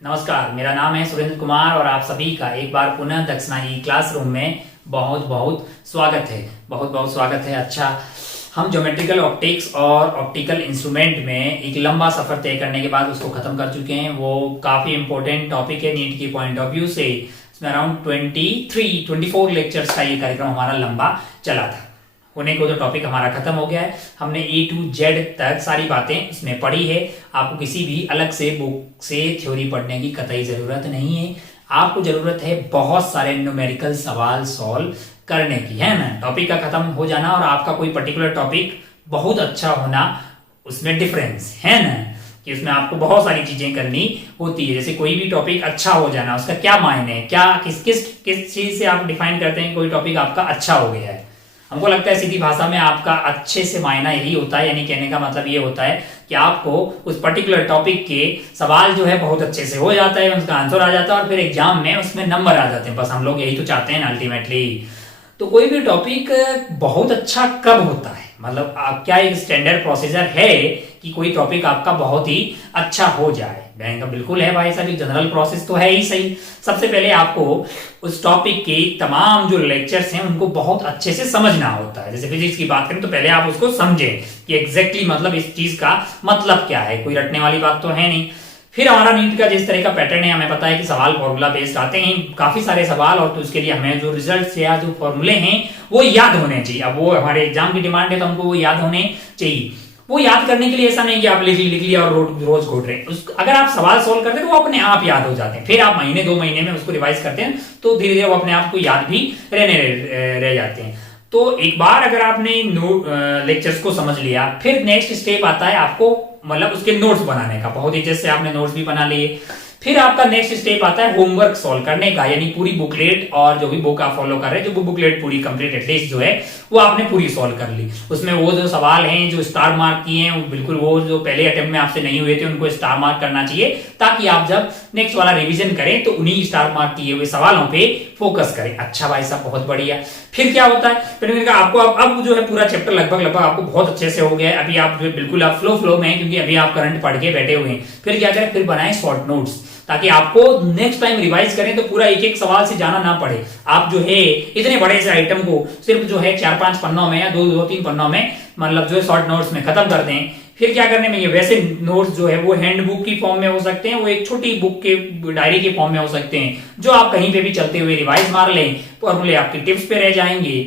नमस्कार, मेरा नाम है सुरेंद्र कुमार और आप सभी का एक बार पुनः दक्षिणा ई क्लासरूम में बहुत बहुत स्वागत है। बहुत बहुत स्वागत है। अच्छा, हम ज्योमेट्रिकल ऑप्टिक्स और ऑप्टिकल इंस्ट्रूमेंट में एक लंबा सफर तय करने के बाद उसको खत्म कर चुके हैं। वो काफी इंपॉर्टेंट टॉपिक है नीट के पॉइंट ऑफ व्यू से। इसमें अराउंड 24 लेक्चर्स का ये कार्यक्रम हमारा लंबा चला था। होने को तो टॉपिक हमारा खत्म हो गया है। हमने A to Z तक सारी बातें इसमें पढ़ी है। आपको किसी भी अलग से बुक से थ्योरी पढ़ने की कतई जरूरत नहीं है। आपको जरूरत है बहुत सारे न्यूमेरिकल सवाल सॉल्व करने की, है ना। टॉपिक का खत्म हो जाना और आपका कोई पर्टिकुलर टॉपिक बहुत अच्छा होना, उसमें डिफरेंस है ना, कि उसमें आपको बहुत सारी चीजें करनी होती है। जैसे कोई भी टॉपिक अच्छा हो जाना, उसका क्या मायने है, क्या किस किस किस चीज से आप डिफाइन करते हैं कोई टॉपिक आपका अच्छा हो गया है। हमको लगता है सीधी भाषा में आपका अच्छे से मायना यही होता है, यानी कहने का मतलब ये होता है कि आपको उस पर्टिकुलर टॉपिक के सवाल जो है बहुत अच्छे से हो जाता है, उसका आंसर आ जाता है और फिर एग्जाम में उसमें नंबर आ जाते हैं। बस हम लोग यही तो चाहते हैं ना अल्टीमेटली। तो कोई भी टॉपिक बहुत अच्छा कब होता है, मतलब आप क्या एक स्टैंडर्ड प्रोसीजर है कि कोई टॉपिक आपका बहुत ही अच्छा हो जाए? बैंक का बिल्कुल है भाई साहब, जनरल प्रोसेस तो है ही सही। सबसे पहले आपको उस टॉपिक के तमाम जो लेक्चर्स हैं उनको बहुत अच्छे से समझना होता है। जैसे फिजिक्स की बात करें तो पहले आप उसको समझें कि एग्जैक्टली मतलब इस चीज का मतलब क्या है। कोई रटने वाली बात तो है नहीं। फिर हमारा नीट का जिस तरह का पैटर्न है, हमें पता है कि सवाल फॉर्मूला बेस्ड आते हैं काफी सारे सवाल, और तो उसके लिए हमें जो रिजल्ट्स या जो फॉर्मूले हैं वो याद होने चाहिए। अब वो हमारे एग्जाम की डिमांड है तो हमको वो याद होने चाहिए। वो याद करने के लिए ऐसा नहीं कि आप लिख लिया और रोज घोट रहे हैं। अगर आप सवाल सोल्व करते हैं तो वो अपने आप याद हो जाते हैं। फिर आप महीने 2 महीने में उसको रिवाइज करते हैं तो धीरे धीरे वो अपने आप को याद भी रह जाते हैं। तो एक बार अगर आपने लेक्चर्स को समझ लिया, फिर नेक्स्ट स्टेप आता है आपको मतलब उसके नोट्स बनाने का। बहुत ही जैसे आपने नोट्स भी बना लिए, फिर आपका नेक्स्ट स्टेप आता है होमवर्क सॉल्व करने का, यानी पूरी बुकलेट और जो भी बुक आप फॉलो कर रहे हैं, जो बुकलेट पूरी कंप्लीट एटलीस्ट जो है वो आपने पूरी सॉल्व कर ली। उसमें वो जो सवाल हैं जो स्टार मार्क किए हैं, वो बिल्कुल वो जो पहले अटेम्प्ट में आपसे नहीं हुए थे उनको स्टार मार्क करना चाहिए, ताकि आप जब नेक्स्ट वाला रिवीजन करें तो उन्हीं स्टार मार्क किए हुए सवालों पे फोकस करें। अच्छा भाई साहब, बहुत बढ़िया। फिर क्या होता है, फिर आपको अब जो है पूरा चैप्टर लगभग आपको बहुत अच्छे से हो गया है। अभी आप जो है बिल्कुल आप फ्लो में हैं, क्योंकि अभी आप करंट पढ़ के बैठे हुए हैं। फिर क्या करें, फिर बनाएं शॉर्ट नोट्स, ताकि आपको नेक्स्ट टाइम रिवाइज करें तो पूरा एक एक सवाल से जाना ना पड़े। आप जो है इतने बड़े से आइटम को सिर्फ जो है 4-5 पन्नों में या 2-3 पन्नों में मतलब जो है शॉर्ट नोट्स में खत्म कर दें। फिर क्या करने में, ये वैसे नोट्स जो है वो हैंड बुक की फॉर्म में हो सकते हैं, वो एक छोटी बुक के डायरी के फॉर्म में हो सकते हैं, जो आप कहीं पे भी चलते हुए रिवाइज मार लें। फॉर्मूले आपकी टिप्स पे रह जाएंगे,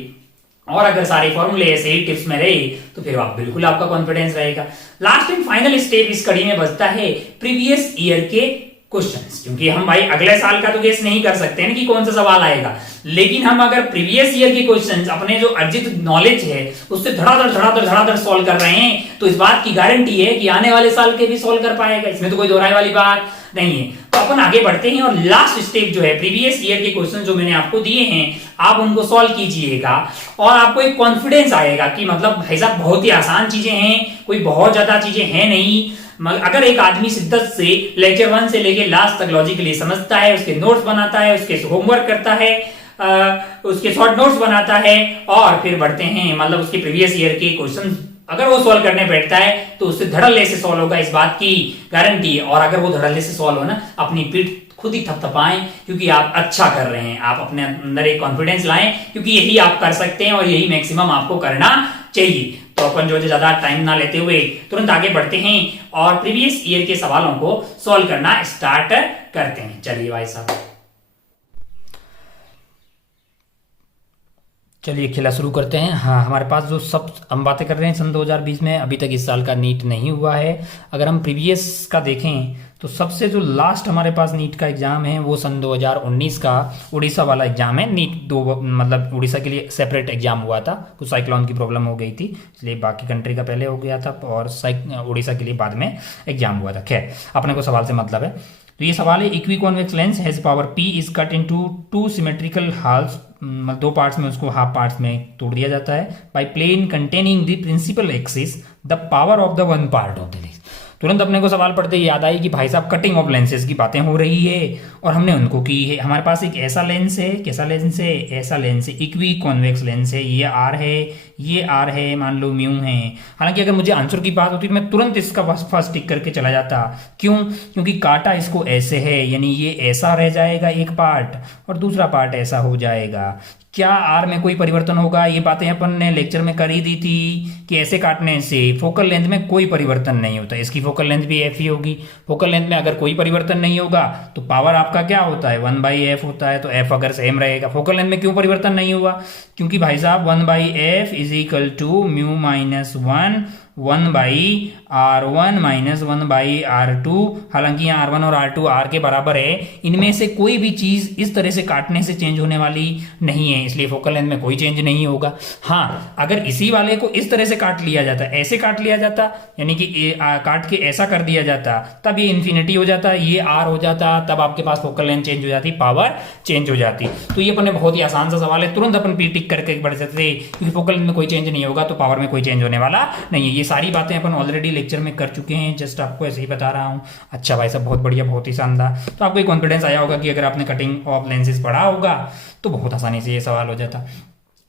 और अगर सारे फॉर्मूले ऐसे ही टिप्स में रहे तो फिर आप बिल्कुल आपका कॉन्फिडेंस रहेगा। लास्ट एंड फाइनल स्टेप इस कड़ी में बचता है प्रीवियस ईयर के क्वेश्चंस, क्योंकि हम भाई अगले साल का तो गेस नहीं कर सकते हैं कि कौन सा सवाल आएगा, लेकिन हम अगर प्रीवियस ईयर के क्वेश्चंस अपने जो अर्जित नॉलेज है उससे धड़ाधड़ सॉल्व कर रहे हैं तो इस बात की गारंटी है कि आने वाले साल के भी सॉल्व कर पाएगा। इसमें तो कोई दोहराई वाली बात नहीं है। तो अपन आगे बढ़ते हैं और लास्ट स्टेप जो है प्रीवियस ईयर के क्वेश्चन जो मैंने आपको दिए हैं आप उनको सॉल्व कीजिएगा, और आपको एक कॉन्फिडेंस आएगा कि मतलब भाई साहब बहुत ही आसान चीजें हैं, कोई बहुत ज्यादा चीजें हैं नहीं। अगर एक आदमी शिद्दत से लेक्चर 1 से लेके लास्ट तक लॉजिकली समझता है, उसके नोट्स बनाता है, उसके होमवर्क करता है, उसके शॉर्ट नोट्स बनाता है, और फिर बढ़ते हैं मतलब उसके प्रीवियस ईयर के क्वेश्चन अगर वो सॉल्व करने बैठता है तो उससे धड़ल्ले से सॉल्व होगा, इस बात की गारंटी है। और अगर वो धड़ल्ले से सॉल्व हो ना, अपनी पीठ खुद ही थपथपाएं, क्योंकि आप अच्छा कर रहे हैं। आप अपने अंदर एक कॉन्फिडेंस लाएं, क्योंकि यही आप कर सकते हैं और यही मैक्सिमम आपको करना चाहिए। तो अपन जो ज्यादा टाइम ना लेते हुए तुरंत आगे बढ़ते हैं और प्रीवियस ईयर के सवालों को सॉल्व करना स्टार्ट करते हैं। चलिए भाई साहब, चलिए खेला शुरू करते हैं। हाँ, हमारे पास जो सब हम बातें कर रहे हैं सन 2020 में, अभी तक इस साल का नीट नहीं हुआ है। अगर हम प्रीवियस का देखें तो सबसे जो लास्ट हमारे पास नीट का एग्जाम है वो सन 2019 का उड़ीसा वाला एग्जाम है। नीट 2 मतलब उड़ीसा के लिए सेपरेट एग्जाम हुआ था, कुछ साइक्लोन की प्रॉब्लम हो गई थी, इसलिए बाकी कंट्री का पहले हो गया था और उड़ीसा के लिए बाद में एग्जाम हुआ था। खैर, अपने को सवाल से मतलब है। तो ये सवाल है, equiconvex lens has power P is cut into 2 symmetrical halves, 2 parts में उसको हाफ पार्ट्स में तोड़ दिया जाता है। By plane containing the principal axis the power of the one part of the lens. तुरंत अपने को सवाल पढ़ते ही याद आई कि भाई साहब कटिंग ऑफ लेंसेज की बातें हो रही है और हमने उनको की है। हमारे पास एक ऐसा लेंस है, कैसा लेंस है, ऐसा लेंस है, इक्वी कॉन्वेक्स लेंस है, ये आर है, ये आर है, मान लो म्यू है। हालांकि अगर मुझे आंसर की बात होती तो मैं तुरंत इसका फर्स्ट टिक करके चला जाता। क्यों? क्योंकि काटा इसको ऐसे है, यानी ये ऐसा रह जाएगा एक पार्ट और दूसरा पार्ट ऐसा हो जाएगा। क्या आर में कोई परिवर्तन होगा? ये बातें अपन ने लेक्चर में कर ही दी थी कि ऐसे काटने से फोकल लेंथ में कोई परिवर्तन नहीं होता। इसकी फोकल लेंथ भी एफ ही होगी। फोकल लेंथ में अगर कोई परिवर्तन नहीं होगा तो पावर आपका क्या होता है? 1/f होता है। तो एफ अगर सेम रहेगा, फोकल लेंथ में क्यों परिवर्तन नहीं हुआ? क्योंकि भाई साहब 1/f is equal to mu minus 1/r1 minus 1/r2। हालांकि यहाँ r1 और r2 r के बराबर है, इनमें से कोई भी चीज इस तरह से काटने से चेंज होने वाली नहीं है, इसलिए फोकल लेंथ में कोई चेंज नहीं होगा। हाँ, अगर इसी वाले को इस तरह से काट लिया जाता, ऐसे काट लिया जाता, यानी कि काट के ऐसा कर दिया जाता, तब ये इन्फिनिटी हो जाता, ये r हो जाता, तब आपके पास फोकल लेंथ चेंज हो जाती, पावर चेंज हो जाती। तो ये अपन ने बहुत ही आसान सा सवाल है, तुरंत अपन पी टिक करके बढ़ सकते, क्योंकि फोकल लेंथ में कोई चेंज नहीं होगा तो पावर में कोई चेंज होने वाला नहीं है। ये सारी बातें अपन ऑलरेडी लेक्चर में कर चुके हैं, जस्ट आपको ऐसे ही बता रहा हूँ। अच्छा भाई साहब, बहुत बढ़िया, बहुत ही शानदार। तो आपको कॉन्फिडेंस आया होगा कि अगर आपने कटिंग ऑफ लेंसेज पढ़ा होगा तो बहुत आसानी से ये सवाल हो जाता।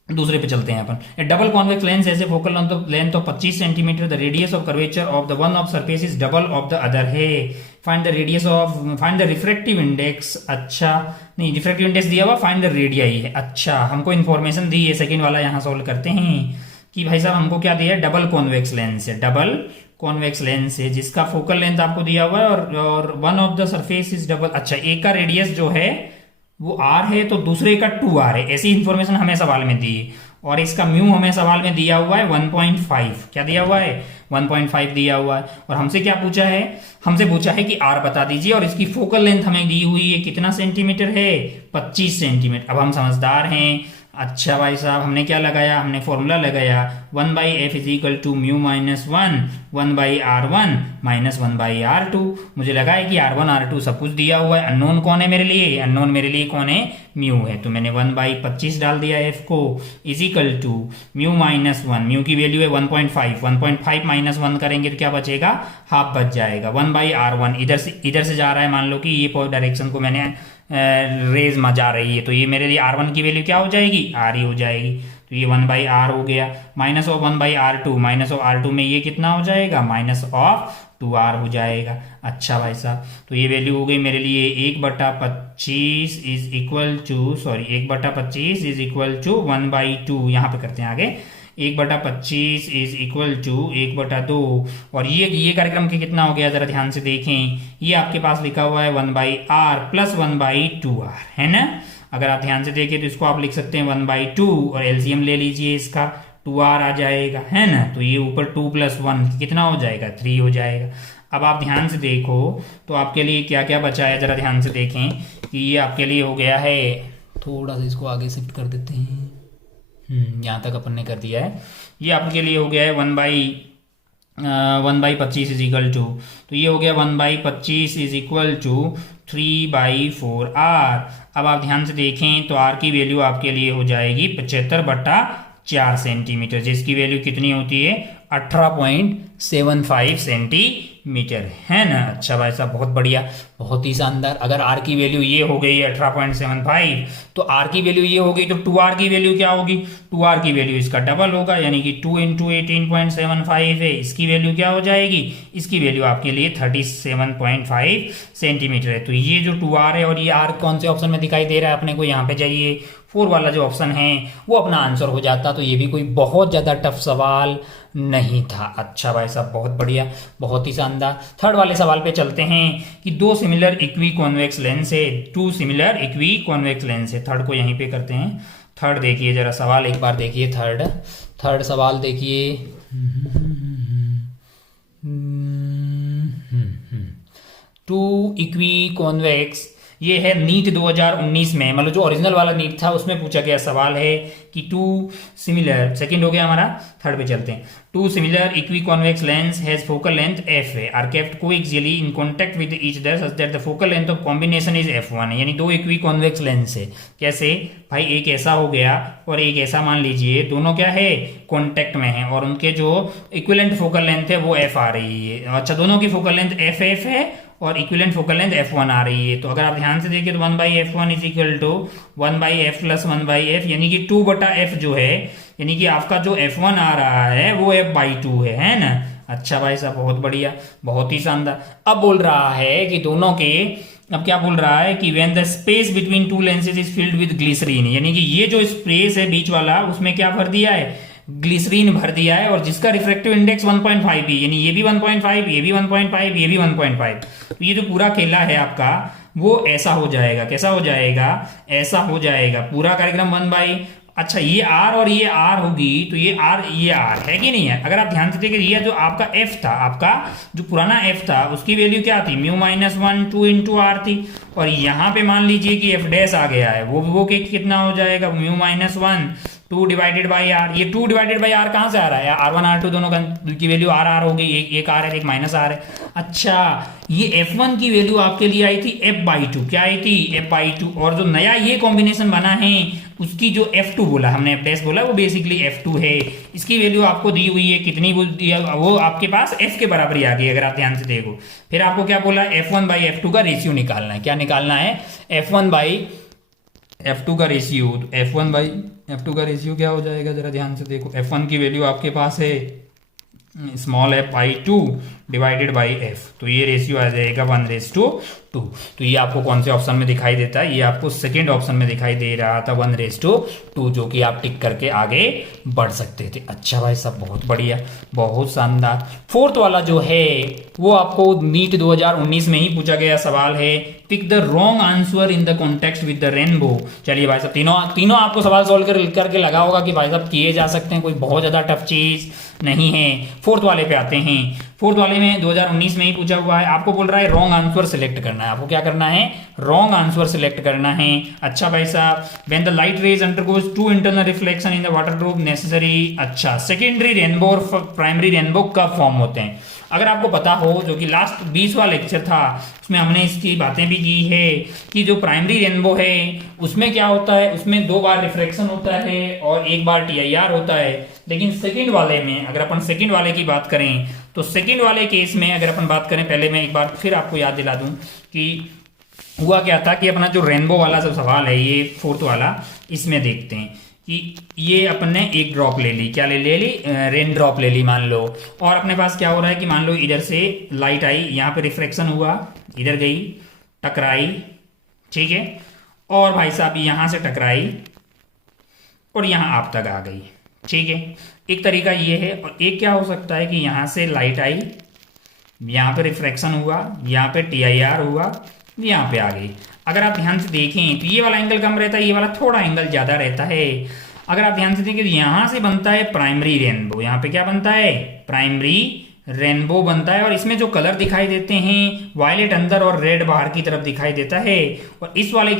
दूसरे पे चलते हैं अपन। डबल कॉन्वेक्स लेंस ऐसे focal length of 25 centimetre, the radius of curvature of the one of surface is double of the other है। Find the radius of, find the refractive index. अच्छा नहीं, रिफ्रैक्टिव इंडेक्स दिया हुआ, find the radii है। अच्छा, हमको information दी है, second वाला यहाँ सोल्व करते हैं कि भाई साहब हमको क्या दिया है? डबल कॉन्वेक्स लेंस है, डबल कॉन्वेक्स लेंस है जिसका फोकल लेंथ आपको दिया हुआ है और one of the surface is double. अच्छा, एक का रेडियस जो है वो r है तो दूसरे का 2r है, ऐसी इंफॉर्मेशन हमें सवाल में दी है। और इसका म्यू हमें सवाल में दिया हुआ है 1.5। क्या दिया हुआ है? 1.5 दिया हुआ है। और हमसे क्या पूछा है? हमसे पूछा है कि r बता दीजिए और इसकी फोकल लेंथ हमें दी हुई है कितना सेंटीमीटर है? 25 सेंटीमीटर। अब हम समझदार हैं। अच्छा भाई साहब, हमने क्या लगाया? हमने फॉर्मूला लगाया 1/f is equal to mu minus 1/r1 minus 1/r2। मुझे लगा है कि r1 r2 सब कुछ दिया हुआ है। अननोन कौन है मेरे लिए? अननोन मेरे लिए कौन है? म्यू है। तो मैंने 1/25 डाल दिया f को, is equal to mu minus 1, mu की वैल्यू है 1.5, 1.5 माइनस 1 करेंगे तो क्या बचेगा? हाफ बच जाएगा। 1/r1 इधर से जा रहा है, मान लो कि ये डायरेक्शन को मैंने रेज में जा रही है, तो ये मेरे लिए r1 की वैल्यू क्या हो जाएगी? r ही हो जाएगी। तो ये 1/r हो गया, minus of 1/r2, minus of r2 में ये कितना हो जाएगा? माइनस ऑफ 2r हो जाएगा। अच्छा भाई साहब, तो ये वैल्यू हो गई मेरे लिए 1/25 is equal to, sorry 1/25 is equal to 1/2। यहाँ पे करते हैं आगे, 1/25 इज इक्वल टू 1/2। और ये कार्यक्रम के कितना हो गया? जरा ध्यान से देखें, ये आपके पास लिखा हुआ है 1/r प्लस 1/2r, है ना? अगर आप ध्यान से देखें तो इसको आप लिख सकते हैं 1/2 और एलसीएम ले लीजिए, इसका 2r आ जाएगा, है ना? तो ये ऊपर 2 + 1 कितना हो जाएगा? 3 हो जाएगा। अब आप ध्यान से देखो तो आपके लिए क्या क्या बचा है, जरा ध्यान से देखें कि ये आपके लिए हो गया है, थोड़ा सा इसको आगे शिफ्ट कर देते हैं, यहाँ तक अपन ने कर दिया है। ये आपके लिए हो गया है 1/25 इज इक्वल टू, तो ये हो गया 1/25 इज इक्वल टू 3/4r। अब आप ध्यान से देखें तो r की वैल्यू आपके लिए हो जाएगी 75/4 सेंटीमीटर, जिसकी वैल्यू कितनी होती है? 18.75 सेंटीमीटर, है ना? अच्छा भाई साहब, बहुत बढ़िया, बहुत ही शानदार। अगर r की वैल्यू ये हो गई 18.75 तो r की वैल्यू ये हो गई, तो 2r की वैल्यू क्या होगी? 2r की वैल्यू इसका डबल होगा, यानी कि 2 × 18.75 है, इसकी वैल्यू क्या हो जाएगी? इसकी वैल्यू आपके लिए 37.5 सेंटीमीटर है। तो ये जो 2r है और ये r कौन से ऑप्शन में दिखाई दे रहा है अपने को? यहाँ पे जाइए, 4 वाला जो ऑप्शन है वो अपना आंसर हो जाता। तो ये भी कोई बहुत ज्यादा टफ सवाल नहीं था। अच्छा भाई साहब, बहुत बढ़िया, बहुत ही शानदार। थर्ड वाले सवाल पे चलते हैं कि 2 सिमिलर इक्वी कॉन्वेक्स लेंस है, 2 सिमिलर इक्वी कॉन्वेक्स लेंस है। थर्ड को यहीं पे करते हैं। थर्ड देखिए जरा सवाल, एक बार देखिए थर्ड सवाल देखिए। 2 इक्वी कॉन्वेक्स ये है नीट 2019 में, मतलब जो ओरिजिनल वाला नीट था उसमें पूछा गया सवाल है कि टू सिमिलर, सेकंड हो गया हमारा, थर्ड पे चलते हैं। Two similar equiconvex lens has focal length F है are kept coaxially in contact with each other such that the focal length of combination is f1 है, यानी दो इक्वी कॉन्वेक्स लेंस है। कैसे भाई, एक ऐसा हो गया और एक ऐसा, मान लीजिए दोनों क्या है, कॉन्टेक्ट में है और उनके जो इक्विवेलेंट फोकल लेंथ है वो f आ रही है। अच्छा, दोनों की फोकल लेंथ एफ है और इक्विवेलेंट फोकल लेंथ f1 आ रही है। तो अगर आप ध्यान से देखिए तो 1/f1 is equal to 1/f plus 1/f, यानी कि 2/f जो है, यानी कि आपका जो f1 आ रहा है वो f/2 है ना। अच्छा भाई साहब, बहुत बढ़िया, बहुत ही शानदार। अब बोल रहा है कि दोनों के, अब क्या बोल रहा है कि when the space between two lenses is filled with glycerine, यानी कि ये जो स्पेस है बीच वाला उसमें क्या भर दिया है, ग्लिसरीन भर दिया है, और जिसका रिफ्रैक्टिव इंडेक्स 1.5 है, यानी ये भी 1.5, ये भी 1.5, ये भी 1.5। तो ये जो पूरा केला है आपका वो ऐसा हो जाएगा, कैसा हो जाएगा, ऐसा हो जाएगा पूरा कार्यक्रम 1/। अच्छा, ये आर और ये आर होगी तो ये आर है कि नहीं है। अगर आप ध्यान से देखिए, ये जो आपका एफ था, आपका जो पुराना एफ था उसकी वैल्यू क्या थी, μ-1 2 इंटू आर थी, और यहाँ पे मान लीजिए कि एफ डैश आ गया है, वो कितना हो जाएगा, μ-1 2 डिवाइडेड बाई आर। ये 2 डिवाइडेड बाई आर कहाँ से आ रहा है, R1 R2 दोनों की वैल्यू आर हो गई, एक आर है एक माइनस आर है। अच्छा, ये F1 की वैल्यू आपके लिए आई थी f/2, क्या आई थी, f/2, और जो नया ये कॉम्बिनेशन बना है उसकी जो F2 बोला हमने, f' बोला, वो बेसिकली F2 है। इसकी वैल्यू आपको दी हुई है, कितनी वो आपके पास f के बराबर ही आ गई अगर आप ध्यान से देखो। फिर आपको क्या बोला, f1/f2 का रेशियो निकालना है। क्या निकालना है, f1/f2 का रेशियो। तो f1/f2 का रेशियो क्या हो जाएगा, जरा ध्यान से देखो। f1 की वैल्यू आपके पास है small f/2 divided by f, तो ये रेशियो आ जाएगा 1:2। तो ये आपको कौन से ऑप्शन में दिखाई देता है, ये आपको सेकंड ऑप्शन में दिखाई दे रहा था 1:2, जो कि आप टिक करके आगे बढ़ सकते थे। अच्छा भाई साहब, बहुत बढ़िया, बहुत शानदार। फोर्थ वाला जो है वो आपको नीट 2019 में ही पूछा गया सवाल है, pick the wrong answer in the context with the rainbow. चलिए भाई साहब, तीनों आपको सवाल सोल्व करके लगा होगा कि भाई साहब किए जा सकते हैं, कोई बहुत ज्यादा टफ चीज नहीं है। फोर्थ वाले पे आते हैं। फोर्थ वाले में 2019 में ही पूछा हुआ है, आपको बोल रहा है रॉन्ग आंसर सिलेक्ट करना है। आपको क्या करना है, रॉन्ग आंसर सिलेक्ट करना है। अच्छा भाई साहब, when the light rays undergoes to internal reflection in the water drop necessary. अच्छा, सेकेंडरी रेनबो और प्राइमरी रेनबो कब फॉर्म होते हैं, अगर आपको पता हो, जो कि लास्ट 20वां लेक्चर था उसमें हमने इसकी बातें भी की है कि जो प्राइमरी रेनबो है उसमें क्या होता है, उसमें 2 बार रिफ्रैक्शन होता है और 1 बार TIR होता है। लेकिन सेकंड वाले में, अगर अपन सेकंड वाले की बात करें तो सेकंड वाले केस में अगर अपन बात करें, पहले मैं एक बार फिर आपको याद दिला दूं कि हुआ क्या था कि अपना जो रेनबो वाला जो सवाल है, ये फोर्थ वाला, इसमें देखते हैं कि ये अपन ने एक ड्रॉप ले ली, क्या ले ली, रेन ड्रॉप ले ली मान लो, और अपने पास क्या हो रहा है कि मान लो इधर से लाइट आई, यहाँ पे रिफ्लेक्शन हुआ, इधर गई, टकराई, ठीक है, और भाई साहब यहाँ से टकराई और यहाँ आप तक आ गई, ठीक है। एक तरीका ये है, और एक क्या हो सकता है कि यहाँ से लाइट आई, यहाँ पे रिफ्लेक्शन हुआ, यहाँ पे TIR हुआ, यहाँ पे आ गई। अगर आप ध्यान से देखें तो ये वाला एंगल कम रहता है, ये वाला थोड़ा एंगल ज्यादा रहता है। अगर आप ध्यान से देखें तो यहाँ से बनता है प्राइमरी रेनबो, यहाँ पे क्या बनता है, प्राइमरी रेनबो बनता है, और इसमें जो कलर दिखाई देते हैं, वायलेट अंदर और रेड बाहर की तरफ दिखाई देता है। और इस वाले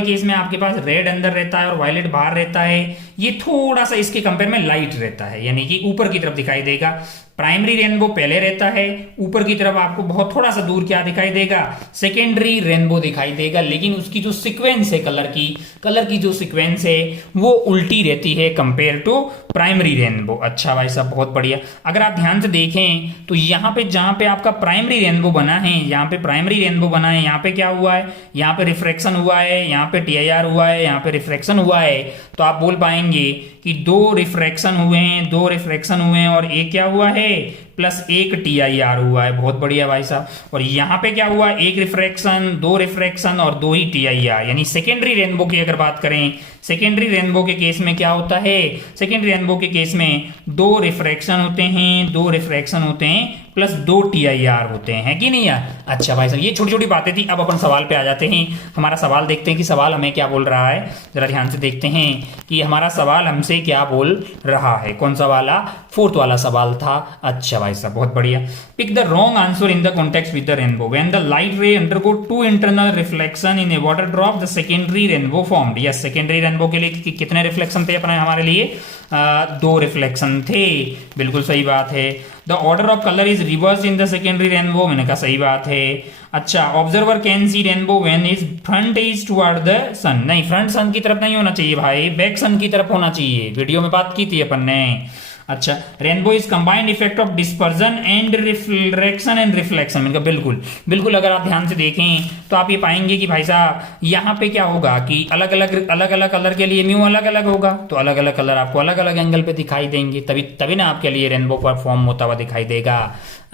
केस में आपके पास रेड अंदर रहता है और वायलेट बाहर रहता है। ये थोड़ा सा इसके कंपेयर में लाइट रहता है, यानी कि ऊपर की तरफ दिखाई देगा। प्राइमरी रेनबो पहले रहता है, ऊपर की तरफ आपको बहुत थोड़ा सा दूर क्या दिखाई देगा, सेकेंडरी रेनबो दिखाई देगा। लेकिन उसकी जो सीक्वेंस है, कलर की जो सीक्वेंस है वो उल्टी रहती है कंपेयर टू प्राइमरी रेनबो। अच्छा भाई साहब, बहुत बढ़िया। अगर आप ध्यान से देखें तो यहाँ पे जहां पे आपका प्राइमरी रेनबो बना है, यहाँ पे प्राइमरी रेनबो बना है, यहाँ पे क्या हुआ है, यहाँ पे रिफ्रैक्शन हुआ है, यहाँ पे TIR हुआ है, यहाँ पे रिफ्रैक्शन हुआ है। तो आप बोल पाएंगे कि 2 रिफ्रैक्शन हुए हैं और एक क्या हुआ है, प्लस 1 TIR हुआ है। बहुत बढ़िया भाई साहब। और यहाँ पे क्या हुआ, 1 रिफ्रैक्शन, 2 रिफ्रैक्शन और 2 ही TIR। यानी सेकेंडरी रेनबो की अगर बात करें, सेकेंडरी रेनबो के केस में क्या होता है, सेकेंडरी रेनबो के केस में 2 रिफ्रैक्शन होते हैं, 2 रिफ्रैक्शन होते हैं, प्लस 2 TIR होते हैं कि नहीं यार। अच्छा भाई साहब, ये छोटी छोटी बातें थी। अब अपन सवाल पे आ जाते हैं। हमारा सवाल देखते हैं कि सवाल हमें क्या बोल रहा है, जरा ध्यान से देखते हैं कि हमारा सवाल हमसे क्या बोल रहा है। कौन सा वाला? फोर्थ वाला सवाल था। अच्छा भाई साहब, बहुत बढ़िया। Pick the wrong answer in the context with the rainbow when the light ray undergo 2 internal reflection in a water drop the secondary rainbow formed. Yes, secondary rainbow के लिए कितने रिफ्लेक्शन थे अपने हमारे लिए? 2 रिफ्लेक्शन थे। बिल्कुल सही बात है। The order of colour is reverse in the secondary rainbow, मैंने कहा सही बात है। अच्छा, observer can see rainbow when is front is toward the sun. नहीं, फ्रंट सन की तरफ नहीं होना चाहिए भाई, बैक सन की तरफ होना चाहिए। वीडियो में बात की थी अपन ने। अच्छा, rainbow is combined effect of dispersion and reflection and reflection. मतलब बिल्कुल बिल्कुल, अगर आप ध्यान से देखें तो आप ये पाएंगे कि भाई साहब यहाँ पे क्या होगा कि अलग अलग कलर के लिए म्यू अलग अलग होगा, तो अलग अलग कलर आपको अलग अलग एंगल पे दिखाई देंगे, तभी तभी ना आपके लिए रेनबो फॉर्म होता हुआ दिखाई देगा,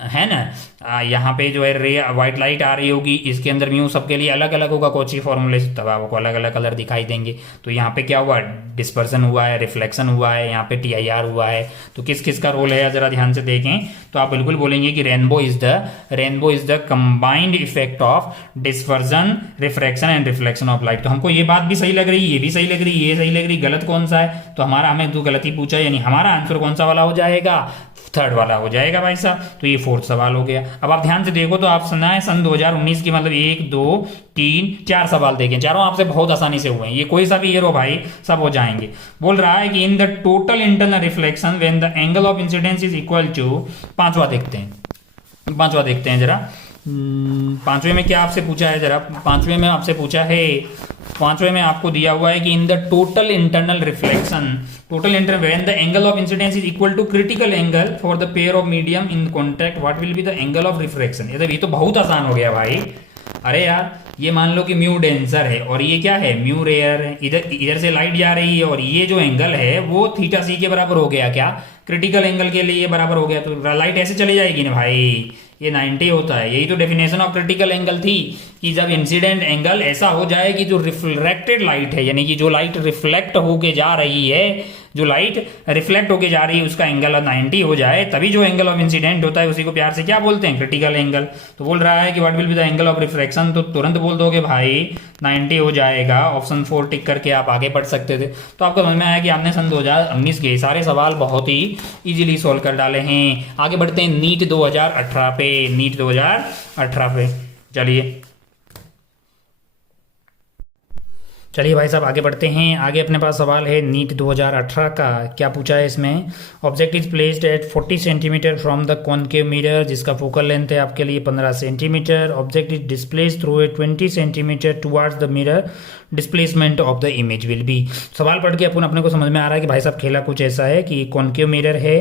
है ना। यहाँ पे जो है रे व्हाइट लाइट आ रही होगी, इसके अंदर म्यू सबके लिए अलग अलग होगा कौची फॉर्मूले से, तब आपको अलग अलग कलर दिखाई देंगे। तो यहाँ पे क्या हुआ? डिस्पर्सन हुआ है, रिफ्लेक्शन हुआ है, यहाँ पे TIR हुआ है। तो किस किस का रोल है जरा ध्यान से देखें तो आप बिल्कुल बोलेंगे कि rainbow is the combined effect of dispersion, refraction and reflection of light. तो हमको ये बात भी सही लग रही, ये भी सही लग रही, ये सही लग रही, गलत कौन सा है? तो हमें 2 गलती पूछा, यानी हमारा आंसर कौन सा वाला हो जाएगा? थर्ड वाला हो जाएगा भाई साहब। तो ये फोर्थ सवाल हो गया। अब आप ध्यान से देखो तो आप सुना है सन 2019 की, मतलब 1 2 3 4 सवाल देखें, चारों आपसे बहुत आसानी से हुए हैं। ये कोई सा भी ईयर हो भाई, सब हो जाएंगे। बोल रहा है कि in the total internal reflection when the angle of incidence is equal to, पांचवा देखते हैं जरा। पांचवे में क्या आपसे पूछा है जरा? पांचवे में आपसे पूछा है, पांचवे में आपको दिया हुआ है कि in the total internal reflection when the angle of incidence is equal to critical angle for the pair of medium in contact, what will be the angle of refraction. ये तो बहुत आसान हो गया भाई। अरे यार, ये मान लो कि म्यू डेंसर है और ये क्या है? म्यू रेयर है। इधर से लाइट जा रही है और ये जो एंगल है वो थीटा सी के बराबर हो गया। क्या? क्रिटिकल एंगल के लिए बराबर हो गया। तो लाइट ऐसे चली जाएगी ना भाई, ये 90 होता है। यही तो डेफिनेशन ऑफ क्रिटिकल एंगल थी कि जब इंसिडेंट एंगल ऐसा हो जाए कि जो रिफ्लेक्टेड लाइट है, यानी कि जो लाइट रिफ्लेक्ट होके जा रही है, उसका एंगल 90 हो जाए, तभी जो एंगल ऑफ इंसिडेंट होता है उसी को प्यार से क्या बोलते हैं? Critical angle. तो बोल रहा है कि what will be the angle of refraction, तो तुरंत बोल दोगे भाई 90 हो जाएगा। ऑप्शन 4 टिक करके आप आगे बढ़ सकते थे। तो आपको समझ में आया कि आपने सन 2019 के सारे सवाल बहुत ही इजीली सोल्व कर डाले हैं। आगे बढ़ते हैं नीट 2018 पे। चलिए भाई साहब आगे बढ़ते हैं। आगे अपने पास सवाल है नीट 2018 का। क्या पूछा है इसमें? Object is placed at 40 centimetre from the concave mirror, जिसका फोकल लेंथ है आपके लिए 15 centimetre. Object is displaced through a 20 centimetre towards the mirror, displacement of the image will be. सवाल पढ़ के अपने को समझ में आ रहा है कि भाई साहब खेला कुछ ऐसा है कि कॉनकेव मिरर है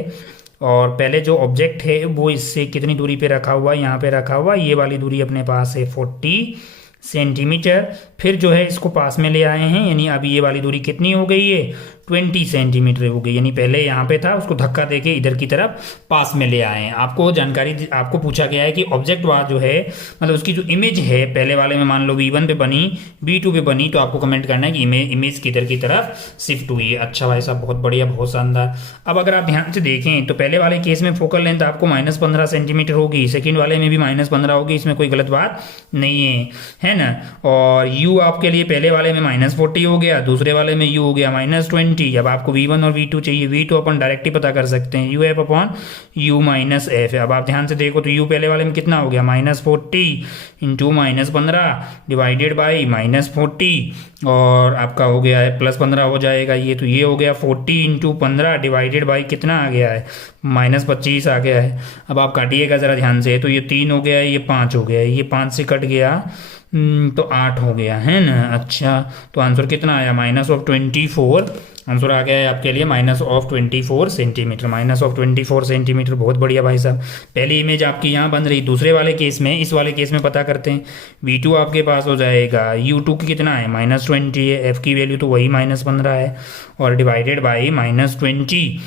और पहले जो ऑब्जेक्ट है वो इससे कितनी दूरी पे रखा हुआ है? यहाँ पे रखा हुआ, ये वाली दूरी अपने पास है 40 सेंटीमीटर। फिर जो है इसको पास में ले आए हैं, यानी अभी ये वाली दूरी कितनी हो गई है? 20 सेंटीमीटर हो गई। यानी पहले यहाँ पे था, उसको धक्का देके इधर की तरफ पास में ले आए हैं। आपको जानकारी आपको पूछा गया है कि ऑब्जेक्ट वहाँ जो है, मतलब उसकी जो इमेज है पहले वाले में मान लो V1 पे बनी, V2 पे बनी, तो आपको कमेंट करना है कि इमेज किधर की तरफ शिफ्ट हुई है। अच्छा भाई साहब, बहुत बढ़िया, बहुत शानदार। अब अगर आप ध्यान से देखें तो पहले वाले केस में फोकल लेंथ आपको -15 सेंटीमीटर होगी, सेकेंड वाले में भी -15 होगी, इसमें कोई गलत बात नहीं है ना। और U आपके लिए पहले वाले में -40 हो गया, दूसरे वाले में U हो गया -20। अब आपको V1 और V2 चाहिए, V2 अपन डायरेक्ट ही पता कर सकते हैं, UF upon U minus F है। अब आप ध्यान से देखो तो U पहले वाले में कितना हो गया? -40 इंटू -15 डिवाइडेड बाई -40 और आपका हो गया है +15 हो जाएगा ये। तो ये हो गया 40 इंटू 15 डिवाइडेड बाई कितना आ गया है? -25 आ गया है। अब आप काटिएगा ज़रा ध्यान से, तो ये 3 हो गया है, ये 5 हो गया है, ये 5 से कट गया तो 8 हो गया है ना। अच्छा, तो आंसर कितना आया? -24 आंसर आ गया है आपके लिए -24 सेंटीमीटर। -24 सेंटीमीटर, बहुत बढ़िया भाई साहब। पहली इमेज आपकी यहाँ बन रही। दूसरे वाले केस में, इस वाले केस में पता करते हैं। V2 आपके पास हो जाएगा, U2 की कितना है? -20 है, F की वैल्यू तो वही -15 है और डिवाइडेड बाई -20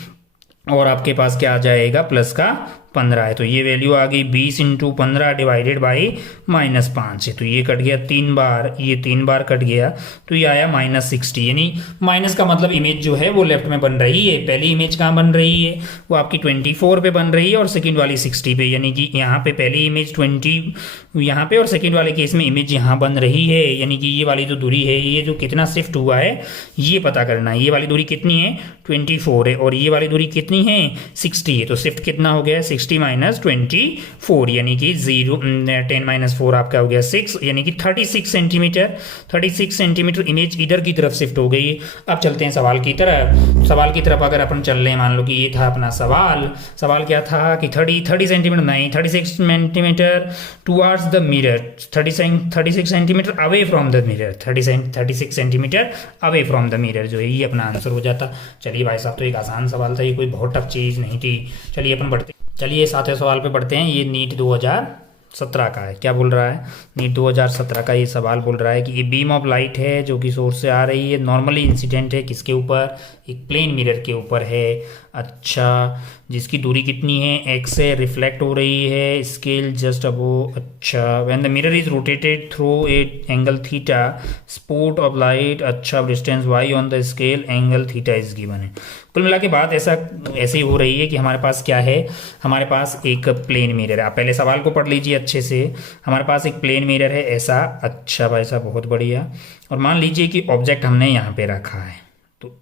और आपके पास क्या आ जाएगा? प्लस का 15 है, तो ये वैल्यू आ गई 20 इंटू 15 डिवाइडेड बाई -5 है, तो ये कट गया 3 बार, ये 3 बार कट गया, तो ये आया -60। यानी माइनस का मतलब इमेज जो है वो लेफ्ट में बन रही है। पहली इमेज कहाँ बन रही है, वो आपकी 24 पे बन रही है और सेकंड वाली 60 पे, यानी कि यहाँ पे पहली इमेज 20 यहाँ पे और सेकंड वाले केस में इमेज यहाँ बन रही है। यानी कि ये वाली जो दूरी है, ये जो कितना शिफ्ट हुआ है ये पता करना है। ये वाली दूरी कितनी है 24 है और ये वाली दूरी कितनी है 60 है, तो शिफ्ट कितना हो गया 60 माइनस 24, यानी कि 10 - 4 आपका हो गया 6, यानी कि 36 सेंटीमीटर। 36 सेंटीमीटर इमेज इधर की तरफ शिफ्ट हो गई। अब चलते हैं सवाल की तरफ। सवाल की तरफ अगर अपन चल रहे हैं, मान लो कि ये था अपना सवाल। सवाल क्या था कि 30 सेंटीमीटर नहीं, 36 centimetre towards the mirror, 36 centimetre away from the mirror, 36 centimetre away from the mirror जो है ये अपना आंसर हो जाता। चलिए भाई साहब, तो एक आसान सवाल था, ये कोई बहुत टफ चीज़ नहीं थी। चलिए अपन बढ़ते, चलिए 7वें सवाल पे बढ़ते हैं। ये नीट 2017 का है। क्या बोल रहा है, नीट 2017 का ये सवाल बोल रहा है कि ये बीम ऑफ लाइट है जो कि सोर्स से आ रही है, नॉर्मली इंसिडेंट है किसके ऊपर, एक प्लेन मिरर के ऊपर है। अच्छा, जिसकी दूरी कितनी है x से, रिफ्लेक्ट हो रही है, स्केल जस्ट अबो। अच्छा, when the mirror is rotated through a angle theta, spot of light, अच्छा distance y on the scale, angle theta is given है। कुल मिला के बात ऐसी हो रही है कि हमारे पास क्या है, हमारे पास एक प्लेन मिरर है। आप पहले सवाल को पढ़ लीजिए अच्छे से। हमारे पास एक प्लेन मिरर है ऐसा। अच्छा भाई साहब, बहुत बढ़िया। और मान लीजिए कि ऑब्जेक्ट हमने यहाँ पे रखा है, तो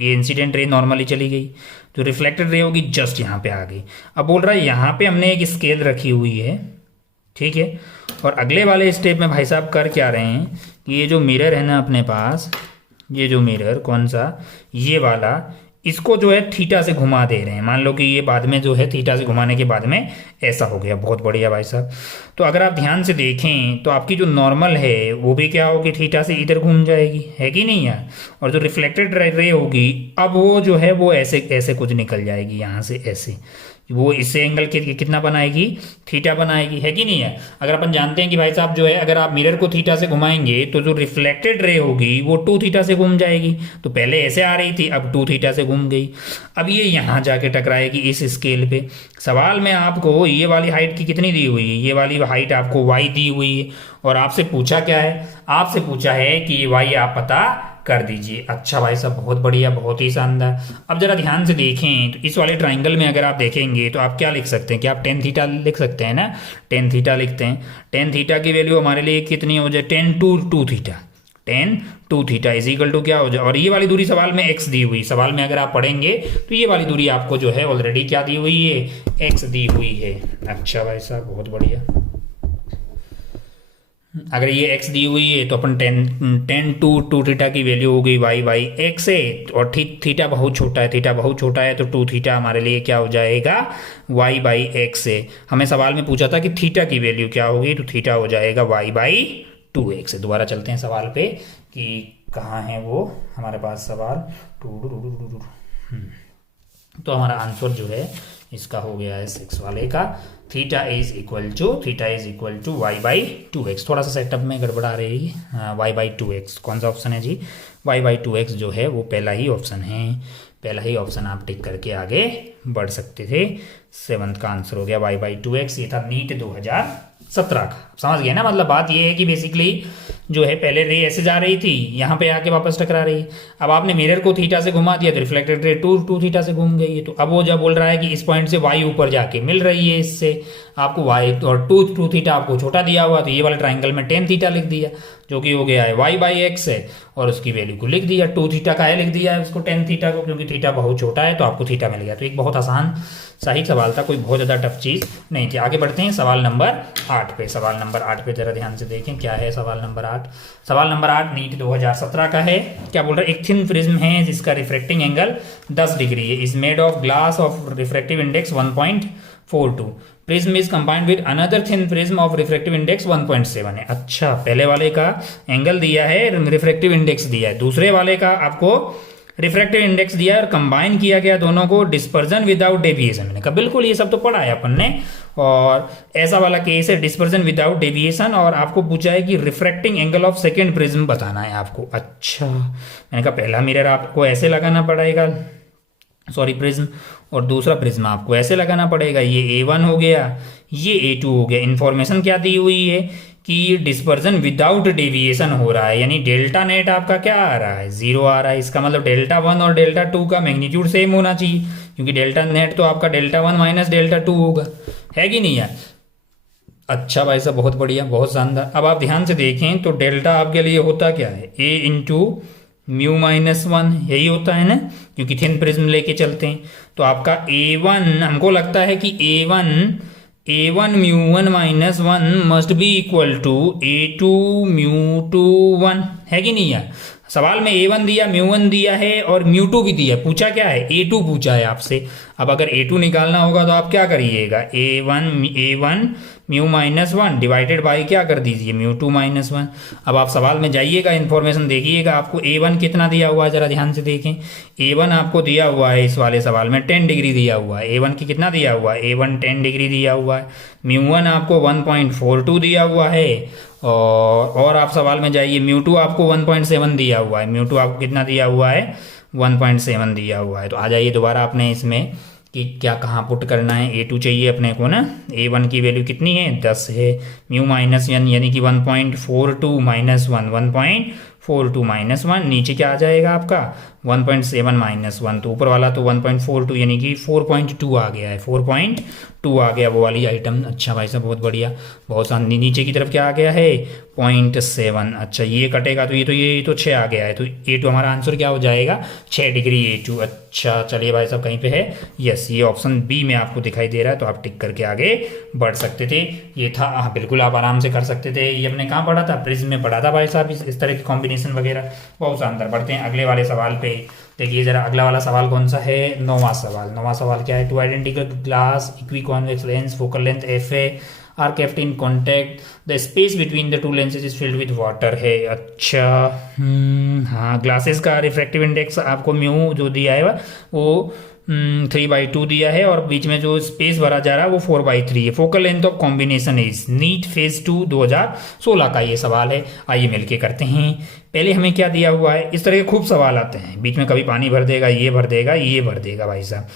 ये इंसिडेंट रे नॉर्मली चली गई, जो रिफ्लेक्टेड रे होगी जस्ट यहाँ पे आ गई। अब बोल रहा है यहाँ पे हमने एक स्केल रखी हुई है, ठीक है। और अगले वाले स्टेप में भाई साहब कर क्या रहे हैं कि ये जो मिरर है ना अपने पास, ये जो मिरर कौन सा, ये वाला, इसको जो है थीटा से घुमा दे रहे हैं। मान लो कि ये बाद में जो है थीटा से घुमाने के बाद में ऐसा हो गया। बहुत बढ़िया भाई साहब। तो अगर आप ध्यान से देखें तो आपकी जो नॉर्मल है वो भी क्या होगी, थीटा से इधर घूम जाएगी, है कि नहीं यार। और जो रिफ्लेक्टेड रे होगी, अब वो जो है वो ऐसे ऐसे कुछ निकल जाएगी यहाँ से, ऐसे वो इससे एंगल कितना बनाएगी, थीटा बनाएगी, है कि नहीं है। अगर अपन जानते हैं कि भाई साहब जो है, अगर आप मिरर को थीटा से घुमाएंगे तो जो रिफ्लेक्टेड रे होगी वो 2 थीटा से घूम जाएगी। तो पहले ऐसे आ रही थी, अब 2 थीटा से घूम गई। अब ये यहाँ जाके टकराएगी इस स्केल पे। सवाल में आपको ये वाली हाइट की कितनी दी हुई है, ये वाली हाइट आपको y दी हुई है, और आपसे पूछा क्या है, आपसे पूछा है कि y आप पता कर दीजिए। अच्छा भाई साहब, बहुत बढ़िया, बहुत ही शानदार। अब जरा ध्यान से देखें तो इस वाले ट्राइंगल में अगर आप देखेंगे तो आप क्या लिख सकते हैं कि आप टेन थीटा लिख सकते हैं ना, टेन थीटा लिखते हैं। टेन थीटा की वैल्यू हमारे लिए कितनी हो जाए, 10 theta, 10 theta is equal to क्या हो जाए। और ये वाली दूरी सवाल में x दी हुई, सवाल में अगर आप पढ़ेंगे तो ये वाली दूरी आपको जो है ऑलरेडी क्या दी हुई है, x दी हुई है। अच्छा भाई साहब, बहुत बढ़िया। अगर ये x दी हुई है तो अपन 10 थीटा की वैल्यू हो गई y बाई एक्स है, और थीटा बहुत छोटा है, थीटा बहुत छोटा है तो 2 थीटा हमारे लिए क्या हो जाएगा, y बाई एक्स है। हमें सवाल में पूछा था कि थीटा की वैल्यू क्या होगी, तो थीटा हो जाएगा y बाई 2x है। दोबारा चलते हैं सवाल पे कि कहाँ है वो हमारे पास सवाल। तो हमारा आंसर जो है इसका हो गया है 6 वाले का, theta is equal to y by 2x। थोड़ा सा सेटअप में गड़बड़ा रही है, y बाई 2x कौन सा ऑप्शन है जी, y बाई 2x जो है वो पहला ही ऑप्शन है। पहला ही ऑप्शन आप टिक करके आगे बढ़ सकते थे। 7th का आंसर हो गया y बाई 2x। ये था नीट 2017 का। समझ गए ना, मतलब बात ये है कि बेसिकली जो है पहले रे ऐसे जा रही थी, यहाँ पे आके वापस टकरा रही है। अब आपने मिरर को थीटा से घुमा दिया तो रिफ्लेक्टेड रे 2 थीटा से घूम गई है। तो अब वो जब बोल रहा है कि इस पॉइंट से y ऊपर जाके मिल रही है इससे, आपको y और 2 थीटा आपको छोटा दिया हुआ, तो ये वाले ट्राइंगल में 10 थीटा लिख दिया, जो कि हो गया है y बाई एक्स है, और उसकी वैल्यू को लिख दिया 2 थीटा का है, लिख दिया है उसको 10 थीटा को, क्योंकि थीटा बहुत छोटा है तो आपको थीटा मिल गया। तो एक बहुत आसान सही सवाल था, कोई बहुत ज़्यादा टफ चीज़ नहीं थी। आगे बढ़ते हैं सवाल नंबर 8 पे। सवाल नंबर 8 पे जरा ध्यान से देखें क्या है सवाल नंबर 8। सवाल नंबर 8 नीट 2017 का है। क्या बोल रहा है, एक थिन प्रिज्म है जिसका रिफ्रैक्टिंग एंगल 10 डिग्री है, is made of glass of refractive index 1.42। Prism is combined with another thin prism of refractive index 1.7 है। अच्छा, पहले वाले का एंगल दिया है, रिफ्रैक्टिव इंडेक्स दिया है, दूसरे वाले का आपको रिफ्रैक्टिव इंडेक्स दिया है और कंबाइन किया गया दोनों को, डिस्पर्जन विदाउट डेविएशन। मैंने कहा बिल्कुल ये सब तो पढ़ा है अपन ने, और ऐसा वाला केस है डिस्पर्जन विदाउट डेविएशन, और आपको पूछा है कि refracting angle of second prism बताना है आपको। अच्छा, मैंने कहा पहला मिरर आपको ऐसे लगाना पड़ेगा, सॉरी प्रिज्म, और दूसरा प्रिज्म आपको ऐसे लगाना पड़ेगा। ये A1 हो गया, ये A2 हो गया। इन्फॉर्मेशन क्या दी हुई है कि डिस्पर्जन विदाउट डेविएशन हो रहा है, यानी डेल्टा नेट आपका क्या आ रहा है, 0 आ रहा है। इसका मतलब डेल्टा 1 और डेल्टा 2 का मैग्नीट्यूड सेम होना चाहिए, क्योंकि डेल्टा नेट तो आपका डेल्टा 1 माइनस डेल्टा 2 होगा, है कि नहीं यार। अच्छा भाई साहब, बहुत बढ़िया, बहुत शानदार। अब आप ध्यान से देखें तो डेल्टा आपके लिए होता क्या है, A इंटू म्यू माइनस 1, यही होता है ना, क्योंकि थिन प्रिज्म लेके चलते हैं। तो आपका A1, हमको लगता है कि A1 mu 1 minus 1 must be equal to A2 mu 2 1, है कि नहीं यार। सवाल में A1 दिया, म्यू 1 दिया है और म्यू 2 भी दिया, पूछा क्या है, A2 पूछा है आपसे। अब अगर A2 निकालना होगा तो आप क्या करिएगा, A1 mu minus 1 divided by क्या कर दीजिए, म्यू 2 माइनस 1। अब आप सवाल में जाइएगा, इन्फॉर्मेशन देखिएगा, आपको A1 कितना दिया हुआ है, जरा ध्यान से देखें। A1 आपको दिया हुआ है इस वाले सवाल में 10 डिग्री दिया हुआ है। A1 की कितना दिया हुआ है, A1 10 डिग्री दिया हुआ है। म्यू 1 आपको 1.42 दिया हुआ है, और आप सवाल में जाइए, म्यू 2 आपको 1.7 दिया हुआ है। म्यू 2 आपको कितना दिया हुआ है, 1.7 दिया हुआ है। तो आ जाइए दोबारा अपने इसमें कि क्या कहाँ पुट करना है। A2 चाहिए अपने को ना, A1 की वैल्यू कितनी है, 10 है। म्यू माइनस 1 यानी कि 1.42 माइनस 1, 1.42 माइनस 1, नीचे क्या आ जाएगा आपका 1.7 माइनस 1, तो ऊपर वाला तो 1.42 यानी कि 4.2 आ गया है, 4.2 आ गया वो वाली आइटम। अच्छा भाई साहब, बहुत बढ़िया, बहुत शानदार। नीचे की तरफ क्या आ गया है, 0.7। अच्छा, ये कटेगा तो ये तो 6 आ गया है, तो A2 हमारा आंसर क्या हो जाएगा, 6 डिग्री A2। अच्छा चलिए भाई साहब, कहीं पे है, यस, ये ऑप्शन बी में आपको दिखाई दे रहा है, तो आप टिक करके आगे बढ़ सकते थे। ये था, हाँ बिल्कुल आप आराम से कर सकते थे। ये हमने कहाँ पढ़ा था, प्रिज्म में पढ़ा था भाई साहब, इस तरह की कॉम्बिनेशन वगैरह। बहुत शानदार। बढ़ते हैं अगले वाले सवाल पे। देखिए जरा अगला वाला सवाल कौन सा है, 9वां सवाल। 9वां सवाल क्या है, two identical glass equiconvex lens, focal length FA are kept in contact, the space between the two lenses is filled with water है। अच्छा, हाँ, ग्लासेस का रिफ्रैक्टिव इंडेक्स आपको म्यू जो दिया है वो 3/2 दिया है, और बीच में जो स्पेस भरा जा रहा है वो 4/3 है। Focal length of combination is, NEET phase 2 2016 का ये सवाल है। आइए मिलके करते हैं। पहले हमें क्या दिया हुआ है, इस तरह के खूब सवाल आते हैं, बीच में कभी पानी भर देगा, ये भर देगा, ये भर देगा। भाई साहब,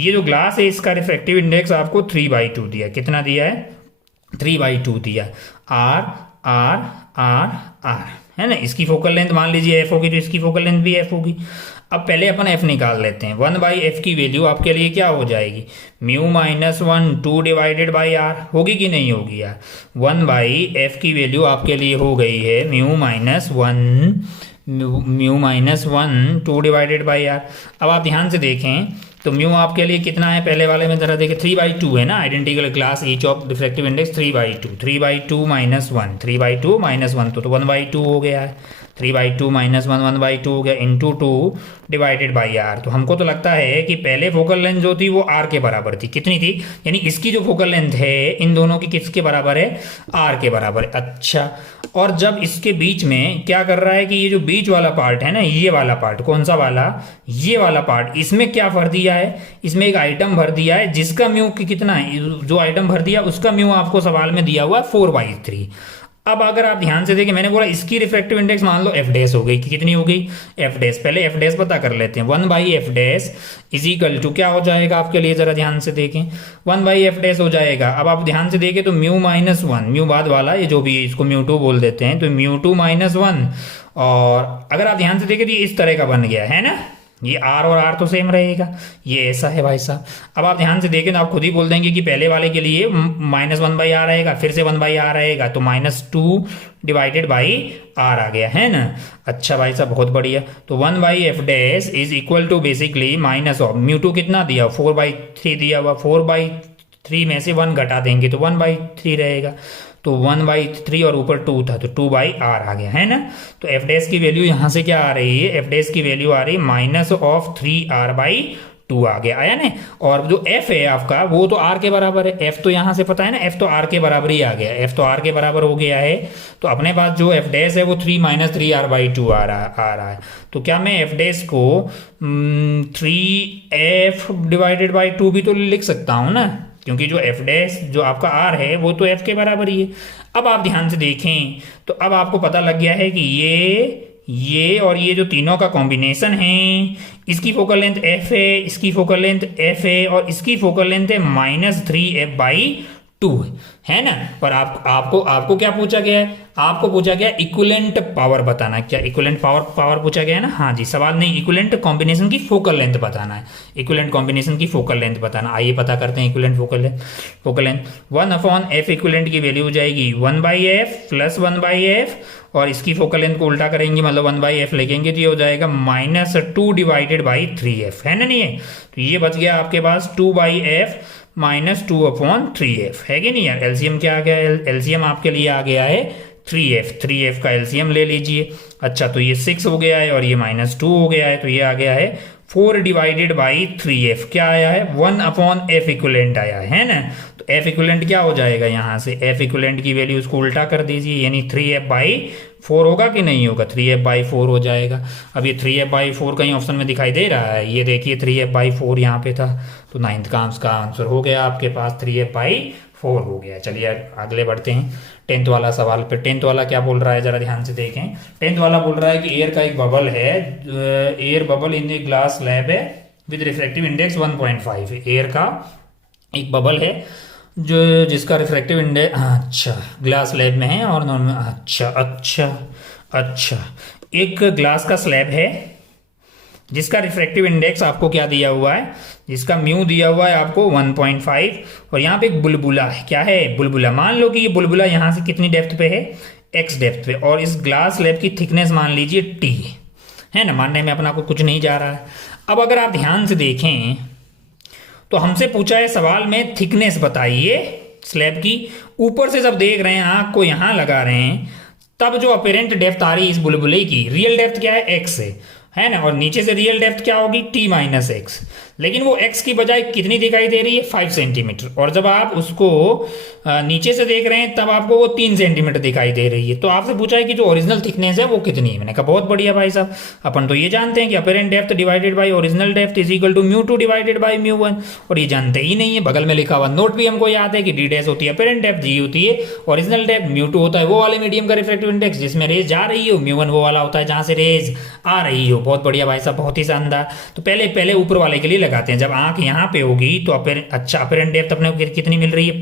ये जो ग्लास है इसका रिफ्रैक्टिव इंडेक्स आपको 3/2 दिया, कितना दिया है, 3/2 दिया। आर आर आर आर है ना, इसकी फोकल लेंथ मान लीजिए F होगी, तो इसकी फोकल लेंथ भी F होगी। अब पहले अपन F निकाल लेते हैं। 1/F की वैल्यू आपके लिए क्या हो जाएगी, mu minus 1 2 divided by r, होगी कि नहीं होगी यार। 1/F की वैल्यू आपके लिए हो गई है mu minus 1 2 divided by r. अब आप ध्यान से देखें तो म्यू आपके लिए कितना है, पहले वाले में जरा देखें, 3/2 है ना, identical glass each of refractive index 3/2 minus 1, 3/2 minus 1 तो 1/2 हो गया है। 3/2 माइनस 1 1/2 हो गया, इंटू 2 डिवाइडेड बाई आर। तो हमको तो लगता है कि पहले फोकल लेंथ जो थी वो आर के बराबर थी, कितनी थी, यानी इसकी जो फोकल लेंथ है इन दोनों की किसके बराबर है, आर के बराबर है। अच्छा, और जब इसके बीच में क्या कर रहा है कि ये जो बीच वाला पार्ट है ना, ये वाला पार्ट, कौन सा वाला, ये वाला पार्ट, इसमें क्या भर दिया है, इसमें एक आइटम भर दिया है जिसका म्यू कितना है, जो आइटम भर दिया उसका म्यू आपको सवाल में दिया हुआ है 4/3। अब अगर आप ध्यान से देखें, मैंने बोला इसकी रिफ्रैक्टिव इंडेक्स मान लो F' हो गई, कि कितनी हो गई, F'। पहले F' पता कर लेते हैं। 1/F' इज इक्वल टू क्या हो जाएगा आपके लिए, जरा ध्यान से देखें, 1/F' हो जाएगा। अब आप ध्यान से देखें तो म्यू माइनस 1, म्यू बाद वाला ये जो भी है इसको म्यू 2 बोल देते हैं, तो म्यू 2 माइनस 1, और अगर आप ध्यान से देखें तो ये इस तरह का बन गया है ना, ये आर और आर तो सेम रहेगा, ये ऐसा है भाई साहब। अब आप ध्यान से देखें तो आप खुद ही बोल देंगे कि पहले वाले के लिए -1/r आएगा, फिर से 1/r आएगा, तो -2 डिवाइडेड बाई आर आ गया है ना। अच्छा भाई साहब, बहुत बढ़िया। तो 1/F' is equal to basically minus of mu 2 कितना दिया, 4/3 दिया हुआ, 4/3 में से 1 घटा देंगे तो 1/3 रहेगा, तो 1/3 और ऊपर 2 था तो 2/r आ गया है ना। तो F' की वैल्यू यहाँ से क्या आ रही है, F' की वैल्यू आ रही है -3r/2 आ गया, आया ना। और जो F है आपका वो तो r के बराबर है, F तो यहाँ से पता है ना, F तो r के बराबर ही आ गया, F तो r के बराबर हो गया है। तो अपने पास जो F' है वो 3 -3r/2 आ रहा है। तो क्या मैं F' को 3f डिवाइडेड बाई 2 भी तो लिख सकता हूँ ना, क्योंकि जो F' जो आपका R है वो तो F के बराबर ही है। अब आप ध्यान से देखें तो अब आपको पता लग गया है कि ये और ये जो तीनों का कॉम्बिनेशन है, इसकी फोकल लेंथ एफ है, इसकी फोकल लेंथ एफ है और इसकी फोकल लेंथ है -3f/2 है ना। पर आपको क्या पूछा गया है? आपको पूछा गया इक्विवेलेंट पावर बताना। क्या इक्विवेलेंट पावर पूछा गया है ना? हाँ जी, सवाल नहीं, इक्विवेलेंट कॉम्बिनेशन की फोकल लेंथ बताना है। इक्विवेलेंट कॉम्बिनेशन की फोकल लेंथ बताना। आइए पता करते हैं equivalent focal length 1/f equivalent की वैल्यू हो जाएगी 1/f + 1/f और इसकी फोकल लेंथ को उल्टा करेंगे, मतलब 1/f लिखेंगे तो ये हो जाएगा -2/3f, है ना। नहीं है तो ये बच गया आपके पास 2/f -2/3f, है कि नहीं यार। एलसीएम क्या आ गया? एलसीएम आपके लिए आ गया है 3f का एलसीएम ले लीजिए। अच्छा, तो ये 6 हो गया है और ये -2 हो गया है, तो ये आ गया है 4/3f। क्या आया है? 1/f इक्विवेलेंट आया है ना। तो f इक्विवेलेंट क्या हो जाएगा? यहाँ से f इक्विवेलेंट की वैल्यू उसको उल्टा कर दीजिए, यानी 3f/4 होगा कि नहीं होगा? 3f/4 हो जाएगा। अब ये 3f/4 कहीं ऑप्शन में दिखाई दे रहा है? ये देखिए 3f/4 यहाँ पे था, तो 9th का आंसर हो गया आपके पास 3f/4 हो गया। चलिए अगले बढ़ते हैं 10th वाला सवाल पे। 10th वाला क्या बोल रहा है जरा ध्यान से देखें। 10th वाला बोल रहा है कि एयर का एक बबल है, air bubble in a glass slab है विद रिफ्रैक्टिव इंडेक्स 1.5 है। एयर का एक बबल है जो जिसका रिफ्रैक्टिव इंडेक्स, अच्छा, ग्लास स्लैब में है और नॉन में, अच्छा, एक ग्लास का स्लैब है जिसका रिफ्रैक्टिव इंडेक्स आपको क्या दिया हुआ है? जिसका म्यू दिया हुआ है आपको 1.5 और यहाँ पे एक बुलबुला है। क्या है? बुलबुला। मान लो कि ये बुलबुला यहाँ से कितनी डेप्थ पे है? x डेप्थ पे, और इस ग्लास स्लैब की थिकनेस मान लीजिए t है ना। मानने में अपना को कुछ नहीं जा रहा है। अब अगर आप ध्यान से देखें तो हमसे पूछा है सवाल में थिकनेस बताइए स्लैब की। ऊपर से जब देख रहे हैं, आंख को यहां लगा रहे हैं, तब जो अपेरेंट डेप्थ आ रही है इस बुलबुले की, रियल डेप्थ क्या है? x है ना, और नीचे से रियल डेप्थ क्या होगी? t - x। लेकिन वो x की बजाय कितनी दिखाई दे रही है? 5 सेंटीमीटर। और जब आप उसको नीचे से देख रहे हैं तब आपको वो 3 सेंटीमीटर दिखाई दे रही है। तो आपसे पूछा है कि जो ओरिजिनल थिकनेस है वो कितनी है। मैंने कहा बहुत बढ़िया भाई साहब, अपन तो ये जानते हैं कि apparent depth divided by original depth is equal to μ2 divided by μ1, और ये जानते ही नहीं है। बगल में लिखा हुआ नोट भी हमको याद है कि d' होती है अपेरेंट डेप्थ, g होती है ओरिजिनल डेप्थ, μ2 होता है वो वाले मीडियम का रिफ्रैक्टिव इंडेक्स जिसमें रेज जा रही हो, μ1 वो वाला होता है जहां से रेज आ रही हो। बहुत बढ़िया भाई साहब, बहुत ही शानदार। तो पहले ऊपर वाले के लिए लगाते हैं। जब आंख यहाँ पे होगी तो अपेरेंट डेप्थ अपने को कितनी मिल रही है?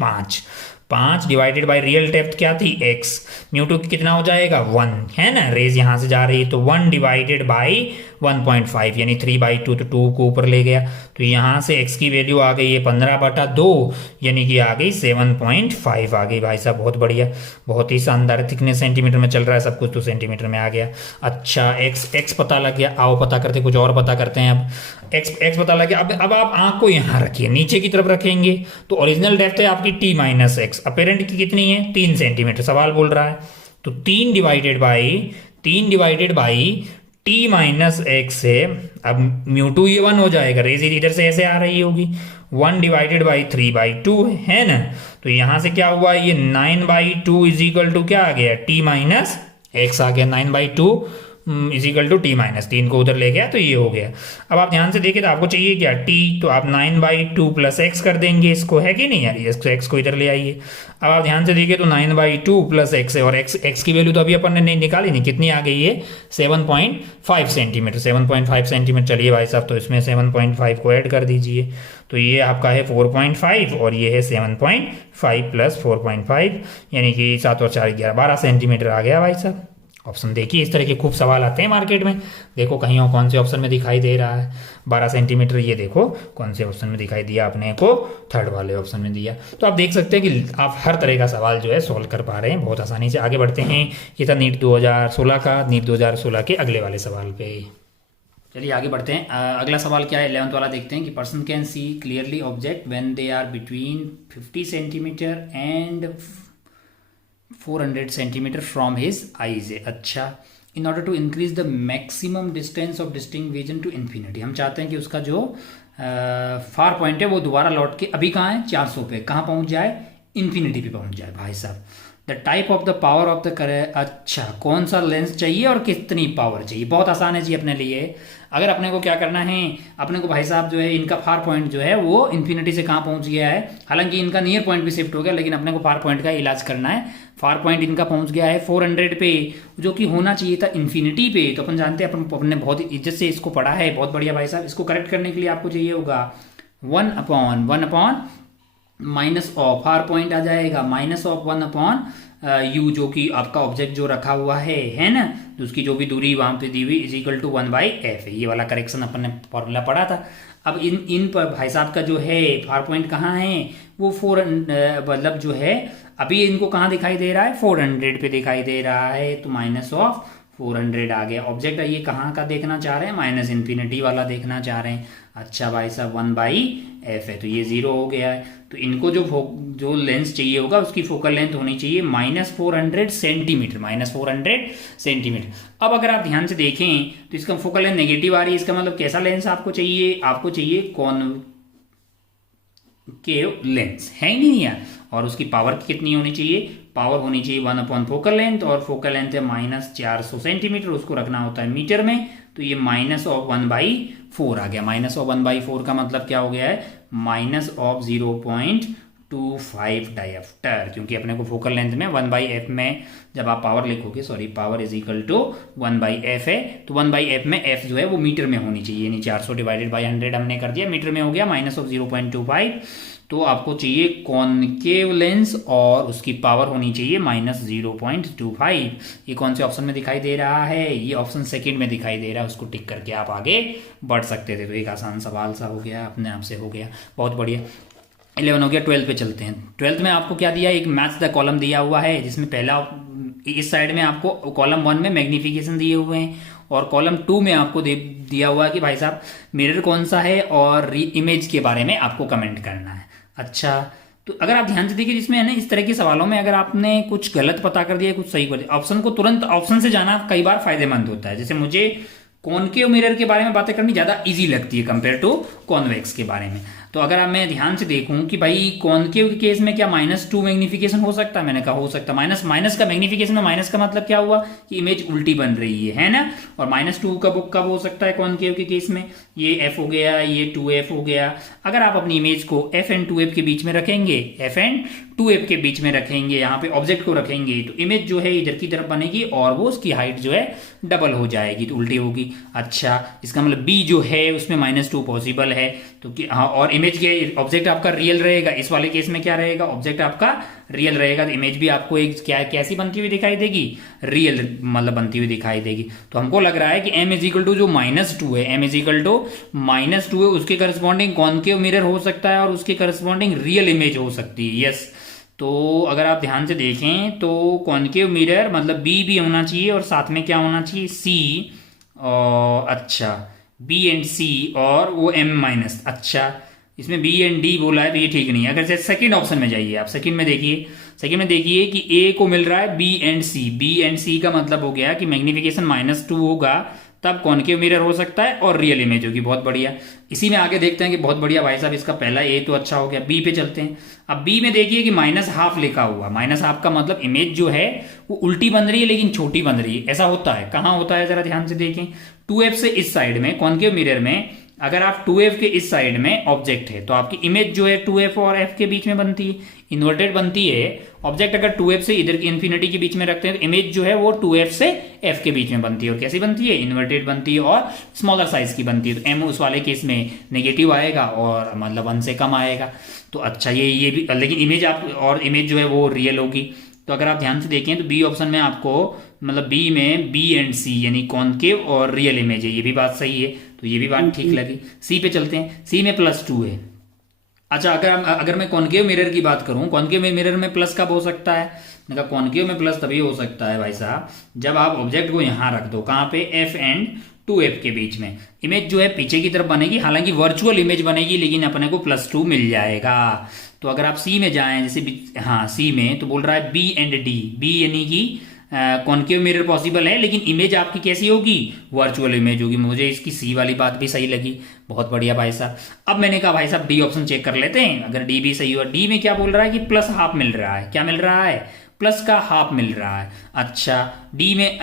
5 डिवाइडेड बाय रियल डेप्थ क्या थी? x। μ2 कितना हो जाएगा? 1, है ना। रेज यहां से जा रही है तो 1 डिवाइडेड बाई 1.5 यानी 3/2, तो 2 को ऊपर ले गया तो यहां से x की वैल्यू आ गई है 15/2 यानी कि आ गई 7.5 आ गई। भाई साहब बहुत बढ़िया, बहुत ही शानदार। थिकनेस सेंटीमीटर में चल रहा है सब कुछ, तो सेंटीमीटर में आ गया। अच्छा, x पता लग गया। आओ पता करते, कुछ और पता करते हैं। अब x पता लग गया। अब आप आंख को यहाँ रखिए, नीचे की तरफ रखेंगे तो ओरिजिनल डेप्थ है आपकी t - x, अपेरेंट की कितनी है? 3 सेंटीमीटर। सवाल बोल रहा है तो 3 डिवाइडेड बाई t - x है। अब μ2 ये 1 हो जाएगा, रेज इधर से ऐसे आ रही होगी, 1 डिवाइडेड बाई 3/2 है ना। तो यहां से क्या हुआ? ये 9/2 इज इक्वल टू क्या आ गया? t - x आ गया। 9/2 इज इक्वल टू t - 3 को उधर ले गया तो ये हो गया। अब आप ध्यान से देखिए तो आपको चाहिए क्या? t, तो आप 9/2 + x कर देंगे इसको, है कि नहीं यार। x को इधर ले आइए। अब आप ध्यान से देखिए तो 9/2 + x है, और x की वैल्यू तो अभी अपन ने नहीं निकाली, नहीं कितनी आ गई है? 7.5 सेंटीमीटर। 7.5 सेंटीमीटर। चलिए भाई साहब, तो इसमें 7.5 को ऐड कर दीजिए तो ये आपका है 4.5 और ये है 7.5 + 4.5 यानी कि 7 और 4 11, 12 सेंटीमीटर आ गया भाई साहब। ऑप्शन देखिए, इस तरह के खूब सवाल आते हैं मार्केट में। देखो कहीं और कौन से ऑप्शन में दिखाई दे रहा है 12 सेंटीमीटर, ये देखो कौन से ऑप्शन में दिखाई दिया अपने को? 3rd वाले ऑप्शन में दिया। तो आप देख सकते हैं कि आप हर तरह का सवाल जो है सॉल्व कर पा रहे हैं बहुत आसानी से। आगे बढ़ते हैं। ये था नीट 2016 का। नीट 2016 के अगले वाले सवाल पे चलिए आगे बढ़ते हैं। अगला सवाल क्या है? 11th वाला देखते हैं कि person can see clearly object when they are between 50 centimetre and 400 centimetre from his eyes. अच्छा, in order to increase the maximum distance of distinct vision to infinity. हम चाहते हैं कि उसका जो फार पॉइंट है वो दोबारा लौट के अभी कहाँ है? 400 पे, कहाँ पहुंच जाए? इन्फिनिटी पे पहुंच जाए। भाई साहब the type of the power of the करे, अच्छा कौन सा लेंस चाहिए और कितनी पावर चाहिए, बहुत आसान है जी अपने लिए। अगर अपने को क्या करना है, अपने को भाई साहब जो है इनका फार पॉइंट जो है वो इन्फिनिटी से कहाँ पहुंच गया है, हालांकि इनका नियर पॉइंट भी शिफ्ट हो गया, लेकिन अपने को फार पॉइंट का इलाज करना है। फार पॉइंट इनका पहुंच गया है 400 पे, जो कि होना चाहिए था इन्फिनिटी पे। तो अपन जानते हैं, अपने बहुत इज्जत से इसको पढ़ा है, बहुत बढ़िया भाई साहब। इसको करेक्ट करने के लिए आपको चाहिए होगा 1/1 माइनस ऑफ फार पॉइंट आ जाएगा माइनस ऑफ 1/u, जो कि आपका ऑब्जेक्ट जो रखा हुआ है ना, तो उसकी जो भी दूरी वहां पे दी हुई इज इक्वल टू 1/f है। ये वाला करेक्शन अपन ने फॉर्मूला पढ़ा था। अब इन पर भाई साहब का जो है फार पॉइंट कहाँ है, वो 4 मतलब जो है अभी इनको कहाँ दिखाई दे रहा है, 400 पे दिखाई दे रहा है, तो माइनस ऑफ 400 आ गया। ऑब्जेक्ट ये कहाँ का देखना चाह रहे हैं, माइनस इन्फिनिटी वाला देखना चाह रहे हैं। अच्छा भाई साहब 1/f है, तो ये 0 हो गया है। तो इनको जो लेंस चाहिए होगा उसकी फोकल लेंथ होनी चाहिए -400 सेंटीमीटर, -400 सेंटीमीटर। अब अगर आप ध्यान से देखें तो इसका फोकल लेंथ नेगेटिव आ रही है, इसका मतलब कैसा लेंस आपको चाहिए, आपको चाहिए कॉनकेव लेंस, है ही नहीं यार। और उसकी पावर कितनी होनी चाहिए, पावर होनी चाहिए 1 फोकल लेंथ, और फोकल लेंथ है -400 सेंटीमीटर, उसको रखना होता है मीटर में। तो ये -1/4 आ गया। -1/4 का मतलब क्या हो गया है, -0.25 डायोप्टर, क्योंकि अपने को फोकल लेंथ में 1/f में जब आप पावर लिखोगे, sorry power is equal to 1/f है, तो 1/f में f जो है वो मीटर में होनी चाहिए, यानी 400 डिवाइडेड बाई 100 हमने कर दिया, मीटर में हो गया -0.25। तो आपको चाहिए कॉनकेव लेंस और उसकी पावर होनी चाहिए -0.25। ये कौन से ऑप्शन में दिखाई दे रहा है, ये ऑप्शन सेकंड में दिखाई दे रहा है, उसको टिक करके आप आगे बढ़ सकते थे। तो एक आसान सवाल सा हो गया, अपने आप से हो गया, बहुत बढ़िया। 11 हो गया, 12 पे चलते हैं। 12 में आपको क्या दिया, एक मैच द कॉलम दिया हुआ है, जिसमें पहला इस साइड में आपको कॉलम 1 में मैग्निफिकेशन दिए हुए हैं, और कॉलम 2 में आपको दिया हुआ है कि भाई साहब मिरर कौन सा है, और इमेज के बारे में आपको कमेंट करना है। अच्छा, तो अगर आप ध्यान से देखिए, जिसमें है ना इस तरह के सवालों में अगर आपने कुछ गलत पता कर दिया, कुछ सही कर दिया, ऑप्शन को तुरंत ऑप्शन से जाना कई बार फायदेमंद होता है। जैसे मुझे कॉनकेव मिरर के बारे में बातें करनी ज्यादा इजी लगती है कंपेयर टू कॉन्वेक्स के बारे में। तो अगर आप मैं ध्यान से देखूं कि भाई कॉनकेव के केस में क्या -2 मैग्निफिकेशन हो सकता है, मैंने कहा हो सकता है। माइनस का मैग्निफिकेशन में माइनस का मतलब क्या हुआ कि इमेज उल्टी बन रही है ना। और -2 कब हो सकता है कॉनकेव के केस में, ये f हो गया, ये 2f हो गया। अगर आप अपनी इमेज को f एंड 2f के बीच में रखेंगे, f एंड 2f के बीच में रखेंगे, यहाँ पे ऑब्जेक्ट को रखेंगे, तो इमेज जो है इधर की तरफ बनेगी और वो उसकी हाइट जो है डबल हो जाएगी, तो उल्टी होगी। अच्छा, इसका मतलब b जो है उसमें -2 पॉसिबल है, तो हाँ, और इमेज के ऑब्जेक्ट आपका रियल रहेगा। इस वाले केस में क्या रहेगा, ऑब्जेक्ट आपका रियल रहेगा, तो इमेज भी आपको एक कैसी बनती हुई दिखाई देगी, रियल मतलब बनती हुई दिखाई देगी। तो हमको लग रहा है कि m इज इक्वल टू जो -2 है, m इज इक्वल टू -2 है, उसके करस्पॉन्डिंग कॉनकेव मिरर हो सकता है और उसके करस्पॉन्डिंग रियल इमेज हो सकती है। यस, तो अगर आप ध्यान से देखें तो कॉनकेव मिरर मतलब b भी होना चाहिए और साथ में क्या होना चाहिए, c, और अच्छा b एंड c, और वो m-। अच्छा, इसमें बी एंड डी बोला है तो ये ठीक नहीं है। अगर जैसे सेकंड ऑप्शन में जाइए आप, सेकंड में देखिए कि ए को मिल रहा है बी एंड सी का मतलब हो गया कि मैग्निफिकेशन -2 होगा, तब कॉनकेव मिरर हो सकता है और रियल इमेज होगी। बहुत बढ़िया, इसी में आगे देखते हैं कि बहुत बढ़िया भाई साहब, इसका पहला ए तो अच्छा हो गया। बी पे चलते हैं। अब बी में देखिए कि -½ लिखा हुआ, -½ का मतलब इमेज जो है वो उल्टी बन रही है लेकिन छोटी बन रही है। ऐसा होता है, कहाँ होता है जरा ध्यान से देखें। 2f से इस साइड में कॉनकेव मिरर में अगर आप 2f के इस साइड में ऑब्जेक्ट है तो आपकी इमेज जो है 2f और f के बीच में बनती है, इन्वर्टेड बनती है। ऑब्जेक्ट अगर 2f से इधर की इन्फिनिटी के बीच में रखते हैं तो इमेज जो है वो 2f से f के बीच में बनती है। और कैसी बनती है, इन्वर्टेड बनती है और स्मॉलर साइज की बनती है। तो m उस वाले केस में नेगेटिव आएगा और मतलब 1 से कम आएगा। तो अच्छा, ये भी, लेकिन इमेज आप और इमेज जो है वो रियल होगी। तो अगर आप ध्यान से देखें तो बी ऑप्शन में आपको मतलब बी में बी एंड सी यानी कॉनकेव और रियल इमेज है, ये भी बात सही है, तो ये भी बात ठीक लगी। सी पे चलते हैं। सी में +2 है। अच्छा, अगर मैं कॉनकेव मिरर की बात करूं, कॉनकेव मिरर में प्लस कब हो सकता है, मैंने कहा कॉनकेव में प्लस तभी हो सकता है भाई साहब जब आप ऑब्जेक्ट को यहां रख दो, कहां पे, f एंड 2f के बीच में। इमेज जो है पीछे की तरफ बनेगी, हालांकि वर्चुअल इमेज बनेगी, लेकिन अपने को +2 मिल जाएगा। तो अगर आप सी में जाएं, जैसे हाँ सी में, तो बोल रहा है बी एंड डी, बी यानी कि कॉनकेव मिरर पॉसिबल है लेकिन इमेज आपकी कैसी होगी, वर्चुअल इमेज होगी। मुझे इसकी सी वाली बात भी सही लगी, बहुत बढ़िया भाई साहब। अब मैंने कहा भाई साहब डी ऑप्शन चेक कर लेते हैं, अगर डी भी सही हो। डी में क्या बोल रहा है कि +½ मिल रहा है, क्या मिल रहा है, प्लस का हाफ मिल रहा है। अच्छा, डी में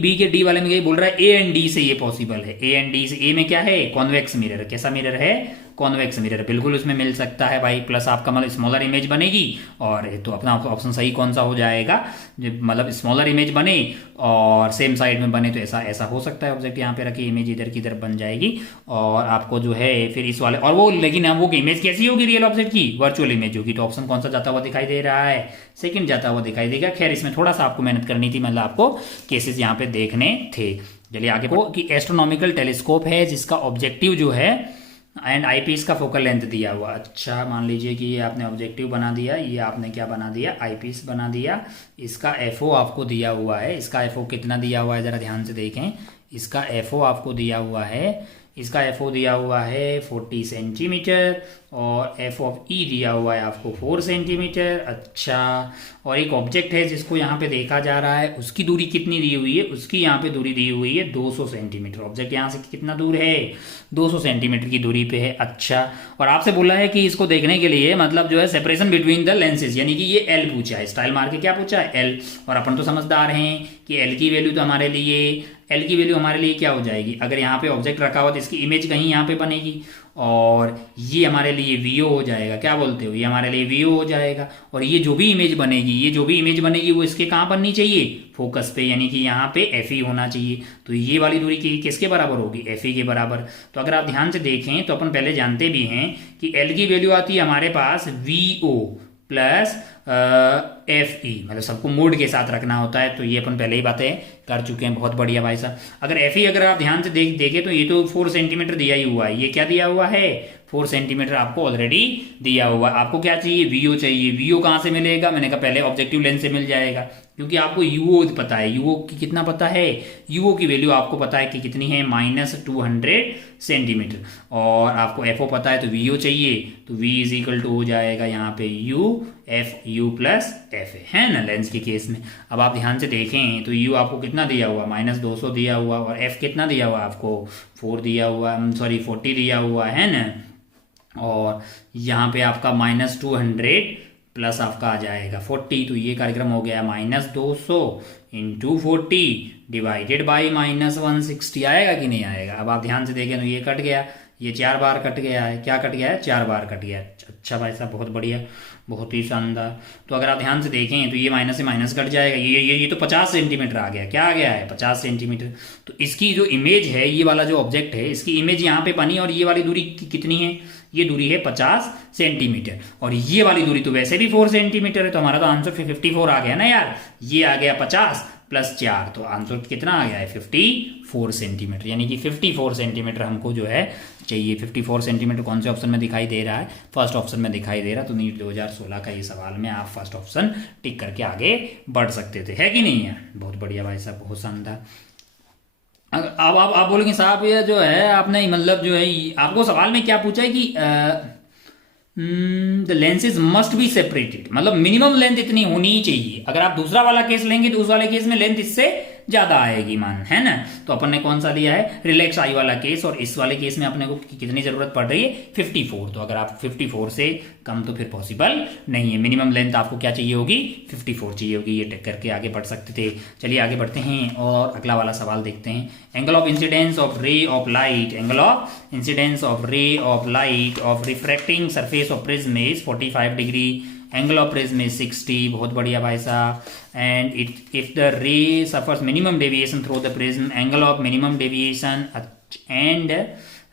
बी के डी वाले में यही बोल रहा है ए एंड डी से ये पॉसिबल है, ए एंड डी से। ए में क्या है, कॉन्वेक्स मिरर। कैसा मिरर है, कॉन्वेक्स मिरर, बिल्कुल उसमें मिल सकता है भाई। प्लस आपका मतलब स्मॉलर इमेज बनेगी, और तो अपना ऑप्शन सही कौन सा हो जाएगा, जब मतलब स्मॉलर इमेज बने और सेम साइड में बने तो ऐसा ऐसा हो सकता है। ऑब्जेक्ट यहाँ पे रखी, इमेज इधर की तरफ बन जाएगी, और आपको जो है फिर इस वाले, और वो लेकिन वो इमेज कैसी होगी रियल ऑब्जेक्ट की, वर्चुअल इमेज होगी। तो ऑप्शन कौन सा जाता हुआ दिखाई दे रहा है, सेकंड जाता हुआ दिखाई देगा। खैर इसमें थोड़ा सा आपको मेहनत करनी थी, मतलब आपको केसेस यहाँ पे देखने थे। चलिए आगे को कि एस्ट्रोनॉमिकल टेलीस्कोप है जिसका ऑब्जेक्टिव जो है एंड आईपीस का फोकल लेंथ दिया हुआ। अच्छा, मान लीजिए कि ये आपने ऑब्जेक्टिव बना दिया, ये आपने क्या बना दिया, आईपीस बना दिया। इसका एफओ आपको दिया हुआ है, इसका एफओ कितना दिया हुआ है जरा ध्यान से देखें। इसका एफओ आपको दिया हुआ है, इसका एफओ दिया हुआ है 40 सेंटीमीटर, और एफ ऑफ ई दिया हुआ है आपको 4 सेंटीमीटर। अच्छा, और एक ऑब्जेक्ट है जिसको यहाँ पे देखा जा रहा है, उसकी दूरी कितनी दी हुई है, उसकी यहाँ पे दूरी दी हुई है 200 सेंटीमीटर। ऑब्जेक्ट यहाँ से कितना दूर है, 200 सेंटीमीटर की दूरी पे है। अच्छा, और आपसे बोला है कि इसको देखने के लिए मतलब जो है सेपरेशन बिटवीन द लेंसेज, यानी कि ये एल पूछा है, स्टाइल मार के क्या पूछा है, एल। और अपन तो समझदार हैं कि एल की वैल्यू तो हमारे लिए, एल की वैल्यू हमारे लिए क्या हो जाएगी, अगर यहाँ पे ऑब्जेक्ट रखा हुआ तो इसकी इमेज कहीं यहाँ पे बनेगी, और ये हमारे लिए वीओ हो जाएगा। क्या बोलते हो, ये हमारे लिए वीओ हो जाएगा। और ये जो भी इमेज बनेगी, ये जो भी इमेज बनेगी वो इसके कहाँ बननी चाहिए, फोकस पे, यानी कि यहाँ पे एफ ई होना चाहिए। तो ये वाली दूरी किसके बराबर होगी, एफ ई के बराबर। तो अगर आप ध्यान से देखें तो अपन पहले जानते भी हैं कि एल की वैल्यू आती है हमारे पास वीओ प्लस एफ ई, मतलब सबको मोड के साथ रखना होता है। तो ये अपन पहले ही बातें कर चुके हैं, बहुत बढ़िया भाई साहब। अगर एफ ई अगर आप ध्यान से देखें तो ये तो 4 सेंटीमीटर दिया ही हुआ है, ये क्या दिया हुआ है, 4 सेंटीमीटर आपको ऑलरेडी दिया हुआ है। आपको क्या चाहिए, वीओ चाहिए। वीओ कहाँ से मिलेगा, मैंने कहा पहले ऑब्जेक्टिव लेंस से मिल जाएगा, क्योंकि आपको यूओ पता है, यूओ की कितना पता है, यूओ की वैल्यू आपको पता है कि कितनी है, -200 सेंटीमीटर। और आपको एफओ पता है तो वीओ चाहिए, तो वी इज इक्वल टू हो जाएगा यहाँ पे U F you plus F है ना, लेंस के केस में। अब आप ध्यान से देखें तो यू आपको कितना दिया हुआ, -200 दिया हुआ, और एफ कितना दिया हुआ आपको 4 दिया हुआ, सॉरी 40 दिया हुआ है ना। और यहाँ पे आपका -200 प्लस आपका आ जाएगा 40, तो ये कार्यक्रम हो गया -200 इंटू 40 डिवाइडेड बाई -160। आएगा कि नहीं आएगा। अब आप ध्यान से देखें तो ये कट गया, ये 4 बार कट गया है। क्या कट गया है, 4 बार कट गया है। अच्छा भाई साहब, बहुत बढ़िया, बहुत ही शानदार। तो अगर आप ध्यान से देखें तो ये माइनस से माइनस कट जाएगा, ये तो 50 सेंटीमीटर आ गया। क्या आ गया है, 50 सेंटीमीटर। तो इसकी जो इमेज है, ये वाला जो ऑब्जेक्ट है, इसकी इमेज यहाँ पे बनी, और ये वाली दूरी कितनी है, ये दूरी है 50 सेंटीमीटर, और ये वाली दूरी तो वैसे भी 4 सेंटीमीटर है। तो हमारा तो आंसर 54 आ गया ना यार। ये आ गया 50 प्लस 4, तो आंसर कितना आ गया है, 54 सेंटीमीटर। यानी कि 54 सेंटीमीटर हमको जो है चाहिए। 54 सेंटीमीटर कौन से ऑप्शन में दिखाई दे रहा है, फर्स्ट ऑप्शन में दिखाई दे रहा। तो नीट 2016 का ये सवाल में आप फर्स्ट ऑप्शन टिक करके आगे बढ़ सकते थे, है कि नहीं है। बहुत बढ़िया भाई साहब, बहुत शानदार। अब आप बोलेंगे साहब ये जो है आपने मतलब जो है आपको सवाल में क्या पूछा है कि the lenses must be separated, मतलब मिनिमम लेंथ इतनी होनी ही चाहिए। अगर आप दूसरा वाला केस लेंगे तो उस वाले केस में लेंथ इससे ज्यादा आएगी, मान है ना। तो अपन ने कौन सा लिया है, रिलैक्स आई वाला केस, और इस वाले केस में अपने को कितनी जरूरत पड़ रही है, 54। तो अगर आप 54 से कम तो फिर पॉसिबल नहीं है। मिनिमम लेंथ आपको क्या चाहिए होगी, 54 चाहिए होगी। ये टेक करके आगे बढ़ सकते थे। चलिए आगे बढ़ते हैं और अगला वाला सवाल देखते हैं। एंगल ऑफ इंसिडेंस ऑफ रे of light, angle of incidence of रे of light of refracting surface of prism is 45 degree, angle of prism is 60। बहुत बढ़िया भाई साहब। And if the ray suffers minimum deviation through the prism, angle of minimum deviation and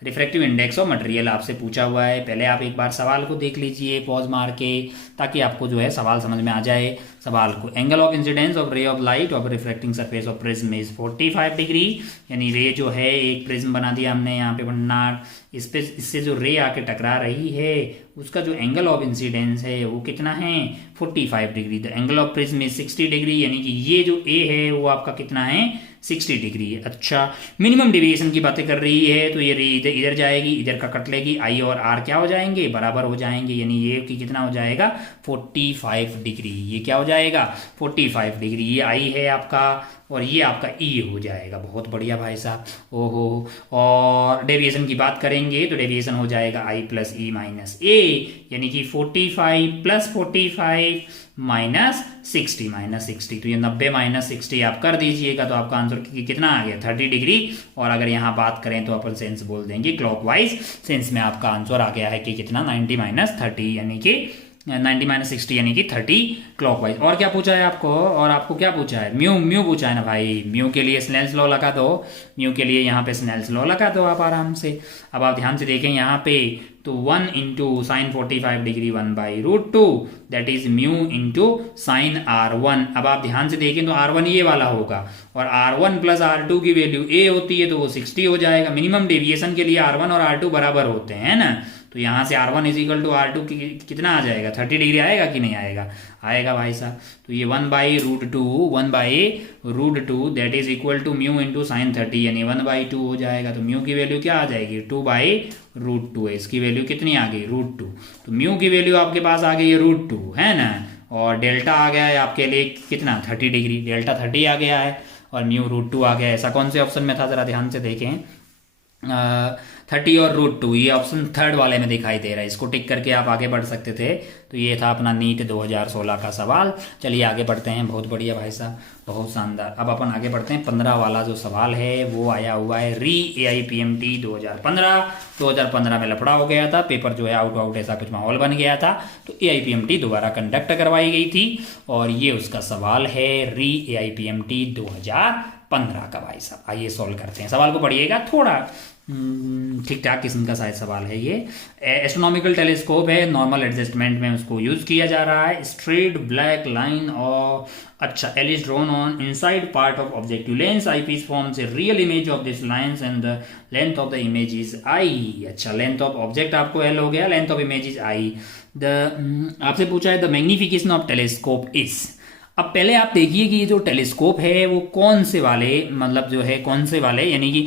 refractive index of material आपसे पूछा हुआ है। पहले आप एक बार सवाल को देख लीजिए पॉज मार के, ताकि आपको जो है सवाल समझ में आ जाए। सवाल को, एंगल ऑफ इंसिडेंस ऑफ रे of light of reflecting surface of prism is 45 degree, यानी रे जो है एक प्रिज्म बना दिया हमने यहाँ पे बनना, इस पे इससे जो रे आके टकरा रही है उसका जो एंगल ऑफ इंसिडेंस है वो कितना है, 45 degree. The angle of prism is 60 degree, यानी कि ये जो ए है वो आपका कितना है, 60 डिग्री है। अच्छा, मिनिमम डेविएशन की बातें कर रही है, तो ये रे इधर जाएगी, इधर का कट लेगी, आई और आर क्या हो जाएंगे, बराबर हो जाएंगे, यानी ये की कितना हो जाएगा, 45 डिग्री। ये क्या हो जाएगा 45 डिग्री। ये आई है आपका और ये आपका ई हो जाएगा। बहुत बढ़िया भाई साहब। ओहो। और डेविएशन की बात करेंगे तो डेविएशन हो जाएगा आई प्लस ई माइनस ए, यानी कि 45 प्लस 45 माइनस 60 तो ये 90 माइनस 60 आप कर दीजिएगा तो आपका आंसर कितना आ गया 30 डिग्री। और अगर यहाँ बात करें तो अपन सेंस बोल देंगे क्लॉकवाइज सेंस में आपका आंसर आ गया है कि कितना 90 माइनस 30 यानी कि 90 माइनस 60 यानी कि 30 क्लॉकवाइज। और क्या पूछा है आपको, और आपको क्या पूछा है म्यू, म्यू पूछा है ना भाई। म्यू के लिए स्नेल्स लॉ लगा दो, म्यू के लिए यहाँ पे स्नेल्स लॉ लगा दो आप आराम से। अब आप ध्यान से देखें यहाँ पे तो 1 into sign 45 degree 1/√2 that is mu into sign R1। अब आप ध्यान से देखें तो R1 ये वाला होगा और R1 प्लस R2 की वैल्यू A होती है तो वो 60 हो जाएगा। मिनिमम डेविएशन के लिए R1 और R2 बराबर होते हैं ना, तो यहाँ से R1 is equal to R2 कितना आ जाएगा 30 डिग्री आएगा कि नहीं आएगा, आएगा भाई साहब। तो ये 1/√2 that is equal to mu into sine 30 यानी 1/2 हो जाएगा। तो म्यू की वैल्यू क्या आ जाएगी 2/√2 है, इसकी वैल्यू कितनी आ गई √2। तो म्यू की वैल्यू आपके पास आ गई है √2 है ना, और डेल्टा आ गया है आपके लिए कितना 30 डिग्री, डेल्टा 30 आ गया है और म्यू √2 आ गया है। ऐसा कौन से ऑप्शन में था जरा ध्यान से देखें 30 और √2 ये ऑप्शन थर्ड वाले में दिखाई दे रहा है, इसको टिक करके आप आगे बढ़ सकते थे। तो ये था अपना नीट 2016 का सवाल। चलिए आगे बढ़ते हैं। बहुत बढ़िया भाई साहब, बहुत शानदार। अब अपन आगे बढ़ते हैं 15 वाला जो सवाल है वो आया हुआ है री AIPMT 2015 में लफड़ा हो गया था, पेपर जो है आउट ऐसा कुछ माहौल बन गया था तो AIPMT दोबारा कंडक्ट करवाई गई थी और ये उसका सवाल है री AIPMT 2015 का भाई साहब। आइए सॉल्व करते हैं। सवाल को पढ़िएगा, थोड़ा ठीक ठाक किस्म का शायद सवाल है ये। एस्ट्रोनॉमिकल टेलीस्कोप है, नॉर्मल एडजस्टमेंट में उसको यूज किया जा रहा है। स्ट्रेट ब्लैक लाइन और अच्छा L is drawn on inside part of objective lens eyepiece forms a real image of this lines and the length of the image is I. अच्छा length of object आपको L हो गया, length of image is I. The आपसे पूछा है the magnification of telescope is. अब पहले आप देखिए कि ये जो टेलीस्कोप है वो कौन से वाले मतलब जो है कौन से वाले यानी कि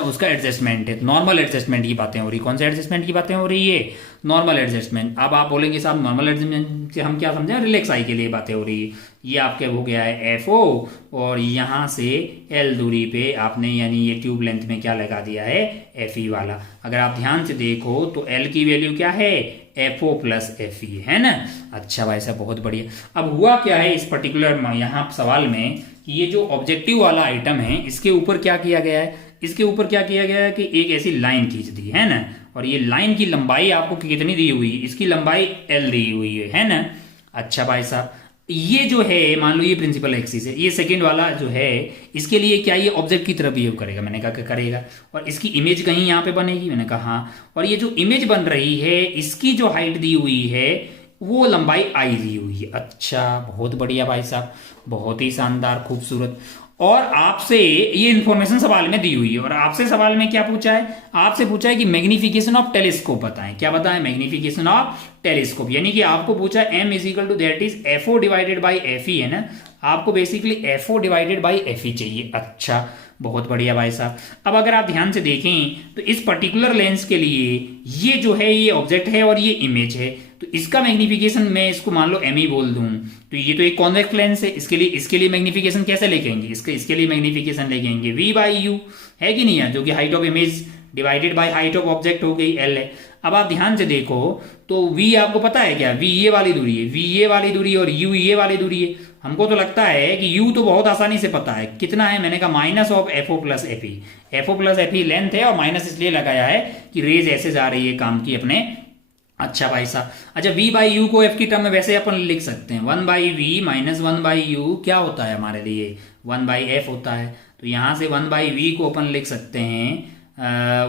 उसका एडजस्टमेंट है, नॉर्मल एडजस्टमेंट की बातें हो रही। कौन से एडजस्टमेंट की बातें हो रही है नॉर्मल एडजस्टमेंट। अब आप बोलेंगे साहब नॉर्मल एडजस्टमेंट से हम क्या समझें रिलैक्स आई के लिए बातें हो रही है। ये आपके हो गया है FO और यहाँ से L दूरी पे आपने यानी ये ट्यूब लेंथ में क्या लगा दिया है FE वाला। अगर आप ध्यान से देखो तो L की वैल्यू क्या है FO प्लस FE है ना। अच्छा भाई साहब बहुत बढ़िया। अब हुआ क्या है इस पर्टिकुलर यहाँ सवाल में कि ये जो ऑब्जेक्टिव वाला आइटम है इसके ऊपर क्या किया गया है, इसके ऊपर क्या किया गया है कि एक ऐसी लाइन खींच दी है ना, और ये लाइन की लंबाई आपको कितनी दी हुई है, इसकी लंबाई L दी हुई है ना। अच्छा भाई साहब ये जो है मान लो ये प्रिंसिपल एक्सिस है, ये सेकंड वाला जो है इसके लिए क्या ये ऑब्जेक्ट की तरफ बिहेव करेगा, मैंने कहा करेगा, और इसकी इमेज कहीं यहाँ पे बनेगी, मैंने कहा हाँ। और ये जो इमेज बन रही है इसकी जो हाइट दी हुई है वो लंबाई आई दी हुई है। अच्छा बहुत बढ़िया भाई साहब, बहुत ही शानदार खूबसूरत। और आपसे ये इंफॉर्मेशन सवाल में दी हुई है और आपसे सवाल में क्या पूछा है, आपसे पूछा है कि मैग्निफिकेशन ऑफ टेलीस्कोप बताएं। क्या बताएं मैग्निफिकेशन ऑफ टेलीस्कोप, यानी कि आपको पूछा M is equal to that is FO divided by FE है ना, आपको basically FO divided by FE चाहिए। अच्छा बहुत बढ़िया भाई साहब। अब अगर आप ध्यान से देखें तो इस पर्टिकुलर लेंस के लिए ये जो है ये ऑब्जेक्ट है और ये इमेज है, तो इसका मैग्निफिकेशन मैं इसको मान लो ME बोल दूं, तो ये तो एक कॉन्वेक्स लेंस है, इसके लिए मैग्निफिकेशन कैसे लिखेंगे, इसके लिए मैग्निफिकेशन लिखेंगे V/U है कि नहीं है, जो कि height of image divided by height of object हो गई L है। अब आप ध्यान से देखो तो V आपको पता है क्या, V ये वाली दूरी है, V ये वाली दूरी और U ये वाली दूरी है। हमको तो लगता है कि U तो बहुत आसानी से पता है कितना है, मैंने कहा minus of FO plus FE। FO plus FE length है और माइनस इसलिए लगाया है कि रेज ऐसे जा रही है काम की अपने। अच्छा भाई साहब अच्छा V/U को F की टर्म में वैसे अपन लिख सकते हैं 1/V माइनस 1/U क्या होता है हमारे लिए 1/F होता है। तो यहां से 1/V को अपन लिख सकते हैं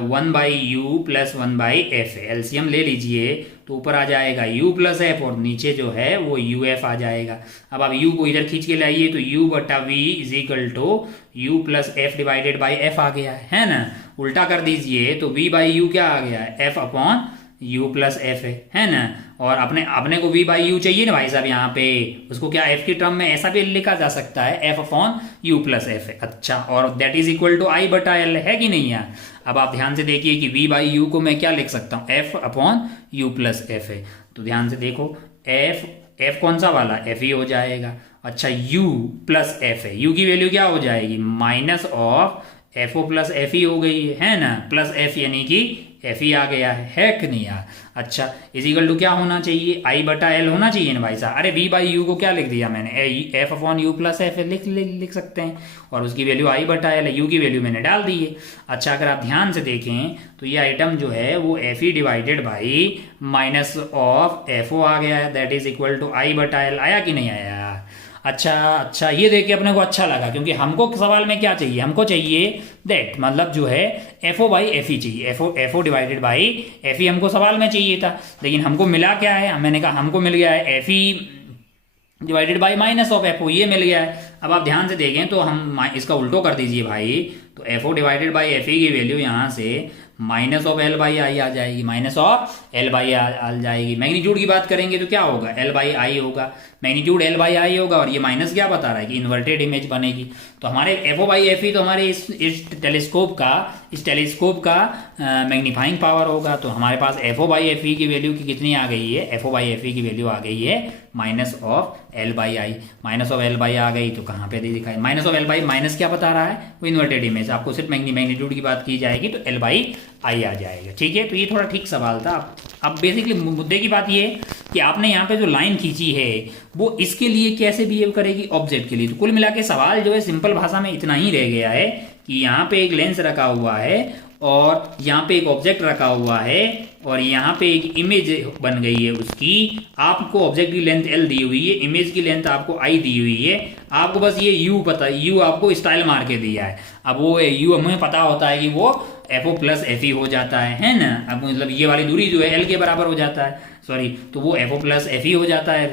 1/U प्लस 1/F है, एलसीएम ले लीजिए तो ऊपर आ जाएगा U प्लस F और नीचे जो है वो UF आ जाएगा। अब आप U को इधर खींच के लाइए तो U/V is equal to U plus F divided by F आ गया है ना। उल्टा कर दीजिए तो V/U क्या आ गया F upon U plus F है ना। और अपने को V/U चाहिए ना भाई साहब, यहाँ पे उसको क्या F की टर्म में ऐसा भी लिखा जा सकता है F upon U plus F। अच्छा और that is equal to I/L है कि नहीं है। अब आप ध्यान से देखिए कि V/U को मैं क्या लिख सकता हूँ F upon U plus F है। तो ध्यान से देखो एफ एफ कौन सा वाला, एफ ही हो जाएगा। अच्छा u प्लस एफ है, u की वैल्यू क्या हो जाएगी, minus of F O plus F ही हो गई है ना, प्लस एफ यानी कि एफ ही आ गया है कि नहीं यार। अच्छा इजिकल टू क्या होना चाहिए, आई बटा एल होना चाहिए ना भाई साहब। अरे वी बाई यू को क्या लिख दिया मैंने, F upon you plus F लिख सकते हैं, और उसकी वैल्यू आई बटा एल है, यू की वैल्यू मैंने डाल दी है। अच्छा अगर आप ध्यान से देखें तो ये आइटम जो है वो F E divided by minus of F O आ गया है, that is equal to I बटा एल, आया कि नहीं आया। अच्छा ये देख के अपने को अच्छा लगा, क्योंकि हमको सवाल में क्या चाहिए, हमको चाहिए दैट, मतलब जो है F O by F E चाहिए, F O divided by F E हमको सवाल में चाहिए था, लेकिन हमको मिला क्या है, मैंने कहा हमको मिल गया है f E divided by minus of F o, ये मिल गया है। अब आप ध्यान से देखें तो हम इसका उल्टो कर दीजिए भाई, तो F O divided by F E की वैल्यू यहाँ से minus of L by I आ जाएगी, माइनस ऑफ एल बाई आ जाएगी। मैग्नीट्यूड की बात करेंगे तो क्या होगा, एल बाई आई होगा, मैग्नीट्यूड एल बाई आई होगा, और ये माइनस क्या बता रहा है कि इन्वर्टेड इमेज बनेगी। तो हमारे f O by F e तो हमारे इस टेलीस्कोप का मैग्नीफाइंग पावर होगा। तो हमारे पास F O by F E की वैल्यू की कितनी आ गई है, F O by F E की वैल्यू आ गई है minus of L by I, minus of L by आ गई तो कहाँ पे दिखाई, minus of L by, minus क्या बता रहा है, वो इन्वर्टेड इमेज, आपको सिर्फ मैग्नीट्यूड की बात की जाएगी तो एल बाई आई आ जाएगा। ठीक है, तो ये थोड़ा ठीक सवाल था। अब बेसिकली मुद्दे की बात ये कि आपने यहाँ पे जो लाइन खींची है वो इसके लिए कैसे बिहेव करेगी, ऑब्जेक्ट के लिए। तो कुल मिला के सवाल जो है सिंपल भाषा में इतना ही रह गया है कि यहाँ पे एक लेंस रखा हुआ है और यहाँ पे एक ऑब्जेक्ट रखा हुआ है और यहाँ पे एक इमेज बन गई है उसकी, आपको ऑब्जेक्ट की लेंथ एल दी हुई है, इमेज की लेंथ आपको आई दी हुई है, आपको बस ये यू पता, यू आपको स्टाइल मार के दिया है। अब वो यू हमें पता होता है कि वो एफ ओ प्लस एफ ई हो जाता है ना। अब मतलब ये वाली दूरी जो है एल के बराबर हो जाता है, सॉरी, तो वो एफ ओ प्लस एफ ई हो जाता है,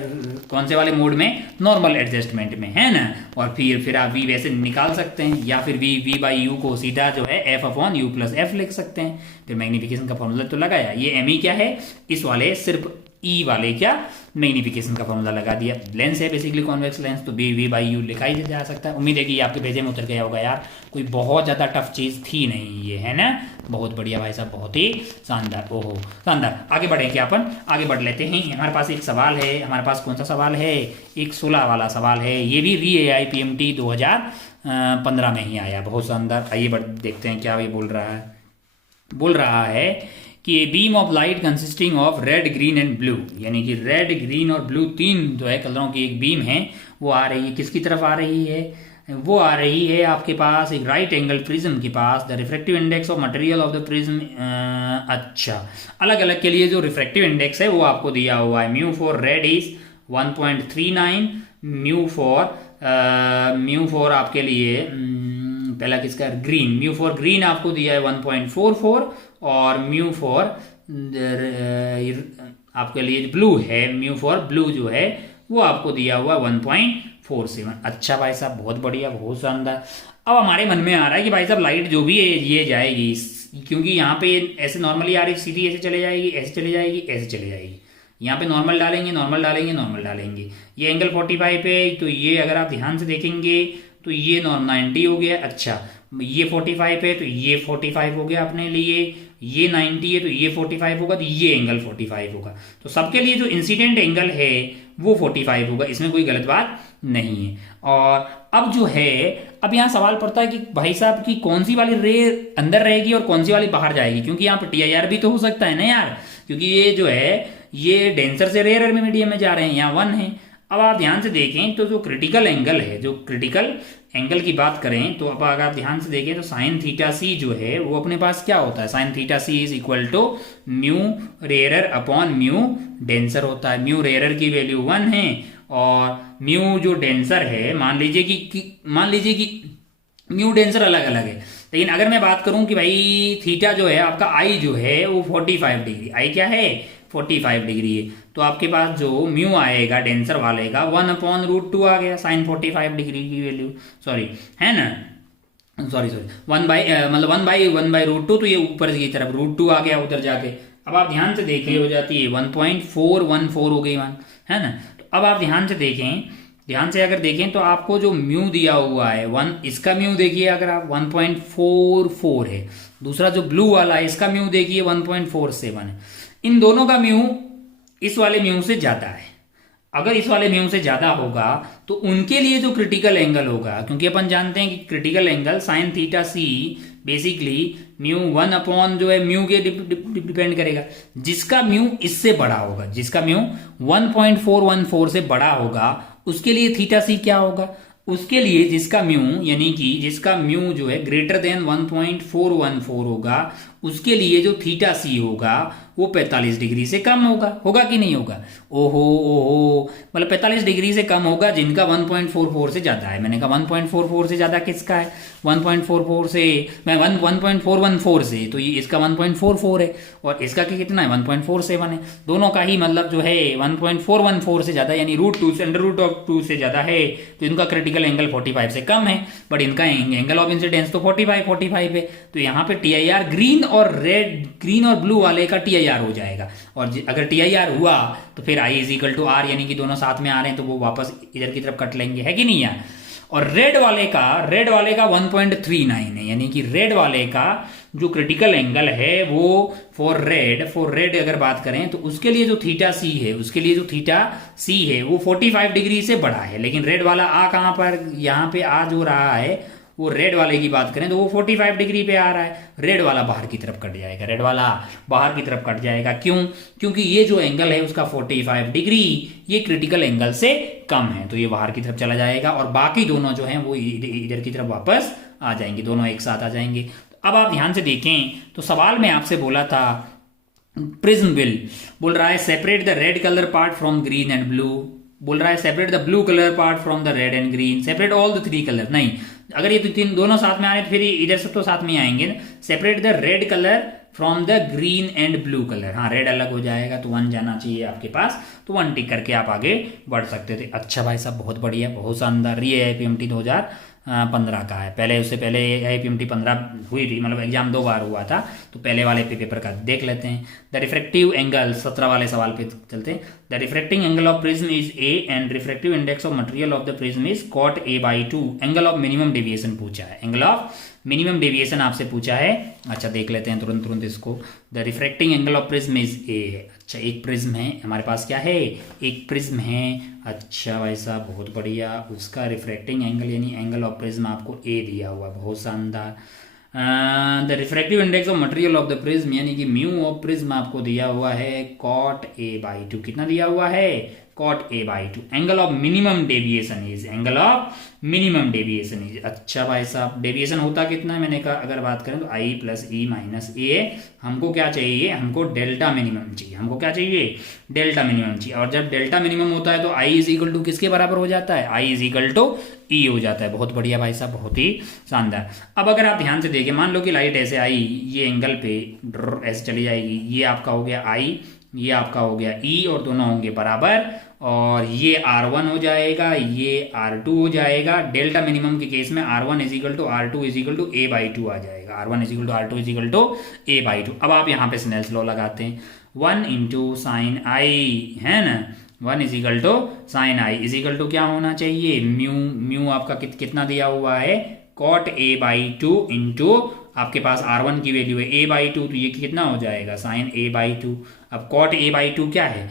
कौन से वाले मोड में, नॉर्मल एडजस्टमेंट में, है ना। और फिर आप वी वैसे निकाल सकते हैं, या फिर वी बाई यू को सीधा जो है F upon you plus F लिख सकते हैं। फिर मैग्निफिकेशन का फॉर्मूला तो लगाया, ये एम ई क्या है, इस वाले सिर्फ ई वाले क्या मैग्निफिकेशन का फॉर्मूला लगा दिया। लेंस है बेसिकली कॉन्वेक्स लेंस, तो बी वी बाई यू लिखा ही जा सकता है। उम्मीद है कि आपके पेजे में उतर गया होगा यार, कोई बहुत ज़्यादा टफ चीज़ थी नहीं ये, है ना। बहुत बढ़िया भाई साहब, बहुत ही शानदार, ओहो शानदार। आगे बढ़े क्या, अपन आगे बढ़ लेते हैं। हमारे पास एक सवाल है, हमारे पास कौन सा सवाल है, एक 16 वाला सवाल है, ये भी री ए आई पी एम टी 2015 में ही आया, बहुत शानदार। आइए देखते हैं क्या ये बोल रहा है कि beam of light consisting of red green and blue, यानी कि रेड ग्रीन और ब्लू तीन जो है कलरों की एक बीम है, वो आ रही है, किसकी तरफ आ रही है, वो आ रही है आपके पास एक राइट एंगल प्रिज्म के पास। The refractive index of material of the prism, अच्छा अलग अलग के लिए जो रिफ्रैक्टिव इंडेक्स है वो आपको दिया हुआ है। Mu for red is 1.39, mu for आपके लिए पहला किसका, ग्रीन, म्यू फॉर ग्रीन आपको दिया है 1.44, और म्यू फॉर आपके लिए ब्लू है, म्यू फॉर ब्लू जो है वो आपको दिया हुआ 1.47। अच्छा भाई साहब, बहुत बढ़िया, बहुत शानदार। अब हमारे मन में आ रहा है कि भाई साहब लाइट जो भी है ये जाएगी, क्योंकि यहाँ पे ऐसे नॉर्मली आ रही, सीधी ऐसे चले जाएगी, ऐसे चले जाएगी, ऐसे चले जाएगी, यहाँ पे नॉर्मल डालेंगे, नॉर्मल डालेंगे, नॉर्मल डालेंगे। ये एंगल 45 है, तो ये अगर आप ध्यान से देखेंगे तो ये 90 हो गया। अच्छा ये 45 है तो ये 45 हो गया अपने लिए, ये 90 है तो ये 45 होगा, तो ये एंगल 45 होगा। तो सबके लिए जो इंसिडेंट एंगल है वो 45 होगा, इसमें कोई गलत बात नहीं है। और अब जो है, अब यहाँ सवाल पड़ता है कि भाई साहब की कौन सी वाली रे अंदर रहेगी और कौन सी वाली बाहर जाएगी, क्योंकि यहाँ पर TIR भी तो हो सकता है ना यार, क्योंकि ये जो है ये डेंसर से रेयर मीडियम में जा रहे हैं, यहाँ 1 है। अब आप ध्यान से देखें तो जो क्रिटिकल एंगल है, जो क्रिटिकल एंगल की बात करें तो अब अगर आप ध्यान से देखें तो साइन थीटा सी जो है वो अपने पास क्या होता है, sine theta C is equal to mu rarer upon mu denser होता है। म्यू रेयरर की वैल्यू 1 है और म्यू जो डेंसर है, मान लीजिए कि म्यू डेंसर अलग अलग है, लेकिन अगर मैं बात करूं कि भाई थीटा जो है आपका आई जो है वो 45 डिग्री, आई क्या है 45 डिग्री है, तो आपके पास जो म्यू आएगा डेंसर वाले का 1/√2 आ गया, साइन 45 डिग्री की वैल्यू, सॉरी है ना, सॉरी 1/√2, तो ये ऊपर की तरफ √2 आ गया उधर जाके। अब आप ध्यान से देखें हो जाती है 1.414 हो गई 1, है ना। तो अब आप ध्यान से देखें, ध्यान से अगर देखें तो आपको जो म्यू दिया हुआ है 1, इसका म्यू देखिए अगर आप 1.44 है, दूसरा जो ब्लू वाला है इसका म्यू देखिए 1.47 है। इन दोनों का म्यू इस वाले म्यू से ज्यादा है, अगर इस वाले म्यू से ज्यादा होगा तो उनके लिए जो क्रिटिकल एंगल होगा, क्योंकि अपन जानते हैं कि critical angle sine theta see basically mu 1 जो है म्यू के डिपेंड करेगा। जिसका म्यू इससे बड़ा होगा, जिसका म्यू 1.414 से बड़ा होगा, उसके लिए थीटा सी क्या होगा, उसके लिए जिसका म्यू यानी कि जिसका म्यू जो है ग्रेटर देन 1.414 होगा, उसके लिए जो थीटा सी होगा वो 45 डिग्री से कम होगा। होगा कि नहीं होगा? ओहो ओहो, मतलब 45 डिग्री से कम होगा जिनका 1.44 से ज्यादा है। मैंने कहा 1.44 से ज्यादा किसका है? 1.44 से मैं 1.414 से, तो ये इसका 1.44 है और इसका कितना है? 1.47 है। दोनों का ही मतलब जो है 1.414 से ज्यादा यानी √2 से √2 से ज्यादा है, तो इनका क्रिटिकल एंगल 45 से कम है, बट इनका एंगल ऑफ इंसिडेंस तो 45 है। तो यहाँ पे TIR ग्रीन और ब्लू वाले का TIR हो जाएगा, और अगर TIR हुआ तो फिर I = R, यानी कि दोनों साथ में आ रहे हैं तो वो वापस इधर की तरफ कट लेंगे, है कि नहीं यार? और रेड वाले का 1.39 है, यानी कि रेड वाले का जो क्रिटिकल एंगल है वो फॉर रेड अगर बात करें तो उसके लिए जो थीटा सी है वो 45 डिग्री से बड़ा है। लेकिन रेड वाला आ कहां पर? यहाँ पे आ जो रहा है वो रेड वाले की बात करें तो वो 45 डिग्री पे आ रहा है। रेड वाला बाहर की तरफ कट जाएगा। क्यों? क्योंकि ये जो एंगल है उसका 45 डिग्री ये क्रिटिकल एंगल से कम है, तो ये बाहर की तरफ चला जाएगा और बाकी दोनों जो हैं वो इधर की तरफ वापस आ जाएंगे, दोनों एक साथ आ जाएंगे। अब आप ध्यान से देखें तो सवाल में आपसे बोला था प्रिज्म विल, बोल रहा है separate the red colour part from green and blue, बोल रहा है separate the blue colour part from the red and green, separate all the 3 colour. नहीं, अगर ये तीन दोनों साथ में आ रहे तो फिर इधर सब तो साथ में आएंगे। Separate the red colour from the green and blue colour, हाँ रेड अलग हो जाएगा तो 1 जाना चाहिए आपके पास, तो 1 टिक करके आप आगे बढ़ सकते थे। अच्छा भाई साहब, बहुत बढ़िया, बहुत शानदार। ये IPMT 2015 का है। उससे पहले IPMT 15 हुई थी, मतलब एग्जाम 2 बार हुआ था, तो पहले वाले पेपर का देख लेते हैं। द रिफ्रैक्टिव एंगल, 17 वाले सवाल पे चलते हैं। The refracting angle of prism is A and refractive index of material of the prism is cot A/2। Angle of minimum deviation पूछा है, एंगल ऑफ मिनिमम डेविएशन आपसे पूछा है। अच्छा देख लेते हैं तुरंत इसको। The refracting angle of prism is A है। अच्छा, एक प्रिज्म है हमारे पास, क्या है? एक प्रिज्म है। अच्छा भाई साहब, बहुत बढ़िया। उसका रिफ्रैक्टिंग एंगल यानी एंगल ऑफ प्रिज्म आपको A दिया हुआ, बहुत शानदार। The refractive index of material of the prism यानी कि म्यू ऑफ प्रिज्म आपको दिया हुआ है cot A/2। कितना दिया हुआ है? cot A/2। Angle of minimum deviation is, अच्छा भाई साहब, डेविएशन होता कितना है? मैंने कहा अगर बात करें तो I + E - A। हमको क्या चाहिए? हमको डेल्टा मिनिमम चाहिए, डेल्टा मिनिमम चाहिए। और जब डेल्टा मिनिमम होता है तो I = किसके बराबर हो जाता है? I = E हो जाता है। बहुत बढ़िया भाई साहब, बहुत ही शानदार। अब अगर आप ध्यान से देखें, मान लो कि लाइट ऐसे आई, ये एंगल पे ऐसे चली जाएगी, ये आपका हो गया I, ये आपका हो गया E, और दोनों होंगे बराबर, और ये R1 हो जाएगा, ये R2 हो जाएगा। डेल्टा मिनिमम के केस में R1 = R2 = A/2 आ जाएगा। R1 = R2 = A/2। अब आप यहाँ पे स्नेल्स लॉ लगाते हैं, 1 × sin I, है ना? 1 = sin I = क्या होना चाहिए? म्यू आपका कितना दिया हुआ है? cot A/2 इंटू आपके पास R1 की वैल्यू है A/2, तो ये कितना हो जाएगा? sin A/2। अब cot A/2 क्या है?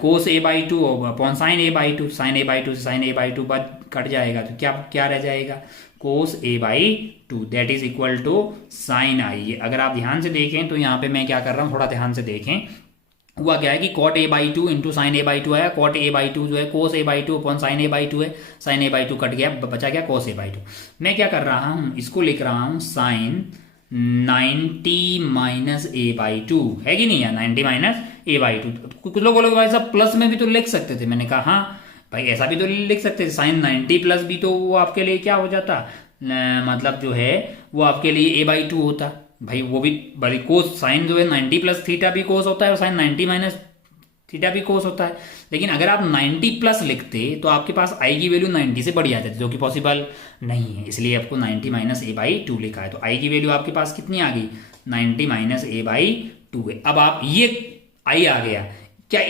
cos A/2 upon sin A/2। sin A/2 से sin A/2 बाद कट जाएगा, तो क्या रह जाएगा? cos A/2 that is equal to sin I। अगर आप ध्यान से देखें तो यहाँ पे मैं क्या कर रहा हूँ, थोड़ा ध्यान से देखें। हुआ क्या है कि cot A/2 into sin A/2 आया। cot A/2 जो है cos A/2 upon sin A/2 है। sin A/2 कट गया, बचा क्या? cos A/2। मैं क्या कर रहा हूँ, इसको लिख रहा हूँ sin 90 - A/2, है कि नहीं है? 90 - A/2। कुछ लोग बोलोगे भाई साहब प्लस में भी तो लिख सकते थे। मैंने कहा हाँ भाई, ऐसा भी तो लिख सकते थे। sin 90 प्लस भी तो वो आपके लिए क्या हो जाता, मतलब जो है वो आपके लिए A/2 होता भाई। वो भी बड़ी कोस, साइन जो है 90 + थीटा भी कोस होता है और साइन 90 - थीटा भी कोस होता है। लेकिन अगर आप 90 प्लस लिखते तो आपके पास I की वैल्यू 90 से बड़ी आ जाती, जो कि पॉसिबल नहीं है, इसलिए आपको 90 - A/2 लिखा है। तो I की वैल्यू आपके पास कितनी आ गई? 90 - A/2 है। अब आप ये I आ गया, क्या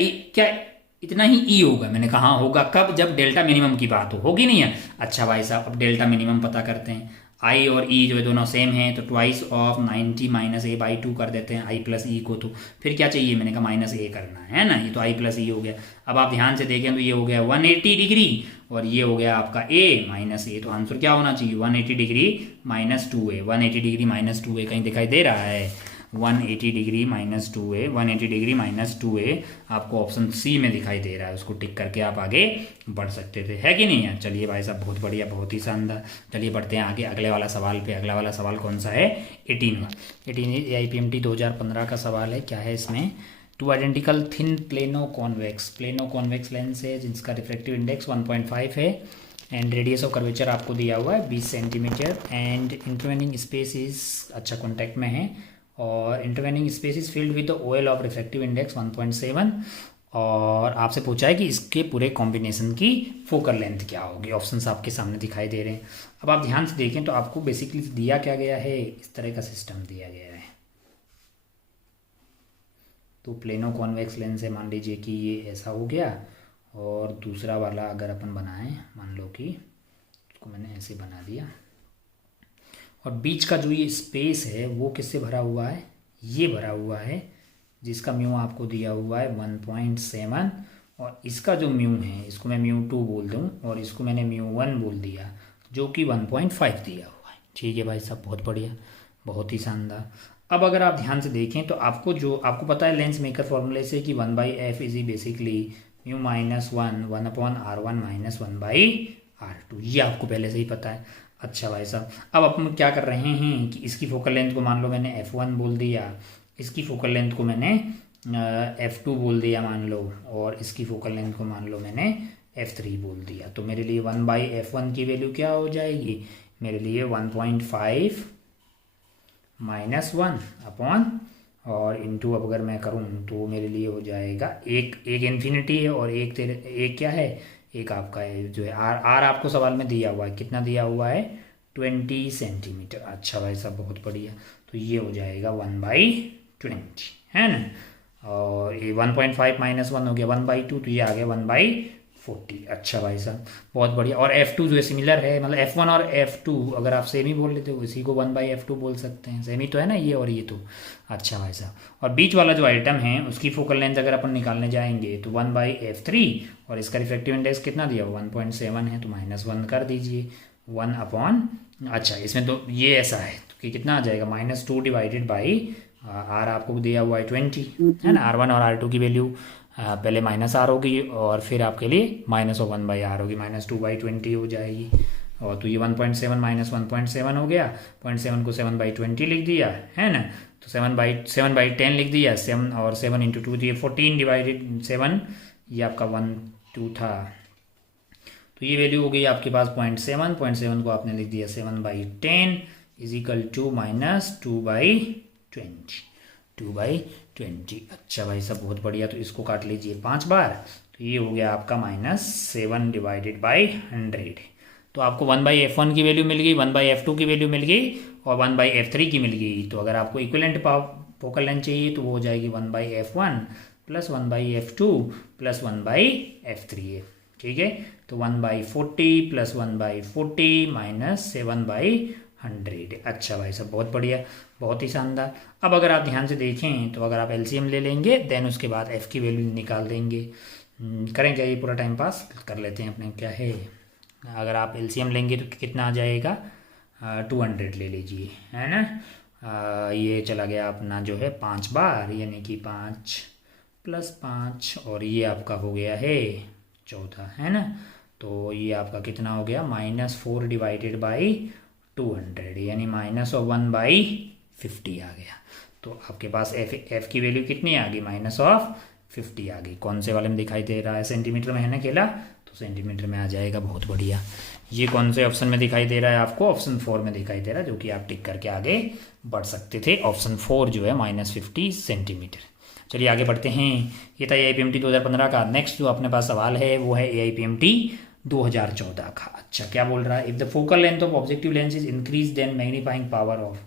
इतना ही E होगा? मैंने कहा होगा। कब? जब डेल्टा मिनिमम की बात होगी नहीं है। अच्छा भाई साहब, अब डेल्टा मिनिमम पता करते हैं। आई और ई जो है दोनों सेम हैं, तो twice of 90 minus A by 2 कर देते हैं आई प्लस ई को। तो फिर क्या चाहिए, मैंने कहा माइनस ए करना है ना, ये तो आई प्लस ई हो गया। अब आप ध्यान से देखें तो ये हो गया 180 डिग्री और ये हो गया आपका ए माइनस ए, तो आंसर क्या होना चाहिए 180 degree minus 2a। 180 degree minus 2a कहीं दिखाई दे रहा है, 180 degree minus 2a, 180 degree minus 2a आपको ऑप्शन सी में दिखाई दे रहा है, उसको टिक करके आप आगे बढ़ सकते थे, है कि नहीं है। चलिए भाई साहब बहुत बढ़िया, बहुत ही शानदार। चलिए बढ़ते हैं आगे अगले वाला सवाल पे। अगला वाला सवाल कौन सा है, 18 AIPMT 2015 का सवाल है। क्या है इसमें, two identical thin plano convex lens है जिसका रिफ्रैक्टिव इंडेक्स 1.5 है एंड रेडियस ऑफ कर्वेचर आपको दिया हुआ है 20 centimetre and intervening space is अच्छा कॉन्टैक्ट में है और intervening space is filled with the oil of refractive index 1.7 और आपसे पूछा है कि इसके पूरे कॉम्बिनेशन की फोकल लेंथ क्या होगी। ऑप्शंस आपके सामने दिखाई दे रहे हैं। अब आप ध्यान से देखें तो आपको बेसिकली दिया क्या गया है, इस तरह का सिस्टम दिया गया है। तो प्लेनो कॉन्वेक्स लेंस है, मान लीजिए कि ये ऐसा हो गया और दूसरा वाला अगर अपन बनाएं, मान लो कि उसको मैंने ऐसे बना दिया और बीच का जो ये स्पेस है वो किससे भरा हुआ है, ये भरा हुआ है जिसका म्यू आपको दिया हुआ है 1.7 और इसका जो म्यू है इसको मैं म्यू 2 बोल दूं और इसको मैंने म्यू 1 बोल दिया जो कि 1.5 दिया हुआ है। ठीक है भाई साहब, बहुत बढ़िया, बहुत ही शानदार। अब अगर आप ध्यान से देखें तो आपको पता है लेंस मेकर फॉर्मूले से कि 1/f is basically mu minus 1/r1 minus 1/r2, ये आपको पहले से ही पता है। अच्छा भाई साहब, अब अपन क्या कर रहे हैं कि इसकी फोकल लेंथ को मान लो मैंने f1 बोल दिया, इसकी फोकल लेंथ को मैंने f2 बोल दिया मान लो और इसकी फोकल लेंथ को मान लो मैंने f3 बोल दिया। तो मेरे लिए 1/f1 की वैल्यू क्या हो जाएगी, मेरे लिए 1.5 माइनस 1 अपॉन और इंटू अब अगर मैं करूँ तो मेरे लिए हो जाएगा एक इन्फिनिटी है और एक क्या है, एक आपका है जो है आर आपको सवाल में दिया हुआ है, कितना दिया हुआ है 20 सेंटीमीटर। अच्छा भाई साहब बहुत बढ़िया, तो ये हो जाएगा 1/20 है ना और ये 1.5 माइनस 1 हो गया 1/2 तो ये आ गया 1/40। अच्छा भाई साहब बहुत बढ़िया। और f2 जो है सिमिलर है, मतलब f1 और f2 अगर आप सेम ही बोल लेते हो इसी को 1/f2 बोल सकते हैं, सेम ही तो है ना ये और ये तो। अच्छा भाई साहब और बीच वाला जो आइटम है उसकी फोकल लेंथ अगर अपन निकालने जाएंगे तो 1/f3 और इसका रिफ्रैक्टिव इंडेक्स कितना दिया हुआ 1.7 है तो -1 कर दीजिए 1 अपॉन। अच्छा इसमें तो ये ऐसा है तो कि कितना आ जाएगा -2 डिवाइडेड बाई आर आपको दिया हुआ है 20 है ना, R1 और R2 की वैल्यू पहले -r होगी और फिर आपके लिए -1/r होगी, -2/20 हो जाएगी। और तो ये 1.7 माइनस 1.7 हो गया, 0.7 को 7/20 लिख दिया है ना, तो 7/10 लिख दिया 7 और 7 इंटू 2 दिए 14 डिवाइडेड 7 ये आपका 1 2 था। तो ये वैल्यू हो गई आपके पास 0.7 को आपने लिख दिया 7/10 इज इक्वल टू -2/20। अच्छा भाई साहब बहुत बढ़िया, तो इसको काट लीजिए 5 बार तो ये हो गया आपका -7 डिवाइडेड बाई 100। तो आपको 1/f1 की वैल्यू मिल गई, 1/f2 की वैल्यू मिल गई और 1/f3 की मिल गई। तो अगर आपको इक्विवेलेंट फोकल लेंथ चाहिए तो वो हो जाएगी 1/f1 plus 1/f2 plus 1/f3। ठीक है, तो 1/40 प्लस 1/40 माइनस 7/100। अच्छा भाई साहब बहुत बढ़िया, बहुत ही शानदार। अब अगर आप ध्यान से देखें तो अगर आप एलसीएम ले लेंगे देन उसके बाद एफ की वैल्यू निकाल देंगे। करें क्या, ये पूरा टाइम पास कर लेते हैं अपने, क्या है अगर आप एलसीएम लेंगे तो कितना आ जाएगा 200 ले लीजिए है ना। ये चला गया अपना जो है 5 बार यानी कि 5 + 5 और ये आपका हो गया है 14 है ना। तो ये आपका कितना हो गया -4 डिवाइडेड बाई 200 यानी -1/50 आ गया। तो आपके पास एफ की वैल्यू कितनी आ गई -50 आ गई। कौन से वाले में दिखाई दे रहा है, सेंटीमीटर में है ना केला, तो सेंटीमीटर में आ जाएगा। बहुत बढ़िया। ये कौन से ऑप्शन में दिखाई दे रहा है आपको, ऑप्शन 4 में दिखाई दे रहा है, जो कि आप टिक करके आगे बढ़ सकते थे। ऑप्शन 4 जो है -50 सेंटीमीटर। चलिए आगे बढ़ते हैं। ये था AIPMT 2015 का। नेक्स्ट जो अपने पास सवाल है वो है AIPMT 2014 का। अच्छा क्या बोल रहा है, if the focal length of objective lens is increase then magnifying power of.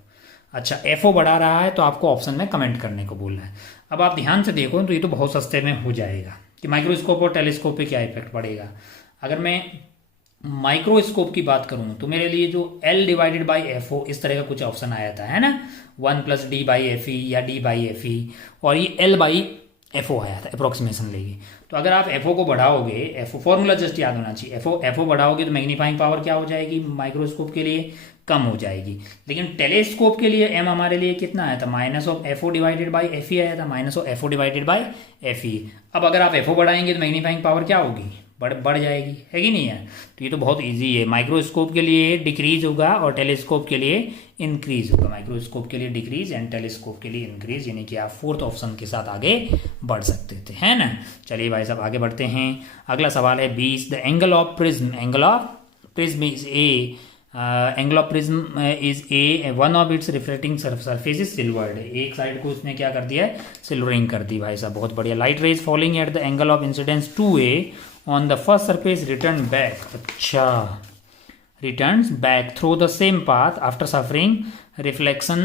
अच्छा FO बढ़ा रहा है तो आपको ऑप्शन में कमेंट करने को बोल रहा है। अब आप ध्यान से देखो तो ये तो बहुत सस्ते में हो जाएगा कि माइक्रोस्कोप और टेलीस्कोप पे क्या इफेक्ट पड़ेगा। अगर मैं माइक्रोस्कोप की बात करूं तो मेरे लिए जो L divided by F O इस तरह का कुछ ऑप्शन आया था, है ना, 1+D/FE या D/FE, और ये L बाई एफ ओ आया था अप्रोक्सीमेशन लेके। तो अगर आप एफ ओ को बढ़ाओगे, एफ ओ फॉर्मूला जस्ट याद होना चाहिए, एफ ओ बढ़ाओगे तो मैग्नीफाइंग पावर क्या हो जाएगी माइक्रोस्कोप के लिए, कम हो जाएगी। लेकिन टेलीस्कोप के लिए एम हमारे लिए कितना आया था, -(FO डिवाइडेड बाई FE आया था, -(FO डिवाइडेड बाई FE। अब अगर आप एफ ओ बढ़ाएंगे तो मैग्नीफाइंग पावर क्या होगी, बढ़ जाएगी, है कि नहीं है। तो ये तो बहुत इजी है, माइक्रोस्कोप के लिए डिक्रीज होगा और टेलीस्कोप के लिए इंक्रीज होगा, माइक्रोस्कोप के लिए डिक्रीज एंड टेलीस्कोप के लिए इंक्रीज, यानी कि आप फोर्थ ऑप्शन के साथ आगे बढ़ सकते थे, है ना। चलिए भाई साहब आगे बढ़ते हैं। अगला सवाल है 20, the angle of prism is a, angle of prism is a, one of its reflecting surface is silvered, एक साइड को उसने क्या कर दिया है, सिल्वरिंग कर दी भाई साहब, बहुत बढ़िया। Light rays falling at the angle of incidence 2A on the first surface return back, अच्छा, returns back through the same path after suffering reflection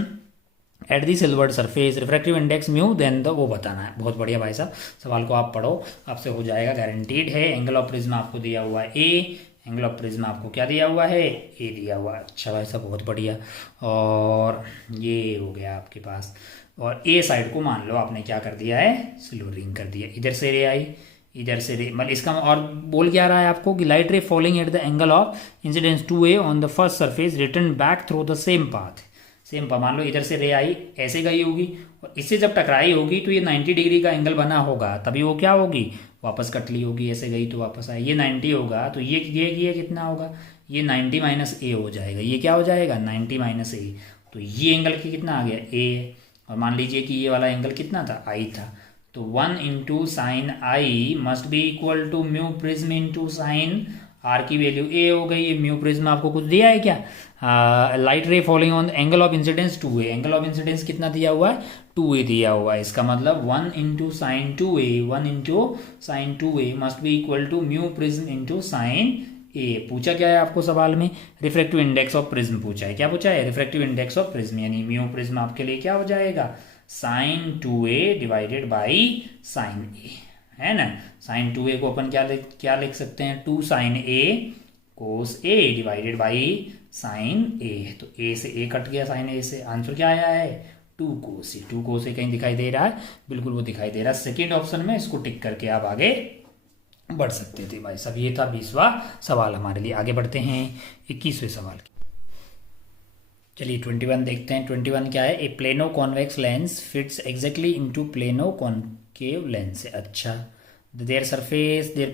at the silvered surface, refractive index mu, then the वो बताना है। बहुत बढ़िया भाई साहब, सवाल को आप पढ़ो, आपसे हो जाएगा, गारंटीड है। एंगल ऑफ प्रिज्म आपको दिया हुआ है ए, एंगल ऑफ प्रिज्म आपको क्या दिया हुआ है, ए दिया हुआ है। अच्छा भाई साहब बहुत बढ़िया, और ये हो गया आपके पास, और ए साइड को मान लो आपने क्या कर दिया है, सिल्वरिंग कर दिया, इधर से रे आई, इधर से रे, मतलब इसका और बोल क्या रहा है आपको कि लाइट रे falling at the angle of incidence 2A on the first surface return back through the same path, मान लो इधर से रे आई, ऐसे गई होगी, और इससे जब टकराई होगी तो ये 90 डिग्री का एंगल बना होगा, तभी वो क्या होगी, वापस कट ली होगी, ऐसे गई तो वापस आई, ये 90 होगा, तो ये कितना होगा, ये 90 माइनस ए हो जाएगा, ये क्या हो जाएगा 90 माइनस ए, तो ये एंगल की कितना आ गया ए, और मान लीजिए कि ये वाला एंगल कितना था, आई था, तो 1 into sine I must be equal to mu prism into sine R की वैल्यू ए हो गई। म्यू प्रिज्म आपको कुछ दिया है क्या, लाइट रे falling on angle of incidence 2A, angle of incidence कितना दिया हुआ है, 2A दिया हुआ है, इसका मतलब 1 into sine 2A, 1 into sine 2A must be equal to mu prism into sine A. पूछा क्या है आपको सवाल में, रिफ्रैक्टिव इंडेक्स ऑफ प्रिज्म पूछा है, क्या पूछा है, रिफ्रैक्टिव इंडेक्स ऑफ प्रिज्म, यानी म्यू प्रिज्म आपके लिए क्या हो जाएगा, sine 2A divided by sine A, है ना। साइन 2A को अपन क्या लिख सकते हैं, 2 sine A cos A divided by sine A, तो ए से ए कट गया, साइन ए से, आंसर क्या आया है 2 कोस ए। 2 कोस ए कहीं दिखाई दे रहा है, बिल्कुल वो दिखाई दे रहा है, सेकेंड ऑप्शन में, इसको टिक करके आप आगे बढ़ सकते थे भाई सब। ये था 20वां सवाल हमारे लिए। आगे बढ़ते हैं 21वें सवाल की। चलिए 21 देखते हैं। 21 क्या है, a plano convex lens fits exactly into plano concave lens. अच्छा, their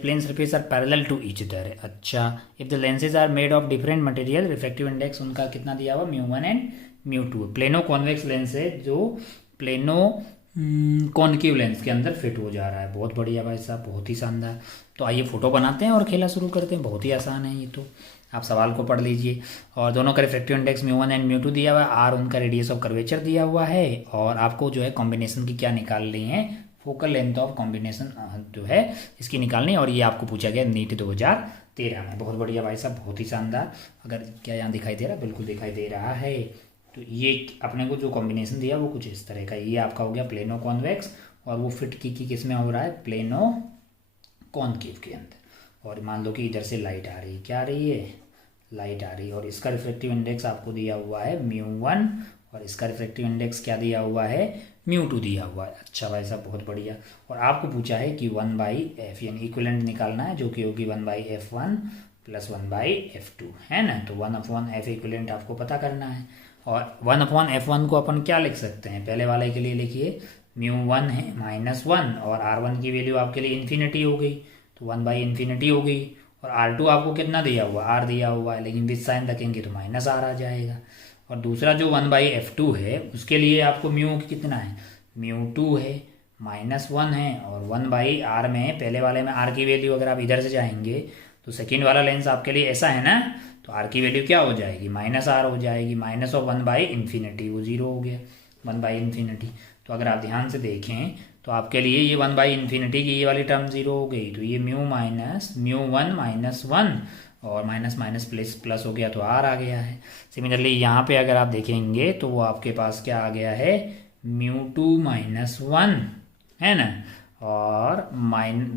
plane surface are parallel to each other. अच्छा, if the lenses are made of different material, refractive index उनका कितना दिया हुआ, μ1 एंड μ2। प्लेनो कॉन्वेक्स लेंस है जो plano concave lens के अंदर फिट हो जा रहा है। बहुत बढ़िया भाई साहब, बहुत ही शानदार। तो आइए फोटो बनाते हैं और खेला शुरू करते हैं, बहुत ही आसान है ये तो, आप सवाल को पढ़ लीजिए। और दोनों का रिफ्रैक्टिव इंडेक्स μ1 एंड μ2 दिया हुआ है, आर उनका रेडियस ऑफ कर्वेचर दिया हुआ है, और आपको जो है कॉम्बिनेशन की क्या निकालनी है, फोकल लेंथ ऑफ कॉम्बिनेशन जो है इसकी निकालनी, और ये आपको पूछा गया नीट 2013 में। बहुत बढ़िया भाई साहब, बहुत ही शानदार। अगर क्या यहाँ दिखाई दे रहा है, बिल्कुल दिखाई दे रहा है। तो ये अपने को जो कॉम्बिनेशन दिया वो कुछ इस तरह का, ये आपका हो गया प्लेनो कॉन्वेक्स, और वो फिट की किस में हो रहा है, प्लेनो कॉन्केव के अंदर। और मान लो कि इधर से लाइट आ रही है, क्या आ रही है, लाइट आ रही है, और इसका रिफ्रैक्टिव इंडेक्स आपको दिया हुआ है μ1, और इसका रिफ्रैक्टिव इंडेक्स क्या दिया हुआ है, μ2 दिया हुआ है। अच्छा भाई साहब, बहुत बढ़िया। और आपको पूछा है कि 1/f यानी इक्विवेलेंट निकालना है, जो कि होगी 1/f1 प्लस 1/f2, है ना। तो 1/f इक्विवेलेंट आपको पता करना है, और 1/f1 को अपन क्या लिख सकते हैं, पहले वाले के लिए लिखिए μ1 है -1, और r1 की वैल्यू आपके लिए इन्फिनिटी हो गई, तो 1/∞ हो गई। और r2 आपको कितना दिया हुआ, r दिया हुआ है, लेकिन विद साइन रखेंगे तो -r आ जाएगा। और दूसरा जो 1/f2 है उसके लिए आपको म्यू कितना है, μ2 है, -1 है, और 1/r में पहले वाले में r की वैल्यू अगर आप इधर से जाएंगे तो सेकेंड वाला लेंस आपके लिए ऐसा है ना, तो r की वैल्यू क्या हो जाएगी, -r हो जाएगी, माइनस ऑफ 1/∞, वो 0 हो गया, 1/∞। तो अगर आप ध्यान से देखें तो आपके लिए ये 1/∞ की ये वाली टर्म 0 हो गई, तो ये μ1 -1 और माइनस माइनस प्लस हो गया, तो r आ गया है। सिमिलरली यहाँ पे अगर आप देखेंगे तो वो आपके पास क्या आ गया है, μ2 -1 है ना, और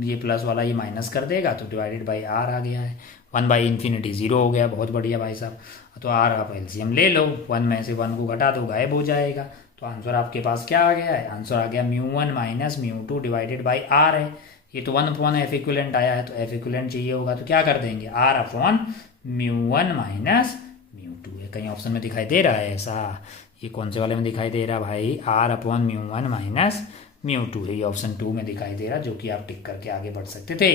ये प्लस वाला ये माइनस कर देगा तो डिवाइडेड बाई r आ गया है। 1/∞ 0 हो गया, बहुत बढ़िया भाई साहब। तो आर आप एलसीएम ले लो, 1 में से 1 को घटा दो, गायब हो जाएगा। तो आंसर आपके पास क्या आ गया है? आंसर आ गया μ1 माइनस μ2 डिवाइडेड बाई आर है। ये तो 1 अपॉन एफ इक्विवेलेंट आया है, तो एफ इक्विवेलेंट चाहिए होगा तो क्या कर देंगे? आर अपॉन μ1 माइनस μ2 है। कहीं ऑप्शन में दिखाई दे रहा है ऐसा? ये कौन से वाले में दिखाई दे रहा भाई? आर अपॉन μ1 माइनस μ2 है, ये ऑप्शन 2 में दिखाई दे रहा, जो कि आप टिक करके आगे बढ़ सकते थे।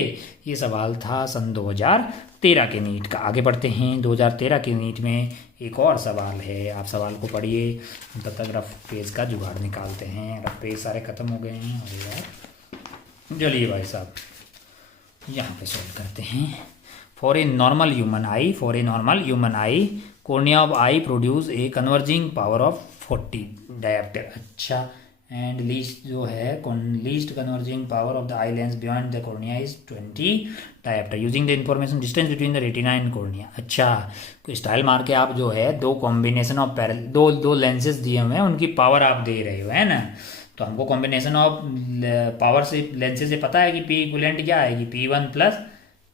ये सवाल था सन 2013 के नीट का। आगे बढ़ते हैं, 2013 के नीट में एक और सवाल है, आप सवाल को पढ़िए, तब तक रफ पेज का जुगाड़ निकालते हैं। रफ पेज सारे खत्म हो गए हैं। अरे यार, चलिए भाई साहब यहाँ पे सॉल्व करते हैं। For a normal human I cornea of I produce a converging power of 40 dioptre. अच्छा, एंड लीस्ट जो है least converging power of the eye lens beyond the cornea is 20 dioptre using the information distance between the retina and cornea. अच्छा, तो style मार के आप जो है दो कॉम्बिनेशन ऑफ दो लेंसेज दिए हुए हैं, उनकी पावर आप दे रहे हो, है ना। तो हमको कॉम्बिनेशन ऑफ पावर से लेंसेज से पता है कि पी इक्विवेलेंट क्या आएगी? P1 प्लस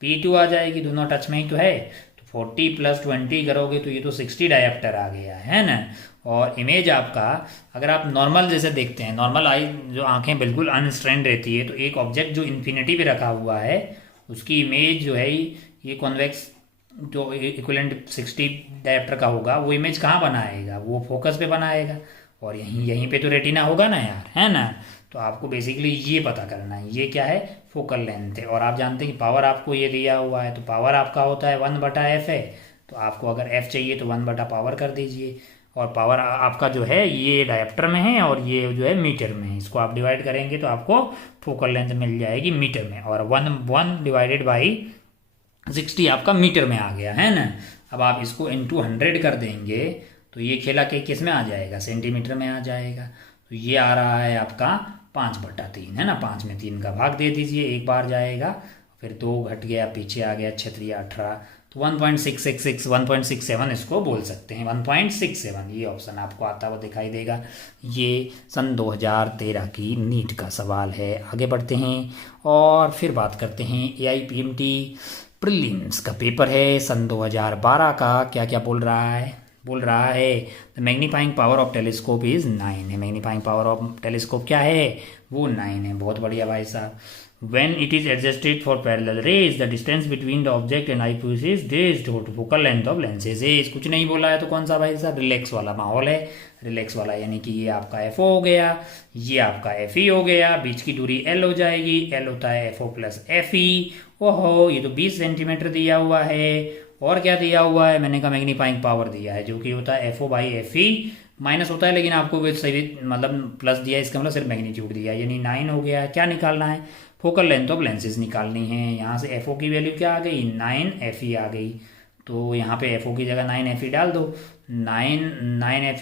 P2 आ जाएगी, दोनों टच में ही तो है। तो 40 प्लस 20 करोगे तो ये तो 60 डायोप्टर आ गया है ना। और इमेज आपका, अगर आप नॉर्मल जैसे देखते हैं, नॉर्मल आई जो आंखें बिल्कुल अनस्ट्रेंड रहती है, तो एक ऑब्जेक्ट जो इन्फिनिटी पे रखा हुआ है उसकी इमेज जो है ये कॉन्वेक्स जो इक्विवेलेंट 60 डायोप्टर का होगा, वो इमेज कहाँ बनाएगा? वो फोकस पे बनाएगा, और यहीं पे तो रेटिना होगा ना यार, है ना। तो आपको बेसिकली ये पता करना है, ये क्या है? फोकल लेंथ है। और आप जानते हैं कि पावर आपको ये दिया हुआ है, तो पावर आपका होता है 1/f है। तो आपको अगर f चाहिए तो 1 पावर कर दीजिए, और पावर आपका जो है ये डायोप्टर में है और ये जो है मीटर में है। इसको आप डिवाइड करेंगे तो आपको फोकल लेंथ मिल जाएगी मीटर में, और 1 डिवाइडेड बाई 60 आपका मीटर में आ गया, है ना। अब आप इसको इंटू 100 कर देंगे तो ये खेला के किस में आ जाएगा? सेंटीमीटर में आ जाएगा। तो ये आ रहा है आपका 5/3, है ना। 5 में 3 का भाग दे दीजिए, एक बार जाएगा, फिर 2 घट गया, पीछे आ गया 6 18, तो 1.666 1.67 इसको बोल सकते हैं, 1.67। ये ऑप्शन आपको आता हुआ दिखाई देगा। ये सन 2013 की नीट का सवाल है। आगे बढ़ते हैं और फिर बात करते हैं AIPMT प्रीलिम्स का पेपर है सन 2012 का। क्या क्या बोल रहा है? The magnifying power of telescope is 9 है। मैग्नीफाइंग पावर ऑफ टेलीस्कोप क्या है? वो 9 है। बहुत बढ़िया भाई साहब। When it is adjusted for parallel rays, the distance between the object and eyepiece is raised to focal length of lenses is। कुछ नहीं बोला है तो कौन सा भाई साहब? रिलैक्स वाला माहौल है। रिलैक्स वाला यानी कि ये आपका FO हो गया, ये आपका FE हो गया, बीच की दूरी L हो जाएगी, L होता है FO प्लस FE। ओहो, ये तो 20 सेंटीमीटर दिया हुआ है। और क्या दिया हुआ है? मैंने कहा मैग्नीफाइंग पावर दिया है, जो कि होता है FO बाई FE, माइनस होता है लेकिन आपको सही मतलब प्लस दिया है, इसका मतलब सिर्फ मैग्नीट्यूड दिया है, यानी 9 हो गया। क्या निकालना है? फोकल लेंथ ऑफ लेंसेज निकालनी है। यहाँ से FO की वैल्यू क्या आ गई? 9 FE आ गई। तो यहाँ पे FO की जगह 9 FE डाल दो। 9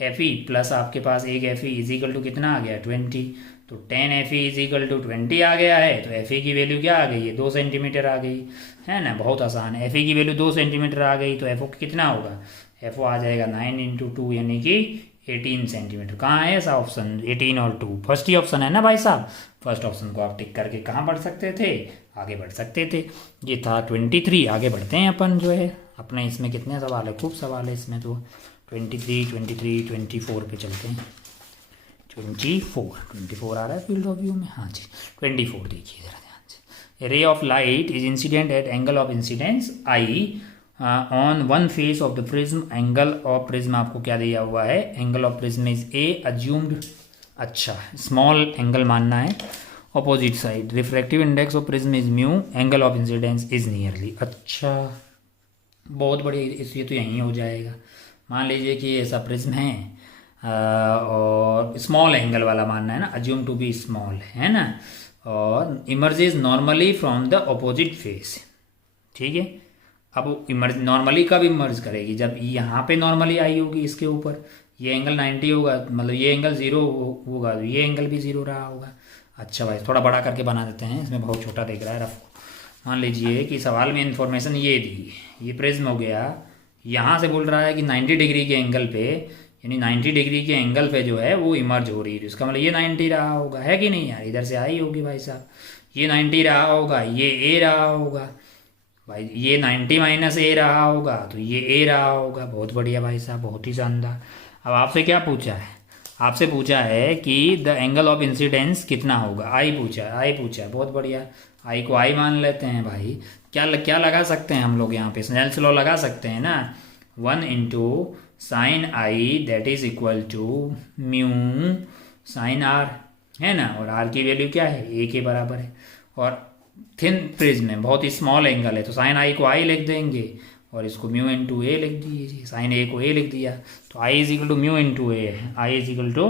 FE प्लस आपके पास एक FE इज इक्वल टू कितना आ गया? 20। तो 10 FE इज इक्वल टू 20 आ गया है। तो FE की वैल्यू क्या आ गई है? 2 सेंटीमीटर आ गई, है ना। बहुत आसान है। FE की वैल्यू 2 सेंटीमीटर आ गई तो FO कितना होगा? FO आ जाएगा 9 × 2 यानी कि 18 सेंटीमीटर। कहाँ है ऐसा ऑप्शन? 18 और 2 फर्स्ट ही ऑप्शन है ना भाई साहब। फर्स्ट ऑप्शन को आप टिक करके कहाँ बढ़ सकते थे? आगे बढ़ सकते थे। ये था 23। आगे बढ़ते हैं अपन जो है अपने, इसमें कितने सवाल है? खूब सवाल है इसमें। तो 24 पे चलते हैं। 24 आ रहा है फील्ड ऑफ व्यू में। हाँ जी, 24 देखिए जरा ध्यान से। रे of light is incident at angle of incidence I on one face of the prism. Angle of prism आपको क्या दिया हुआ है? Angle of prism is a assumed. अच्छा, स्मॉल एंगल मानना है। Opposite side refractive index of prism is mu, angle of incidence is nearly. अच्छा, बहुत बड़ी, इसलिए तो यहीं हो जाएगा। मान लीजिए कि ऐसा प्रिज्म है और स्मॉल एंगल वाला मानना है ना, अज्यूम टू बी स्मॉल, है ना, और emerges normally from the opposite face. ठीक है, अब इमर्ज नॉर्मली कब इमर्ज करेगी? जब यहाँ पे नॉर्मली आई होगी, इसके ऊपर ये एंगल 90 होगा, मतलब ये एंगल 0 होगा, तो ये एंगल भी 0 रहा होगा। अच्छा भाई, थोड़ा बड़ा करके बना देते हैं, इसमें बहुत छोटा दिख रहा है रफ। मान लीजिए कि सवाल में इन्फॉर्मेशन ये दी, ये प्रिज्म हो गया, यहाँ से बोल रहा है कि 90 डिग्री के एंगल पे, यानी 90 डिग्री के एंगल पे जो है वो इमर्ज हो रही है। इसका मतलब ये 90 रहा होगा, है कि नहीं यार? इधर से आई होगी भाई साहब, ये 90 रहा होगा, ये ए रहा होगा, भाई ये 90 माइनस ए रहा होगा तो ये ए रहा होगा। बहुत बढ़िया भाई साहब, बहुत ही शानदार। अब आपसे क्या पूछा है, आपसे पूछा है कि द एंगल ऑफ इंसिडेंस कितना होगा, आई पूछा है, आई पूछा है। बहुत बढ़िया, आई को आई मान लेते हैं भाई। क्या लगा सकते हैं हम लोग यहाँ पे, स्नेल्स लॉ लगा सकते हैं ना। 1 into sine I that is equal to mu sine R, है ना। और आर की वैल्यू क्या है, ए के बराबर है। और थिन प्रिज्म में बहुत ही स्मॉल एंगल है तो साइन आई को आई लिख देंगे और इसको म्यू इंटू ए लिख दीजिए। साइन ए को ए लिख दिया तो I is equal to mu into A. I is equal to,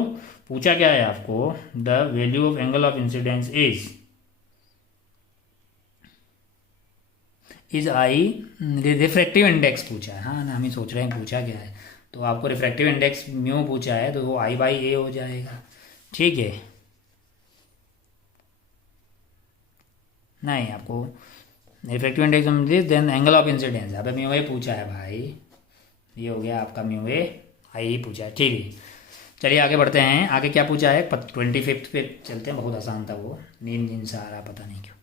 पूछा क्या है आपको, the value of angle of incidence is I, refractive index पूछा है। हाँ ना, हम ही सोच रहे हैं पूछा क्या है। तो आपको रिफ्रैक्टिव इंडेक्स म्यू पूछा है तो वो आई बाई ए हो जाएगा। ठीक है, नहीं आपको refractive index this then angle of incidence, यहाँ पे म्यू ए पूछा है भाई, ये हो गया आपका म्यू ए, आई ही पूछा है। ठीक है, चलिए आगे बढ़ते हैं। आगे क्या पूछा है, 25 पे चलते हैं। बहुत आसान था वो, नींद से आ रहा पता नहीं क्यों।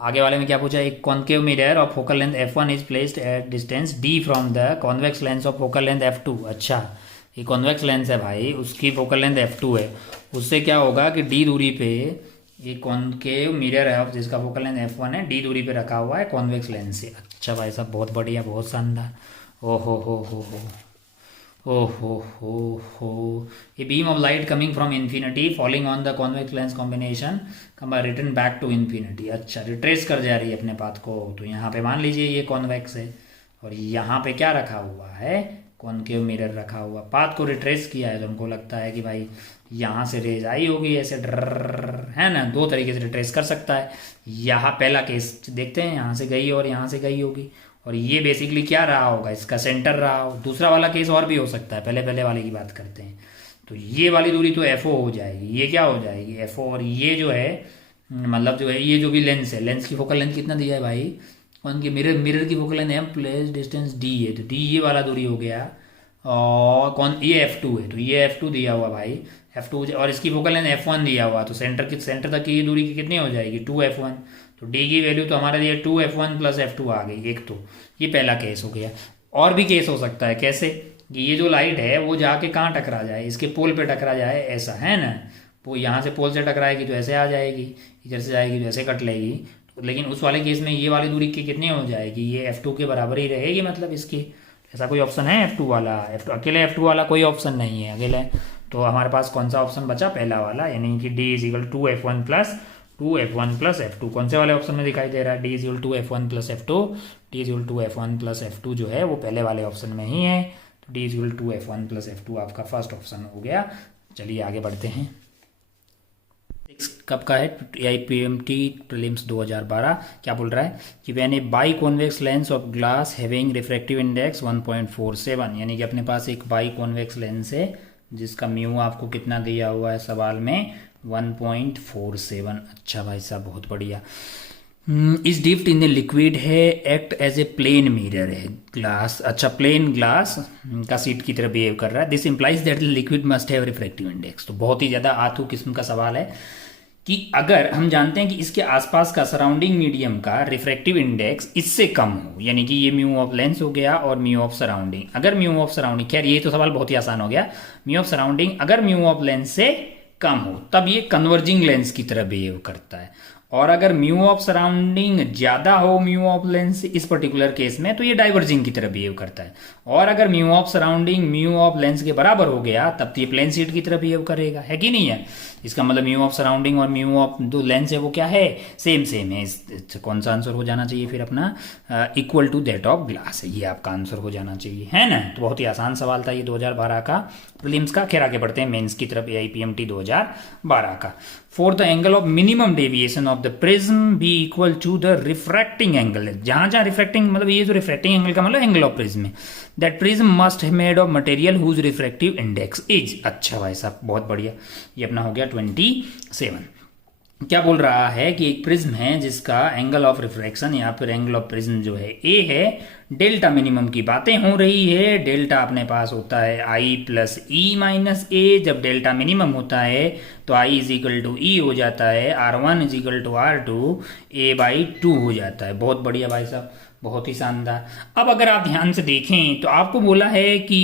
आगे वाले में क्या पूछा है, एक concave mirror of focal length f1 is placed at distance d from the convex lens of focal length f2। अच्छा, ये कॉन्वेक्स लेंस है भाई, उसकी फोकल लेंथ f2 है। उससे क्या होगा कि d दूरी पे ये कॉन्केव मिरर है जिसका फोकल लेंथ f1 है, d दूरी पे रखा हुआ है कॉन्वेक्स लेंस से। अच्छा भाई साहब, बहुत बढ़िया, बहुत शानदार। ओ हो ओ हो a beam of light coming from infinity falling on the convex lens combination return back to infinity. अच्छा, रिट्रेस कर जा रही है अपने पाथ को। तो यहाँ पे मान लीजिए ये कॉन्वेक्स है और यहाँ पे क्या रखा हुआ है, कॉन्केव मिरर रखा हुआ। पाथ को रिट्रेस किया है तो हमको लगता है कि भाई यहाँ से रेज आई होगी ऐसे डर, है ना। दो तरीके से रिट्रेस कर सकता है। यहाँ पहला केस देखते हैं, यहाँ से गई और यहाँ से गई होगी और ये बेसिकली क्या रहा होगा, इसका सेंटर रहा हो। दूसरा वाला केस और भी हो सकता है, पहले वाले की बात करते हैं। तो ये वाली दूरी तो एफ ओ हो जाएगी, ये क्या हो जाएगी एफ ओ। और ये जो है मतलब जो है ये जो भी लेंस है, लेंस की फोकल लेंथ कितना दिया है भाई, उनकी मिरर की focal length M place distance D है। तो डी ये वाला दूरी हो गया और कौन, ये F2 है तो ये F2 दिया हुआ भाई, F2 और इसकी फोकल लेंथ F1 दिया हुआ। तो सेंटर तक की ये दूरी की कितनी हो जाएगी 2F1। तो डी की वैल्यू तो हमारे लिए 2F1 प्लस F2 आ गई। एक तो ये पहला केस हो गया। और भी केस हो सकता है, कैसे कि ये जो लाइट है वो जाके कहाँ टकरा जाए, इसके पोल पे टकरा जाए, ऐसा है ना। वो यहाँ से पोल से टकराएगी तो ऐसे आ जाएगी, इधर से जाएगी तो ऐसे कट लेगी। तो लेकिन उस वाले केस में ये वाली दूरी की कितनी हो जाएगी, ये F2 के बराबर ही रहेगी मतलब इसकी। ऐसा कोई ऑप्शन है F2 वाला, अकेले F2 वाला कोई ऑप्शन नहीं है अकेले। तो हमारे पास कौन सा ऑप्शन बचा, पहला वाला, यानी कि D is equal 2F1 plus F2। कौन से वाले ऑप्शन में दिखाई दे रहा है, D is equal 2F1 plus F2। D is equal 2F1 plus F2 जो है वो पहले वाले ऑप्शन में ही है। तो D is equal 2F1 plus F2 आपका फर्स्ट ऑप्शन हो गया। चलिए आगे बढ़ते हैं। कब का है, AIPMT प्रीलिम्स 2012। क्या बोल रहा है कि when A by convex lens of glass having refractive index 1.47, यानी कि अपने पास एक बाई कॉन्वेक्स लेंस है जिसका म्यू आपको कितना दिया हुआ है सवाल में, 1.47। अच्छा भाई साहब, बहुत बढ़िया। Is dipped in the liquid है, act as a plane mirror है ग्लास। अच्छा, प्लेन ग्लास का सीट की तरह बिहेव कर रहा है। This implies that the liquid must have refractive index. तो बहुत ही ज़्यादा आथू किस्म का सवाल है कि अगर हम जानते हैं कि इसके आसपास का सराउंडिंग मीडियम का रिफ्रैक्टिव इंडेक्स इससे कम हो, यानी कि ये म्यू ऑफ लेंस हो गया और म्यू ऑफ सराउंडिंग, अगर म्यू ऑफ सराउंडिंग, खैर ये तो सवाल बहुत ही आसान हो गया। म्यू ऑफ सराउंडिंग अगर म्यू ऑफ लेंस से कम हो तब ये कन्वर्जिंग लेंस की तरह बिहेव करता है। और अगर म्यू ऑफ सराउंडिंग ज्यादा हो म्यू ऑफ लेंस इस पर्टिकुलर केस में तो ये डाइवर्जिंग की तरह बिहेव करता है। और अगर mu of surrounding mu of lens के बराबर हो गया तब तो ये प्लेन सीट की तरह बिहेव करेगा, है कि नहीं है। इसका मतलब म्यू ऑफ सराउंडिंग और म्यू ऑफ जो लेंस है वो क्या है, सेम है। कौन सा आंसर हो जाना चाहिए फिर अपना, equal to that of glass है, ये आपका आंसर हो जाना चाहिए, है ना। तो बहुत ही आसान सवाल था ये 2012 का प्रीलिम्स का। खैर आगे बढ़ते हैं मेंस की तरफ, AIPMT 2012 का। For the angle of minimum deviation of the prism be equal to the refracting angle, जहां रिफ्रैक्टिंग मतलब ये जो रिफ्रैक्टिंग एंगल का मतलब एंगल ऑफ प्रिज्म है, that prism must have made of material whose refractive index is. अच्छा भाई साहब, बहुत बढ़िया, ये अपना हो गया 27। क्या बोल रहा है कि एक प्रिज्म है जिसका एंगल ऑफ रिफ्रैक्शन या फिर एंगल ऑफ प्रिज्म जो है ए है, डेल्टा मिनिमम की बातें हो रही है। डेल्टा अपने पास होता है I प्लस ई माइनस ए। जब डेल्टा मिनिमम होता है तो I इज इक्वल टू ई हो जाता है, R1 is equal to R2 A/2 हो जाता है। बहुत बढ़िया भाई साहब, बहुत ही शानदार। अब अगर आप ध्यान से देखें तो आपको बोला है कि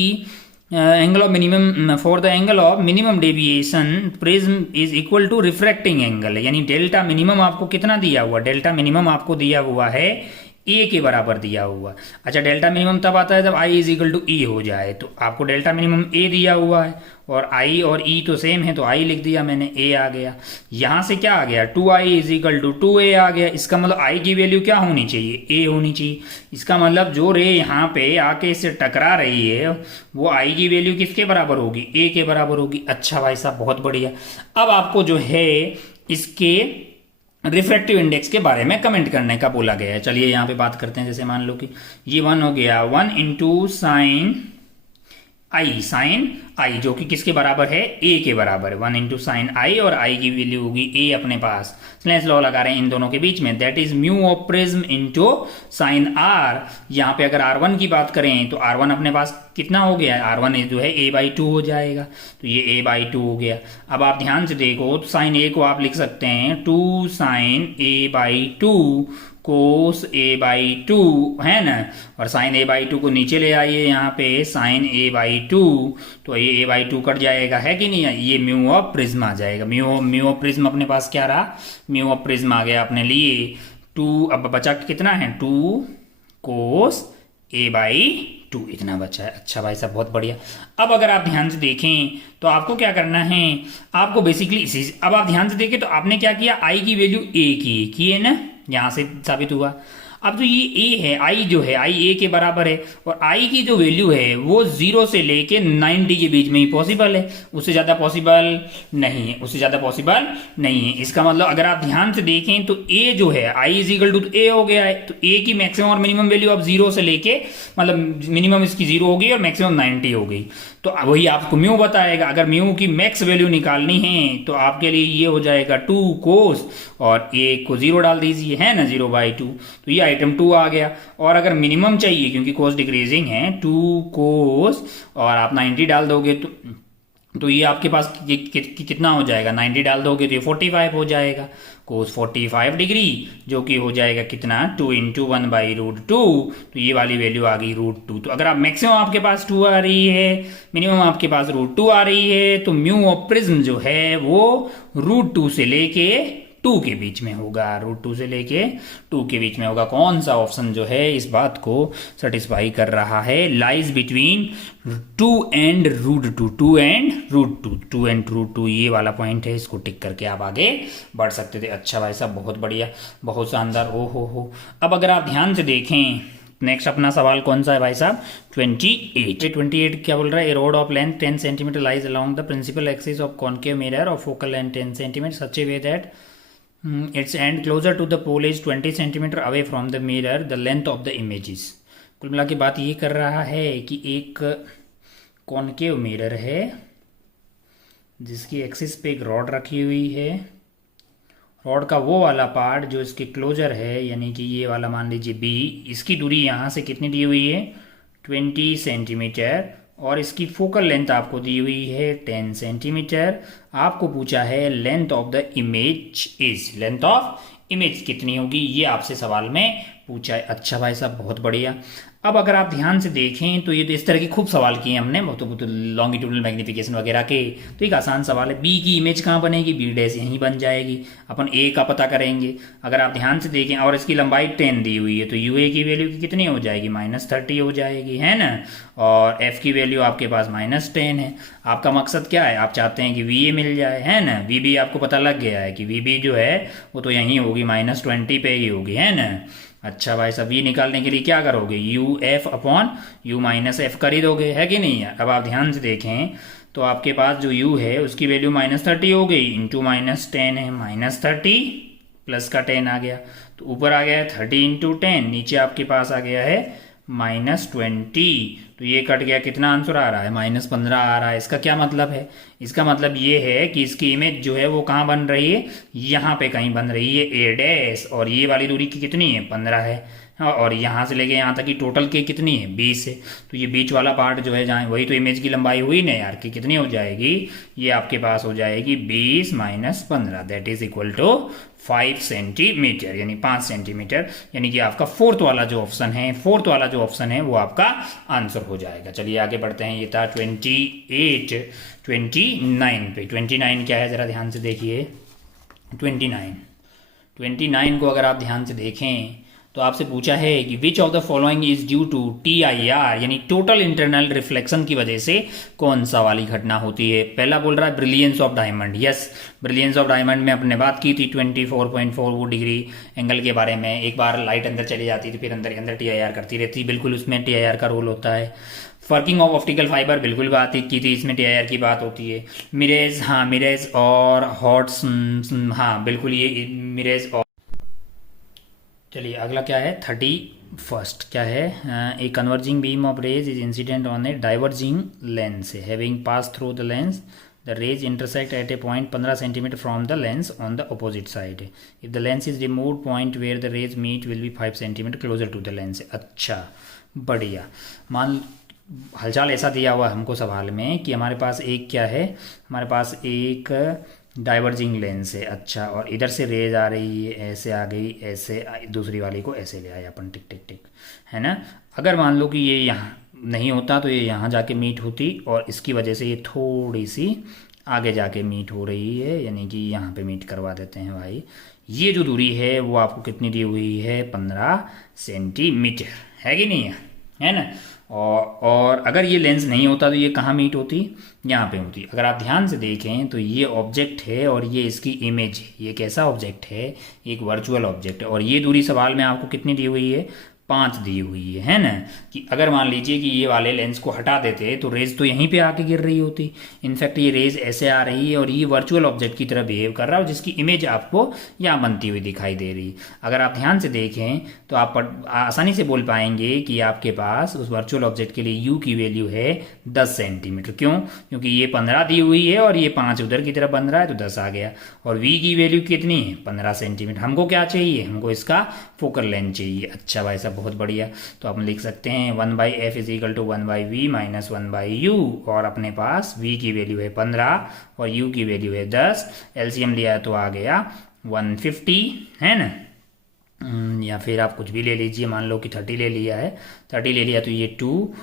angle of minimum for the angle of minimum deviation prism is equal to refracting angle, यानी डेल्टा मिनिमम आपको कितना दिया हुआ, डेल्टा मिनिमम आपको दिया हुआ है ए के बराबर दिया हुआ। अच्छा, डेल्टा मिनिमम तब आता है जब आई इज इक्वल टू ई हो जाए, तो आपको डेल्टा मिनिमम ए दिया हुआ है और आई और ई तो सेम है, तो आई लिख दिया मैंने, ए आ गया। यहां से क्या आ गया, 2i is equal to 2a आ गया। इसका मतलब आई की वैल्यू क्या होनी चाहिए, ए होनी चाहिए। इसका मतलब जो रे यहाँ पे आके इससे टकरा रही है वो आई की वैल्यू किसके बराबर होगी, ए के बराबर होगी। अच्छा भाई साहब, बहुत बढ़िया। अब आपको जो है इसके रिफ्रैक्टिव इंडेक्स के बारे में कमेंट करने का बोला गया है। चलिए यहाँ पे बात करते हैं। जैसे मान लो कि ये 1 हो गया, 1 इंटू साइन आई जो कि किसके बराबर है, ए के बराबर है। 1 इंटू साइन आई और आई की वैल्यू होगी ए अपने पास। स्लेंस लॉ लगा रहे हैं इन दोनों के बीच में, that is mu of prism into sine R. यहाँ पे अगर R1 की बात करें तो R1 अपने पास कितना हो गया है, R1 जो है a/2 हो जाएगा, तो ये a/2 हो गया। अब आप ध्यान से देखो तो साइन ए को आप लिख सकते हैं 2 साइन a/2 कोस a/2 है ना, और साइन a/2 को नीचे ले आइए यहाँ पे साइन a/2, तो ये a/2 कट जाएगा, है कि नहीं। ये म्यू ऑफ प्रिज्म आ जाएगा। म्यू ऑफ प्रिज्म अपने पास क्या रहा, म्यू ऑफ प्रिज्म आ गया अपने लिए 2, अब बचा कितना है 2 कोस a/2 इतना बचा है। अच्छा भाई साहब, बहुत बढ़िया। अब अगर आप ध्यान से देखें तो आपको क्या करना है, आपको बेसिकली इसी, अब आप ध्यान से देखें तो आपने क्या किया, आई की वैल्यू ए की है ना, यहां से साबित हुआ। अब जो ये ए है, आई जो है, आई ए के बराबर है, और आई की जो वैल्यू है वो 0 से लेके 90 के बीच में ही पॉसिबल है, उससे ज्यादा पॉसिबल नहीं है, उससे ज्यादा पॉसिबल नहीं है। इसका मतलब अगर आप ध्यान से देखें तो ए जो है, आई इज इक्वल टू ए हो गया है, तो ए की मैक्सिमम और मिनिमम वैल्यू अब 0 से लेके, मतलब मिनिमम इसकी 0 हो गई और मैक्सिमम 90 हो गई, तो वही आपको म्यू बताएगा। अगर म्यू की मैक्स वैल्यू निकालनी है तो आपके लिए ये हो जाएगा 2 कोस, और ए को 0 डाल दीजिए, है ना, 0/2, तो ये आइटम 2 आ गया। और अगर मिनिमम चाहिए क्योंकि कोस डिक्रीजिंग है, 2 कोस और आप 90 डाल दोगे तो ये आपके पास कितना हो जाएगा, 90 डाल दोगे तो ये 45 हो जाएगा, कोस 45 डिग्री, जो कि हो जाएगा कितना 2 इंटू 1/√2, तो ये वाली वैल्यू आ गई √2। तो अगर आप मैक्सिमम आपके पास 2 आ रही है, मिनिमम आपके पास √2 आ रही है, तो म्यू ऑफ प्रिज्म जो है वो √2 से लेके 2 के बीच में होगा, √2 से लेके 2 के बीच में होगा। कौन सा ऑप्शन जो है इस बात को सेटिस्फाई कर रहा है, lies between 2 and √2, 2 and √2, 2 and √2, ये वाला पॉइंट है, इसको टिक करके आप आगे बढ़ सकते थे। अच्छा भाई साहब, बहुत बढ़िया, बहुत शानदार। ओ हो। अब अगर आप ध्यान से देखें, नेक्स्ट अपना सवाल कौन सा है भाई साहब, 28 क्या बोल रहा है, a rod of length 10 centimetre lies along the principal axis of concave mirror of focal length 10 centimetre such a way that its end closer to the pole is 20 centimeter away from the mirror, the length of the images। कुल मिला के बात ये कर रहा है कि एक कॉन्केव मिरर है जिसकी एक्सिस पे एक रॉड रखी हुई है, रॉड का वो वाला पार्ट जो इसके क्लोजर है, यानी कि ये वाला मान लीजिए बी, इसकी दूरी यहाँ से कितनी दी हुई है 20 सेंटीमीटर, और इसकी फोकल लेंथ आपको दी हुई है 10 सेंटीमीटर। आपको पूछा है length of the image is, length of image कितनी होगी, ये आपसे सवाल में पूछा है। अच्छा भाई साहब, बहुत बढ़िया। अब अगर आप ध्यान से देखें तो ये तो इस तरह के खूब सवाल किए हमने, बहुत लॉन्गिट्यूडनल मैग्निफिकेशन वगैरह के, तो एक आसान सवाल है, बी की इमेज कहाँ बनेगी, बी डैश यहीं बन जाएगी, अपन ए का पता करेंगे। अगर आप ध्यान से देखें और इसकी लंबाई 10 दी हुई है, तो यू ए की वैल्यू कितनी हो जाएगी, -30 हो जाएगी, है ना, और एफ की वैल्यू आपके पास -10 है। आपका मकसद क्या है, आप चाहते हैं कि वी ए मिल जाए, है ना, वी बी आपको पता लग गया है कि वी बी जो है वो तो यहीं होगी, -20 पे ही होगी, है ना। अच्छा भाई साहब, ये निकालने के लिए क्या करोगे, U F upon you minus F कर ही दोगे, है कि नहीं। अब आप ध्यान से देखें तो आपके पास जो u है उसकी वैल्यू -30 हो गई, इंटू -10 है, -30 प्लस का 10 आ गया, तो ऊपर आ गया है 30 इंटू 10, नीचे आपके पास आ गया है -20, तो ये कट गया, कितना आंसर आ रहा है -15 आ रहा है। इसका क्या मतलब है, इसका मतलब ये है कि इसकी इमेज जो है वो कहाँ बन रही है, यहाँ पे कहीं बन रही है, ए डैश, और ये वाली दूरी की कितनी है 15 है हाँ, और यहाँ से लेके यहाँ तक की टोटल की कितनी है 20 है। तो ये बीच वाला पार्ट जो है जहाँ वही तो इमेज की लंबाई हुई ना यार कि कितनी हो जाएगी, ये आपके पास हो जाएगी 20 minus 15 that is equal to 5 centimetre यानी 5 सेंटीमीटर, यानी कि आपका फोर्थ वाला जो ऑप्शन है वो आपका आंसर हो जाएगा। चलिए आगे बढ़ते हैं। ये था 29 पे। 29 क्या है जरा ध्यान से देखिए। 29 को अगर आप ध्यान से देखें तो आपसे पूछा है कि which of the following is due to TIR यानी टोटल इंटरनल रिफ्लेक्शन की वजह से कौन सा वाली घटना होती है। पहला बोल रहा है brilliance of diamond. Yes, brilliance of diamond में अपने बात की थी 24.4 डिग्री एंगल के बारे में। एक बार लाइट अंदर चली जाती थी फिर अंदर TIR करती रहती, बिल्कुल उसमें TIR का रोल होता है। वर्किंग ऑफ ऑप्टिकल फाइबर बिल्कुल बात की थी, इसमें TIR की बात होती है। मिरेज, हाँ मिरेज और हॉट्स, हाँ बिल्कुल ये मिरेज। और चलिए अगला क्या है 31 क्या है। A converging beam of rays is incident on a diverging lens having pass through the lens the rays intersect at a point 15 centimetre from the lens on the opposite side. If the lens is removed point where the rays meet will be 5 centimetre closer to the lens. अच्छा बढ़िया। मान हलचाल ऐसा दिया हुआ हमको सवाल में कि हमारे पास एक क्या है, हमारे पास एक डाइवर्जिंग लेंस है। अच्छा, और इधर से रेज आ रही है, ऐसे आ गई, ऐसे दूसरी वाली को ऐसे ले आए अपन, टिक टिक टिक, है ना। अगर मान लो कि ये यहाँ नहीं होता तो ये यहाँ जाके मीट होती और इसकी वजह से ये थोड़ी सी आगे जाके मीट हो रही है, यानी कि यहाँ पे मीट करवा देते हैं भाई। ये जो दूरी है वो आपको कितनी दी हुई है 15 सेंटीमीटर, है कि नहीं है ना। और अगर ये लेंस नहीं होता तो ये कहाँ मीट होती, यहाँ पे होती। अगर आप ध्यान से देखें तो ये ऑब्जेक्ट है और ये इसकी इमेज है। ये कैसा ऑब्जेक्ट है, एक वर्चुअल ऑब्जेक्ट है। और ये दूरी सवाल में आपको कितनी दी हुई है 5 दी हुई है ना। कि अगर मान लीजिए कि ये वाले लेंस को हटा देते तो रेज तो यहीं पे आके गिर रही होती। इनफैक्ट ये रेज ऐसे आ रही है और ये वर्चुअल ऑब्जेक्ट की तरह बिहेव कर रहा है जिसकी इमेज आपको यहाँ बनती हुई दिखाई दे रही। अगर आप ध्यान से देखें तो आप आसानी से बोल पाएंगे कि आपके पास उस वर्चुअल ऑब्जेक्ट के लिए यू की वैल्यू है 10 सेंटीमीटर। क्यों? क्योंकि ये 15 दी हुई है और ये 5 उधर की तरफ बन रहा है तो 10 आ गया। और वी की वैल्यू कितनी है 15 सेंटीमीटर। हमको क्या चाहिए, हमको इसका फोकल लेंथ चाहिए। अच्छा भाई साहब बहुत बढ़िया। तो आप लिख सकते हैं 1/f is equal to 1/v minus 1/u। और अपने पास v की वैल्यू है 15 और u की वैल्यू है 10। एलसीएम लिया तो आ गया 150, है ना। या फिर आप कुछ भी ले लीजिए, मान लो कि 30 ले लिया है, 30 ले लिया तो ये 2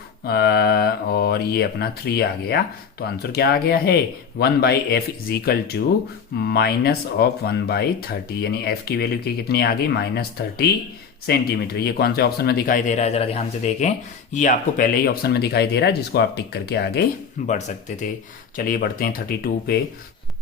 और ये अपना 3 आ गया। तो आंसर क्या आ गया है 1/f is equal to minus of 1/30, यानी f की वैल्यू की कितनी आ गई -30 सेंटीमीटर। ये कौन से ऑप्शन में दिखाई दे रहा है जरा ध्यान से देखें। ये आपको पहले ही ऑप्शन में दिखाई दे रहा है जिसको आप टिक करके आगे बढ़ सकते थे। चलिए बढ़ते हैं 32 पे।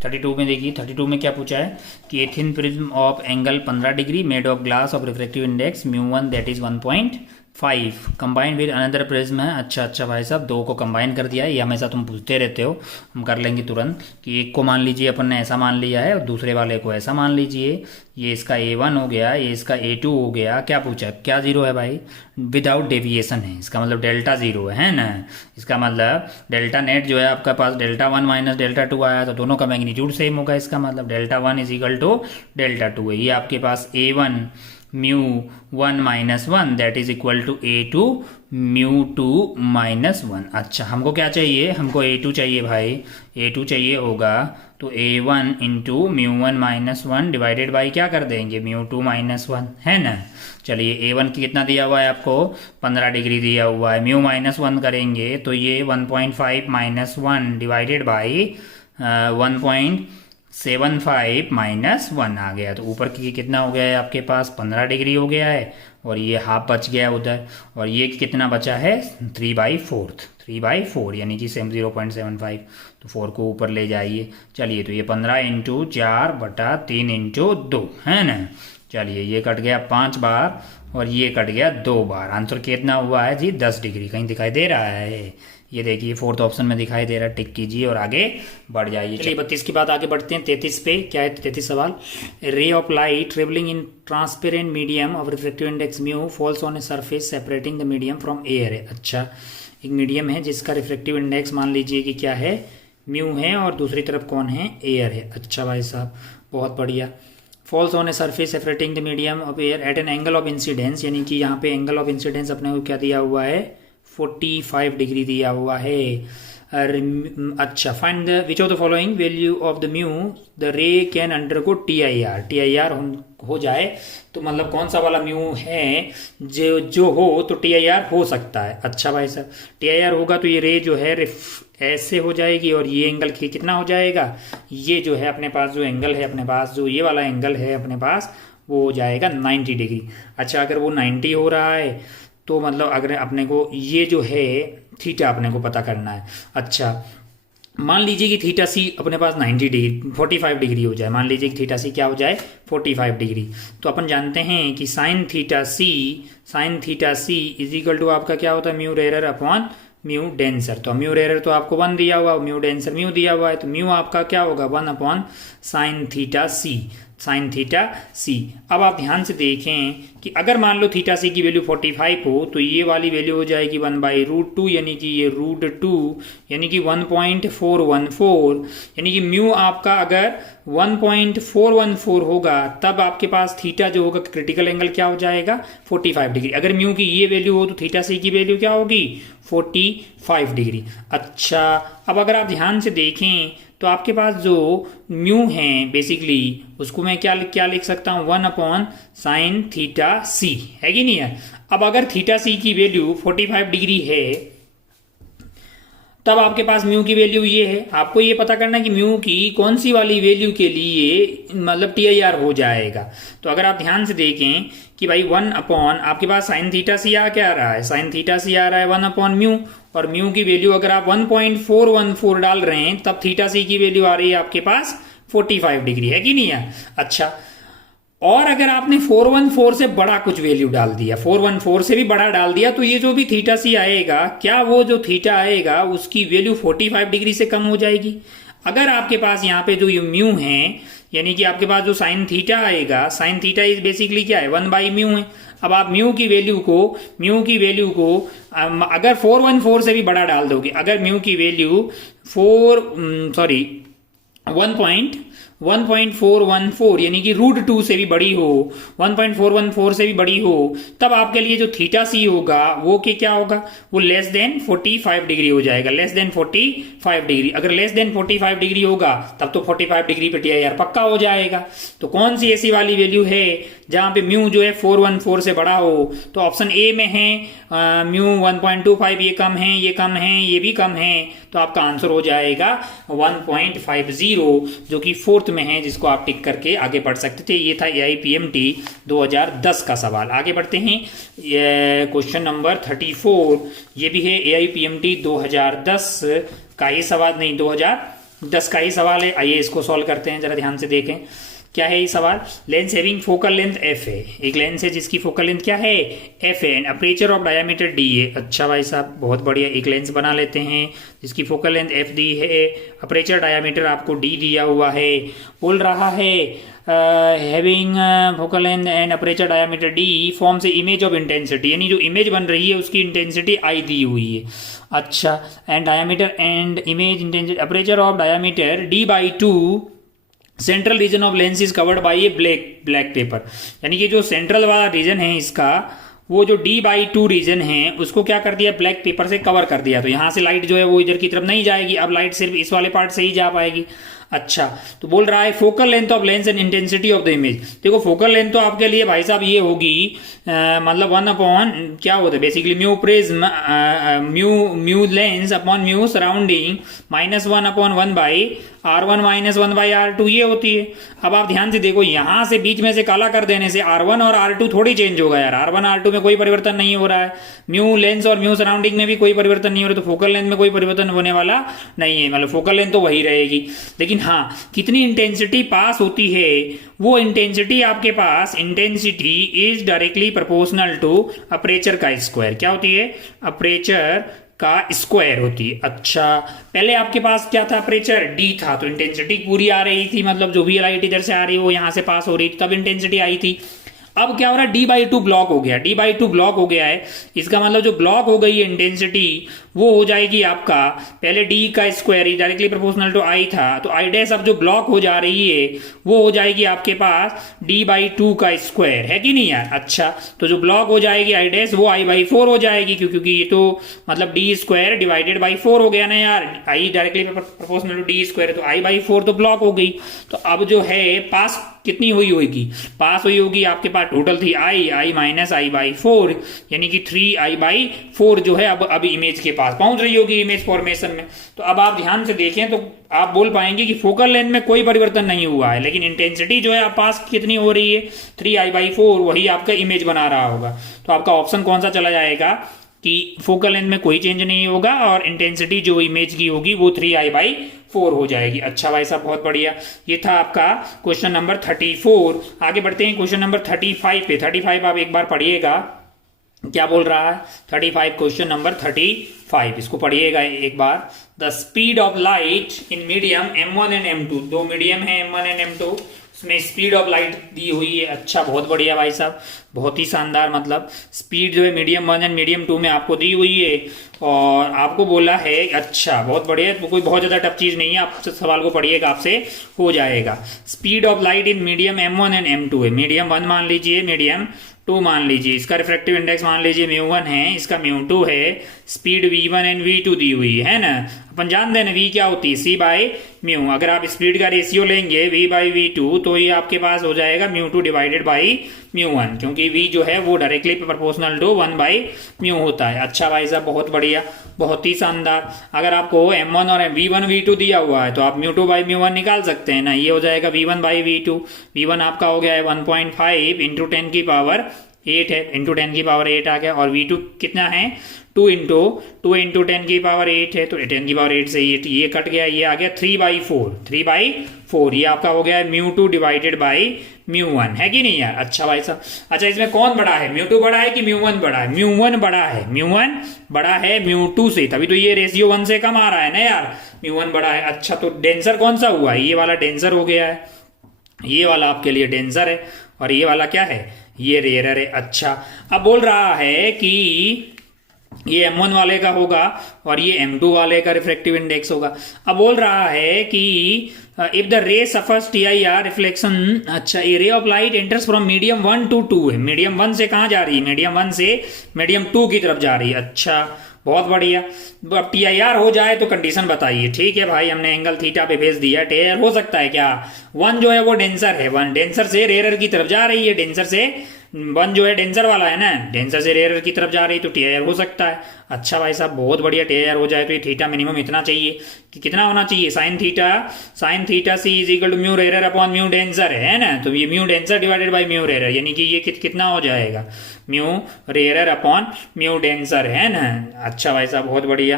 32 में देखिए, 32 में क्या पूछा है कि a thin prism of angle 15 degree made of glass of refractive index μ1 that is 1.5 combined with another prism है। अच्छा भाई साहब, दो को कंबाइन कर दिया है। ये हमेशा तुम पूछते रहते हो, हम कर लेंगे तुरंत। कि एक को मान लीजिए अपन ने ऐसा मान लिया है और दूसरे वाले को ऐसा मान लीजिए। ये इसका A1 हो गया, ये इसका A2 हो गया। क्या पूछा है, क्या जीरो है भाई, विदाउट डेविएशन है। इसका मतलब डेल्टा जीरो है ना। इसका मतलब डेल्टा नेट जो है आपका पास Δ1 माइनस Δ2 आया तो दोनों का मैग्नीट्यूड सेम होगा। इसका मतलब Δ1 इज इक्वल टू Δ2 है। ये आपके पास A1 μ1 minus 1 that is equal to A2 μ2 minus 1। अच्छा हमको क्या चाहिए, हमको A2 चाहिए भाई। A2 चाहिए होगा तो A1 into μ1 minus 1 divided by क्या कर देंगे μ2 माइनस 1, है ना। चलिए A1 की कितना दिया हुआ है आपको 15 डिग्री दिया हुआ है। म्यू माइनस 1 करेंगे तो ये 1.5 माइनस 1 डिवाइडेड बाई 1.75 माइनस 1 आ गया। तो ऊपर की कितना हो गया है आपके पास 15 डिग्री हो गया है और ये हाफ बच गया है उधर। और ये कितना बचा है 3/4 यानी कि 0.75। तो 4 को ऊपर ले जाइए। चलिए तो ये 15 इंटू 4/3 इंटू 2 है ना। चलिए ये कट गया 5 बार और ये कट गया 2 बार। आंसर कितना हुआ है जी 10 डिग्री। कहीं दिखाई दे रहा है, ये देखिए फोर्थ ऑप्शन में दिखाई दे रहा है। टिक कीजिए और आगे बढ़ जाइए। चलिए 32 की बात आगे बढ़ते हैं। 33 पे क्या है 33 सवाल। रे of light travelling in transparent medium of reflective index mu falls on a surface separating the medium from air है। अच्छा एक मीडियम है जिसका रिफ्लेक्टिव इंडेक्स मान लीजिए कि क्या है म्यू है और दूसरी तरफ कौन है एयर है। अच्छा भाई साहब बहुत बढ़िया। Falls on a surface separating the medium of air at an angle of incidence, यानी कि यहाँ पे एंगल ऑफ इंसिडेंस अपने को क्या दिया हुआ है, 45 डिग्री दिया हुआ है। अच्छा, find the which of the following value of the mu the रे कैन अंडरगो TIR। TIR हो जाए तो मतलब कौन सा वाला म्यू है जो हो तो TIR हो सकता है। अच्छा भाई साहब, TIR होगा तो ये रे जो है ऐसे हो जाएगी और ये एंगल कितना हो जाएगा, ये जो है अपने पास जो एंगल है अपने पास जो ये वाला एंगल है अपने पास वो हो जाएगा 90 डिग्री। अच्छा, अगर वो 90 हो रहा है तो मतलब अगर अपने को ये जो है थीटा अपने को पता करना है। अच्छा, मान लीजिए कि थीटा सी अपने पास 90 डिग्री 45 डिग्री हो जाए, मान लीजिए कि थीटा सी क्या हो जाए 45 डिग्री, तो अपन जानते हैं कि sine theta C is equal to आपका क्या होता है, mu rarer upon mu denser. तो म्यू रेरर तो आपको 1 दिया हुआ, म्यू डेंसर म्यू दिया हुआ है, तो म्यू आपका क्या होगा 1 अपॉन साइन थीटा सी। अब आप ध्यान से देखें कि अगर मान लो थीटा सी की वैल्यू 45 हो तो ये वाली वैल्यू हो जाएगी 1/√2, यानी कि ये √2 यानी कि 1.414, यानी कि म्यू आपका अगर 1.414 होगा तब आपके पास थीटा जो होगा क्रिटिकल एंगल क्या हो जाएगा 45 डिग्री। अगर म्यू की ये वैल्यू हो तो थीटा सी की वैल्यू क्या होगी 45 डिग्री। अच्छा, अब अगर आप ध्यान से देखें तो आपके पास जो म्यू है बेसिकली उसको मैं क्या लिख सकता हूं 1 अपॉन साइन थीटा सी, है कि नहीं है। अब अगर थीटा सी की वैल्यू 45 डिग्री है तब आपके पास म्यू की वैल्यू ये है। आपको ये पता करना है कि म्यू की कौन सी वाली वैल्यू के लिए मतलब TIR हो जाएगा। तो अगर आप ध्यान से देखें कि भाई 1 अपॉन आपके पास साइन थीटा सी आ क्या रहा है, साइन थीटा सी आ रहा है 1 अपॉन म्यू, और म्यू की वैल्यू अगर आप 1.414 डाल रहे हैं तब थीटा सी की वैल्यू आ रही है आपके पास 45 डिग्री, है कि नहीं है। अच्छा, और अगर आपने 414 से बड़ा कुछ वैल्यू डाल दिया, 414 से भी बड़ा डाल दिया, तो ये जो भी थीटा सी आएगा क्या वो जो थीटा आएगा उसकी वैल्यू 45 डिग्री से कम हो जाएगी। अगर आपके पास यहाँ पे जो म्यू है यानी कि आपके पास जो साइन थीटा आएगा, साइन थीटा इज बेसिकली क्या है 1/म्यू है। अब आप म्यू की वैल्यू को अगर 414 से भी बड़ा डाल दोगे, अगर म्यू की वैल्यू 1.414 यानी कि √2 से भी बड़ी हो, 1.414 से भी बड़ी हो, तब आपके लिए जो थीटा सी होगा वो क्या होगा, वो लेस देन 45 डिग्री हो जाएगा, लेस देन 45 डिग्री। अगर लेस देन 45 डिग्री होगा तब तो 45 डिग्री पे TIR पक्का हो जाएगा। तो कौन सी ऐसी वाली वैल्यू है जहां पे म्यू जो है 414 से बड़ा हो, तो ऑप्शन ए में है म्यू 1.25, ये कम है, ये कम है, ये भी कम है, तो आपका आंसर हो जाएगा 1.50 जो कि 4th में है, जिसको आप टिक करके आगे बढ़ सकते थे। ये था AIPMT 2010 का सवाल। आगे बढ़ते हैं, क्वेश्चन नंबर 34, ये भी है AIPMT 2010 का ही सवाल, नहीं 2010 का ही सवाल है। आइए इसको सॉल्व करते हैं, जरा ध्यान से देखें क्या है ये सवाल। Lens having focal length f है, एक लेंस है जिसकी फोकल लेंथ क्या है f है, and aperture of diameter d है। अच्छा भाई साहब, बहुत बढ़िया, एक लेंस बना लेते हैं जिसकी फोकल लेंथ f दी है, अपर्चर डायमीटर आपको d दिया हुआ है। बोल रहा है having focal length and aperture diameter d forms image of intensity, यानी जो इमेज बन रही है उसकी इंटेंसिटी I दी हुई है। अच्छा, and diameter and image intensity aperture of diameter d/2 central region of lens is covered by A black pepper, यानी कि जो सेंट्रल वाला रीजन है इसका, वो जो d/2 रीजन है उसको क्या कर दिया, ब्लैक पेपर से कवर कर दिया। तो यहां से लाइट जो है वो इधर की तरफ नहीं जाएगी, अब लाइट सिर्फ इस वाले पार्ट से ही जा पाएगी। अच्छा, तो बोल रहा है focal length of lens and intensity of the image. देखो फोकल लेंथ तो आपके लिए भाई साहब ये होगी मतलब 1 अपॉन क्या होता है basically mu prism mu lens upon mu surrounding -1 upon 1/R1 - 1/R2 ये होती है। अब आप ध्यान से देखो, यहां से बीच में से काला कर देने से R1 और R2 थोड़ी चेंज होगा यार, R1 R2 में कोई परिवर्तन नहीं हो रहा है, म्यू लेंस और म्यू सराउंडिंग में भी कोई परिवर्तन नहीं हो रहा, तो फोकल लेंथ में कोई परिवर्तन होने वाला नहीं है, मतलब फोकल लेंथ तो वही रहेगी। लेकिन हाँ, कितनी इंटेंसिटी पास होती है, वो इंटेंसिटी आपके पास intensity is directly proportional to aperture का स्क्वायर। क्या होती है, अपर्चर का स्क्वायर होती है। अच्छा, पहले आपके पास क्या था, अपर्चर d था, तो इंटेंसिटी पूरी आ रही थी, मतलब जो भी लाइट इधर से आ रही है वो यहां से पास हो रही थी, तब इंटेंसिटी आई थी। अब क्या हो रहा है, d/2 ब्लॉक हो गया, d/2 ब्लॉक हो गया है। इसका मतलब जो ब्लॉक हो गई है इंटेंसिटी वो हो जाएगी आपका, पहले d का square directly proportional to i था, तो i डैश अब जो ब्लॉक हो जा रही है वो हो जाएगी आपके पास d/2 का स्क्वायर, है कि नहीं यार। अच्छा, तो जो ब्लॉक हो जाएगी i डैश वो i/4 हो जाएगी, क्योंकि ये तो मतलब d स्क्वायर डिवाइडेड बाई 4 हो गया ना यार, i directly proportional to d square, तो i/4 तो ब्लॉक हो गई। तो अब जो है पास कितनी हुई होगी, पास हुई होगी आपके पास टोटल थी i माइनस i/4, यानी कि 3i/4 जो है अब इमेज के पास पहुंच रही होगी इमेज फॉर्मेशन में। तो अब आप ध्यान से देखें तो आप बोल पाएंगे कि फोकल लेंथ में कोई परिवर्तन नहीं हुआ है, लेकिन इंटेंसिटी जो है आप पास कितनी हो रही है, 3i/4, वही आपका इमेज बना रहा होगा। तो आपका ऑप्शन कौन सा चला जाएगा कि फोकल लेंथ में कोई चेंज नहीं होगा और इंटेंसिटी जो इमेज की होगी वो 3i/4 हो जाएगी। अच्छा भाई साहब, बहुत बढ़िया। ये था आपका क्वेश्चन नंबर 34। आगे बढ़ते हैं क्वेश्चन नंबर 35 पे। 35 आप एक बार पढ़िएगा, क्या बोल रहा है 35, क्वेश्चन नंबर 35, इसको पढ़िएगा एक बार। The speed of light in medium m1 and m2, दो मीडियम है m1 एंड m2, उसमें स्पीड ऑफ लाइट दी हुई है। अच्छा, बहुत बढ़िया भाई साहब, बहुत ही शानदार। मतलब स्पीड जो है मीडियम 1 एंड मीडियम 2 में आपको दी हुई है और आपको बोला है, अच्छा बहुत बढ़िया, तो कोई बहुत ज्यादा टफ चीज नहीं है, आप सवाल को पढ़िएगा आपसे हो जाएगा। Speed of light in medium m1 and m2 है, मीडियम 1 मान लीजिए, मीडियम 2 मान लीजिए, इसका रिफ्रैक्टिव इंडेक्स मान लीजिए μ1 है, इसका μ2 है, स्पीड v1 एंड v2 दी हुई है ना। अपन जानते हैं ना v क्या होती है, c/μ। अगर आप स्पीड का रेशियो लेंगे v/v2 तो ये आपके पास हो जाएगा μ2 डिवाइडेड बाई μ1, क्योंकि v जो है वो डायरेक्टली प्रोपोर्शनल टू 1/μ होता है। अच्छा भाई साहब, बहुत बढ़िया, बहुत ही शानदार। अगर आपको m1 और v1 v2 दिया हुआ है तो आप μ2/μ1 निकाल सकते हैं ना, ये हो जाएगा v1/v2। v1 आपका हो गया है 1.5 इंटू 10 की पावर 8 है, इंटू 10 की पावर 8 आ गया, और v2 कितना है 2 इंटू 10 की पावर 8 है, तो 10 की पावर 8 से ये कट गया, ये आ गया 3/4, ये आपका हो गया है μ2 डिवाइडेड बाई μ1, है कि नहीं यार। अच्छा भाई साहब, अच्छा इसमें कौन बड़ा है, μ2 बड़ा है कि μ1 बड़ा है, μ1 बड़ा है, μ1 बड़ा है μ2 से, तभी तो ये रेशियो 1 से कम आ रहा है ना यार, μ1 बड़ा है। अच्छा, तो डेंसर कौन सा हुआ है, ये वाला डेंसर हो गया है, ये वाला आपके लिए डेंसर है, और ये वाला क्या है, ये रेयरर है। अच्छा, अब बोल रहा है कि ये m1 वाले का होगा और ये m2 वाले का रिफ्रैक्टिव इंडेक्स होगा। अब बोल रहा है कि if the ray suffers TIR reflection, अच्छा a ray of light enters from medium 1 to 2 है, मीडियम 1 से कहाँ जा रही है, मीडियम 1 से मीडियम 2 की तरफ जा रही है। अच्छा, बहुत बढ़िया। अब TIR हो जाए तो कंडीशन बताइए। ठीक है भाई, हमने एंगल थीटा पे भेज दिया, TIR हो सकता है क्या, 1 जो है वो डेंसर है, 1 डेंसर से रेयरर की तरफ जा रही है, डेंसर से 1 जो है डेंसर वाला है ना, डेंसर से रेयरर की तरफ जा रही है, तो TIR हो सकता है। अच्छा भाई साहब, बहुत बढ़िया, TIR हो जाए तो ये थीटा मिनिमम इतना चाहिए कि कितना होना चाहिए, sine theta c is equal to mu rarer upon mu denser है ना, तो ये mu denser divided by mu rarer, यानी कि ये कितना हो जाएगा, mu rarer upon mu denser है ना। अच्छा भाई साहब, बहुत बढ़िया।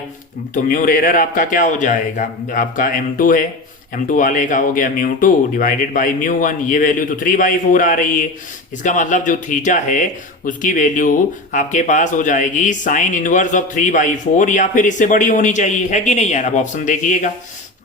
तो म्यू रेयरर आपका क्या हो जाएगा, आपका m2 है, m2 वाले का हो गया μ2 डिवाइडेड बाई μ1, ये वैल्यू तो 3/4 आ रही है। इसका मतलब जो थीटा है उसकी वैल्यू आपके पास हो जाएगी साइन इनवर्स ऑफ 3/4, या फिर इससे बड़ी होनी चाहिए, है कि नहीं यार। अब ऑप्शन देखिएगा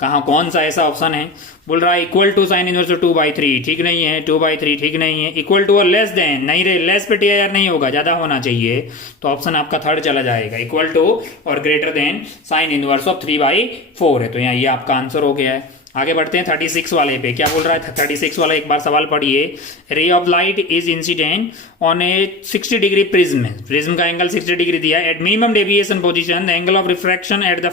कहाँ कौन सा ऐसा ऑप्शन है, बोल रहा है इक्वल टू साइन इनवर्स 2/3, ठीक नहीं है, 2/3 ठीक नहीं है, इक्वल टू और लेस देन, नहीं रे, लेस पे TIR नहीं होगा, ज्यादा होना चाहिए, तो ऑप्शन आपका थर्ड चला जाएगा, इक्वल टू और greater than sine inverse of 3/4 है, तो यहाँ ये आपका आंसर हो गया है। आगे बढ़ते हैं 36 वाले पे, क्या बोल रहा है 36 वाला, एक बार सवाल पढ़िए। Ray of light is incident on a 60 degree prism, prism का एंगल 60 डिग्री दिया, at minimum deviation position the angle of refraction at the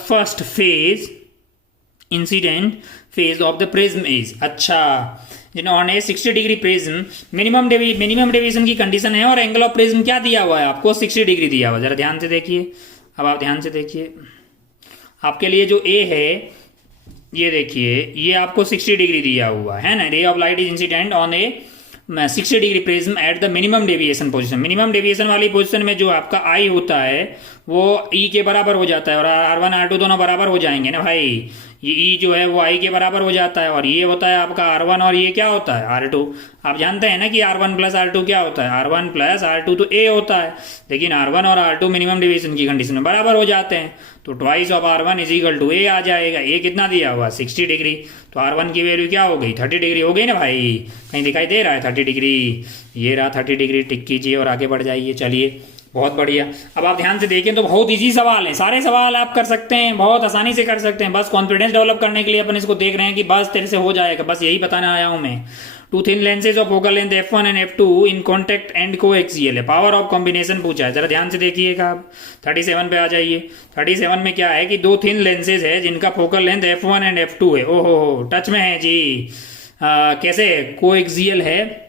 first face incident face of the prism is, अच्छा on a 60 degree prism, minimum deviation की condition है, और angle of prism क्या दिया हुआ है आपको, 60 डिग्री दिया हुआ है। जरा ध्यान से देखिए, अब आप ध्यान से देखिए, आपके लिए जो A है ये देखिए, ये आपको 60 डिग्री दिया हुआ है ना, रे of light is incident on a 60 degree prism at the minimum deviation position, minimum deviation वाली पोजीशन में जो आपका I होता है वो E के बराबर हो जाता है, और R1 R2 दोनों बराबर हो जाएंगे ना भाई, ये ई जो है वो आई के बराबर हो जाता है, और ये होता है आपका R1 और ये क्या होता है R2। आप जानते हैं ना कि R1 प्लस R2 क्या होता है, R1 प्लस R2 तो A होता है, लेकिन R1 और R2 मिनिमम डिवीजन की कंडीशन में बराबर हो जाते हैं, तो twice of R1 is equal to A आ जाएगा। A कितना दिया हुआ 60 डिग्री, तो R1 की वैल्यू क्या हो गई 30 डिग्री हो गई ना भाई, कहीं दिखाई दे रहा है 30 डिग्री, ये रहा 30 डिग्री, टिक कीजिए और आगे बढ़ जाइए। चलिए बहुत बढ़िया। अब आप ध्यान से देखें तो बहुत इजी सवाल है, सारे सवाल आप कर सकते हैं, बहुत आसानी से कर सकते हैं, बस कॉन्फिडेंस डेवलप करने के लिए अपन इसको देख रहे हैं कि बस तेरे से हो जाएगा, बस यही बताना आया हूं मैं। Two thin lenses of focal length f1 and f2 in contact and coaxial है, पावर ऑफ कॉम्बिनेशन पूछा है, जरा ध्यान से देखिएगा। आप 37 पे आ जाइए। 37 में क्या है कि दो थिन लेंसेज है जिनका focal length f1 and f2 है। ओहो टच में है जी। कैसे कोएक्सियल है,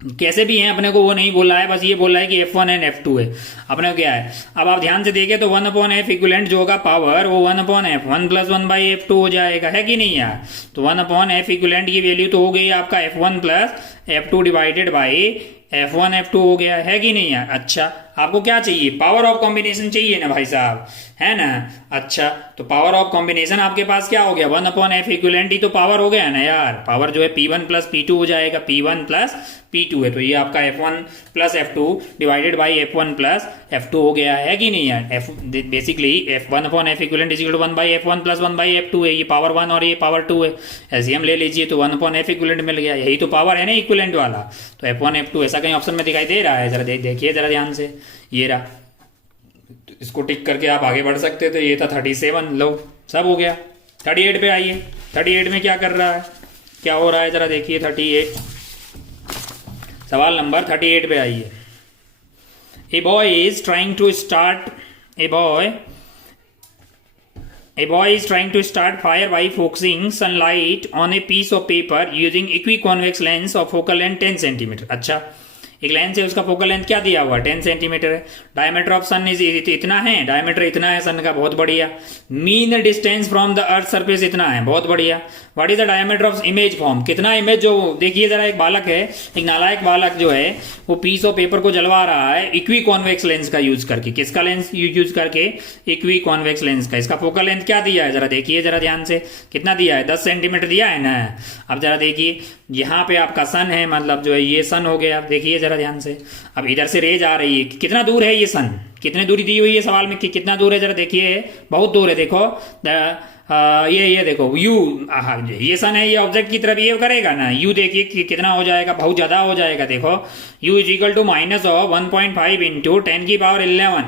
कैसे भी हैं अपने को वो नहीं बोला है, बस ये बोला है कि F1 एंड F2 है। अपने को क्या है, अब आप ध्यान से देखें तो 1/f इक्विवेलेंट जो होगा पावर वो 1/f 1 प्लस 1/f2 हो जाएगा, है कि नहीं यार। तो 1/f इक्विवेलेंट की वैल्यू तो हो गई आपका F1 plus F2 divided by F1 F2 हो गया, है कि नहीं यार। अच्छा आपको क्या चाहिए, पावर ऑफ कॉम्बिनेशन चाहिए ना भाई साहब, है ना। अच्छा तो पावर ऑफ कॉम्बिनेशन आपके पास क्या हो गया 1/f इक्विवेलेंट ही तो पावर हो गया ना यार, पावर जो है P1 प्लस P2 हो जाएगा, P1 प्लस P2 है, तो ये आपका F1 plus F2 divided by F1 plus F2 हो गया, है कि नहीं यार। Basically F1/f equivalent is equal to 1/f1 plus 1/f2 है, ये पावर 1 और ये पावर 2 है, एलसीएम ले लीजिए तो 1/f इक्विवेलेंट मिल गया, यही तो पावर है ना इक्विवेलेंट वाला। तो F1 F2 ऐसा कहीं ऑप्शन में दिखाई दे रहा है, जरा देखिए जरा ध्यान से, ये रहा, इसको टिक करके आप आगे बढ़ सकते थे। ये था 37, लो सब हो गया। 38 पे आइए। 38 में क्या कर रहा है, क्या हो रहा है जरा देखिए। 38 सवाल नंबर 38 पे आइए। A boy is trying to start A boy is trying to start fire by focusing sunlight on a piece of paper using equiconvex lens of focal length 10 cm। अच्छा एक लेंस है, उसका फोकल लेंथ क्या दिया हुआ 10 centimetre है। Diameter of sun is इतना है, डायमीटर इतना है सन का, बहुत बढ़िया। Mean distance from the earth surface इतना है, बहुत बढ़िया। What is the diameter of image form, कितना इमेज जो देखिए जरा, एक बालक है, एक नालायक बालक जो है वो पीस ऑफ पेपर को जलवा रहा है इक्वी कॉन्वेक्स लेंस का यूज करके। किसका लेंस यूज करके, इक्वी कॉन्वेक्स लेंस का। इसका फोकल लेंथ क्या दिया है जरा देखिए जरा ध्यान से, कितना दिया है 10 सेंटीमीटर दिया है ना। अब जरा देखिए यहाँ पे आपका सन है, मतलब जो है ये सन हो गया, देखिए जरा ध्यान से। अब इधर से रेज आ रही है, कितना दूर है ये सन, कितने दूरी दी हुई है सवाल में कि कितना दूर है जरा देखिए, बहुत दूर है। देखो ये देखो यू, ये सन है, ये ऑब्जेक्ट की तरफ बिहेव करेगा ना, यू देखिए कि कितना हो जाएगा, बहुत ज्यादा हो जाएगा। देखो u is equal to minus of 1.5 into 10 की पावर 11,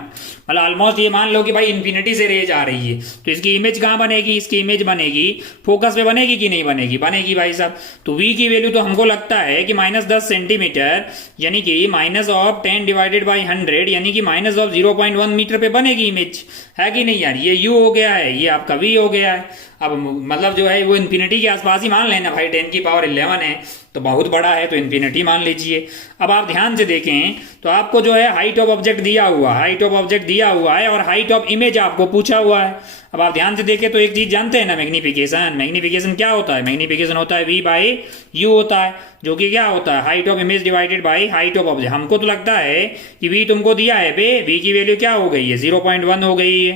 मतलब ऑलमोस्ट ये मान लो कि भाई इन्फिनिटी से रेज आ रही है। तो इसकी इमेज कहाँ बनेगी, इसकी इमेज बनेगी फोकस पे, बनेगी कि नहीं बनेगी, बनेगी भाई साहब। तो v की वैल्यू तो हमको लगता है कि -10 सेंटीमीटर, यानी कि माइनस ऑफ 10 डिवाइडेड बाई 100, यानी कि माइनस ऑफ 0.1 मीटर पे बनेगी इमेज, है कि नहीं यार। ये u हो गया है, ये आपका v हो गया है। अब मतलब जो है वो इन्फिनिटी के आसपास ही मान लेना भाई, 10 की पावर 11 है तो बहुत बड़ा है, तो इन्फिनिटी मान लीजिए। अब आप ध्यान से देखें तो आपको जो है हाइट ऑफ ऑब्जेक्ट दिया हुआ, हाइट ऑफ ऑब्जेक्ट दिया हुआ है और हाइट ऑफ इमेज आपको पूछा हुआ है। अब आप ध्यान से देखें तो एक चीज जानते हैं ना, मैग्निफिकेशन। मैग्निफिकेशन क्या होता है, मैग्निफिकेशन होता है v बाई u होता है, जो कि क्या होता है height of image divided by height of object. हमको तो लगता है कि v तुमको दिया है बे, v की वैल्यू क्या हो गई है 0.1 हो गई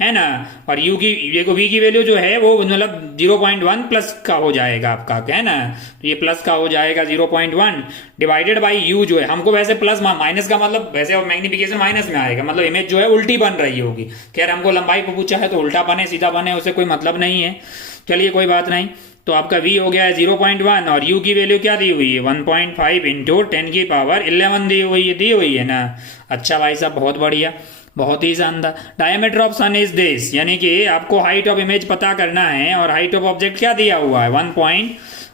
है ना। और u की देखो v की वैल्यू जो है वो मतलब 0.1 प्लस का हो जाएगा आपका, है ना। तो ये प्लस का हो जाएगा 0.1 डिवाइडेड बाई u जो है, हमको वैसे प्लस माइनस का मतलब वैसे मैग्निफिकेशन माइनस में आएगा, मतलब इमेज जो है उल्टी बन रही होगी। खैर हमको लंबाई को पूछा है तो उल्टा बने सीधा बने उसे कोई मतलब नहीं है, चलिए कोई बात नहीं। तो आपका v हो गया है 0.1 और u की वैल्यू क्या दी हुई है 1.5 इंटू 10 की पावर 11 दी हुई है ना। अच्छा भाई साहब बहुत बढ़िया, बहुत ही शानदार। Diameter of sun is this, यानी कि आपको हाइट ऑफ इमेज पता करना है और हाइट ऑफ ऑब्जेक्ट क्या दिया हुआ है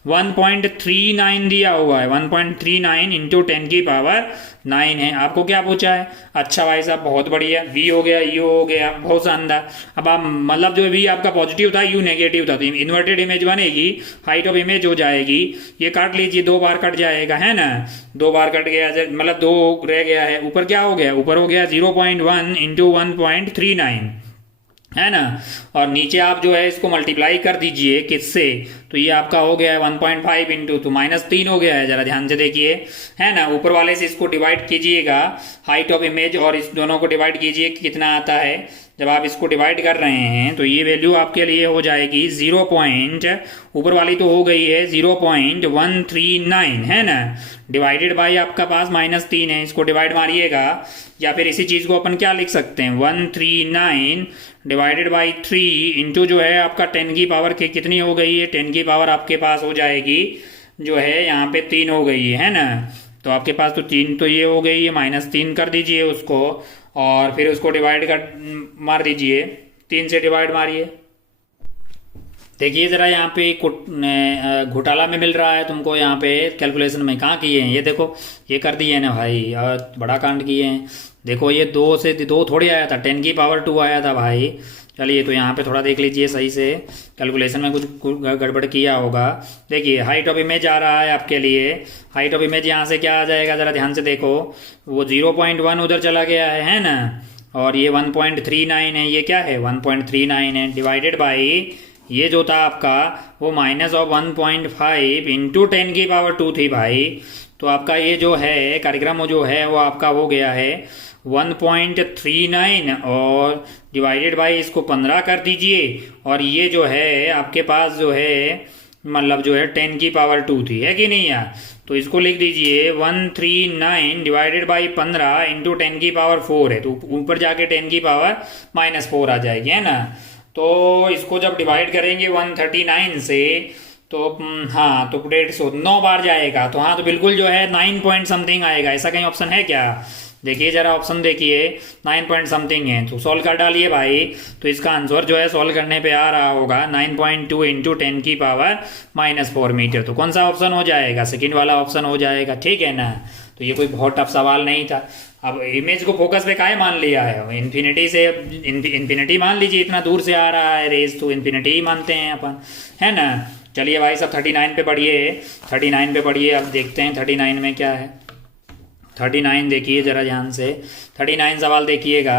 1.39 दिया हुआ है, 1.39 इंटू 10 की पावर 9 है। आपको क्या पूछा है, अच्छा भाई साहब बहुत बढ़िया, v हो गया, u हो गया, बहुत शानदार। अब आप मतलब जो v आपका पॉजिटिव था, u नेगेटिव था, तो इन्वर्टेड इमेज बनेगी, हाइट ऑफ इमेज हो जाएगी। ये काट लीजिए, 2 बार कट जाएगा, है ना, 2 बार कट गया, मतलब 2 रह गया है। ऊपर क्या हो गया, ऊपर हो गया 0.1 इंटू 1.39, है ना। और नीचे आप जो है इसको मल्टीप्लाई कर दीजिए किससे, तो ये आपका हो गया है 1.5 इंटू, तो -3 हो गया है, जरा ध्यान से देखिए, है ना। ऊपर वाले से इसको डिवाइड कीजिएगा हाइट ऑफ इमेज और इस दोनों को डिवाइड कीजिए कितना आता है जब आप इसको डिवाइड कर रहे हैं तो ये वैल्यू आपके लिए हो जाएगी 0 पॉइंट, ऊपर वाली तो हो गई है 0.139 है ना, डिवाइडेड बाई आपका पास -3 है, इसको डिवाइड मारिएगा, या फिर इसी चीज़ को अपन क्या लिख सकते हैं 139 डिवाइडेड बाई 3 इंटू जो है आपका 10 की पावर के कितनी हो गई है, 10 की पावर आपके पास हो जाएगी जो है यहाँ पे 3 हो गई है ना। तो आपके पास तो 3 तो ये हो गई है, -3 कर दीजिए उसको, और फिर उसको डिवाइड कर मार दीजिए, 3 से डिवाइड मारिए। देखिए ज़रा यहाँ पे घोटाला में मिल रहा है तुमको, यहाँ पे कैलकुलेशन में कहाँ किए हैं, ये देखो ये कर दिए हैं ना भाई, और बड़ा कांड किए हैं। देखो ये 2 से 2 थोड़ी आया था, 10 की पावर 2 आया था भाई। चलिए तो यहाँ पे थोड़ा देख लीजिए सही से, कैलकुलेशन में कुछ गड़बड़ किया होगा। देखिए हाइट ऑफ इमेज आ रहा है आपके लिए, हाइट ऑफ इमेज यहाँ से क्या आ जाएगा, ज़रा ध्यान से देखो, वो 0.1 उधर चला गया है ना, और ये 1.39 है, ये क्या है 1.39 है, डिवाइडेड बाई ये जो था आपका वो -1.5 इंटू 10 की पावर 2 थी भाई। तो आपका ये जो है कार्यक्रम जो है वो आपका हो गया है 1.39 और डिवाइडेड बाई इसको 15 कर दीजिए, और ये जो है आपके पास जो है मतलब जो है 10 की पावर 2 थी, है कि नहीं यार। तो इसको लिख दीजिए 139 डिवाइडेड बाई 15 इंटू 10 की पावर 4 है, तो ऊपर जाके 10 की पावर -4 आ जाएगी, है ना। तो इसको जब डिवाइड करेंगे 139 से तो हाँ तो 150 9 बार जाएगा, तो हाँ तो बिल्कुल जो है 9 पॉइंट समथिंग आएगा। ऐसा कहीं ऑप्शन है क्या, देखिए जरा ऑप्शन देखिए 9 पॉइंट समथिंग है, तो सॉल्व कर डालिए भाई। तो इसका आंसर जो है सॉल्व करने पे आ रहा होगा 9.2 इंटू 10 की पावर -4 मीटर। तो कौन सा ऑप्शन हो जाएगा, सेकंड वाला ऑप्शन हो जाएगा, ठीक है ना। तो ये कोई बहुत टफ सवाल नहीं था। अब इमेज को फोकस पे काहे मान लिया है, इन्फिनिटी से इन्फिनिटी मान लीजिए, इतना दूर से आ रहा है रेस तो इन्फिनिटी ही मानते हैं अपन, है ना। चलिए भाई सब 39 पे पढ़िए, 39 पे पढ़िए। अब देखते हैं 39 में क्या है। 39 देखिए जरा ध्यान से, 39 सवाल देखिएगा।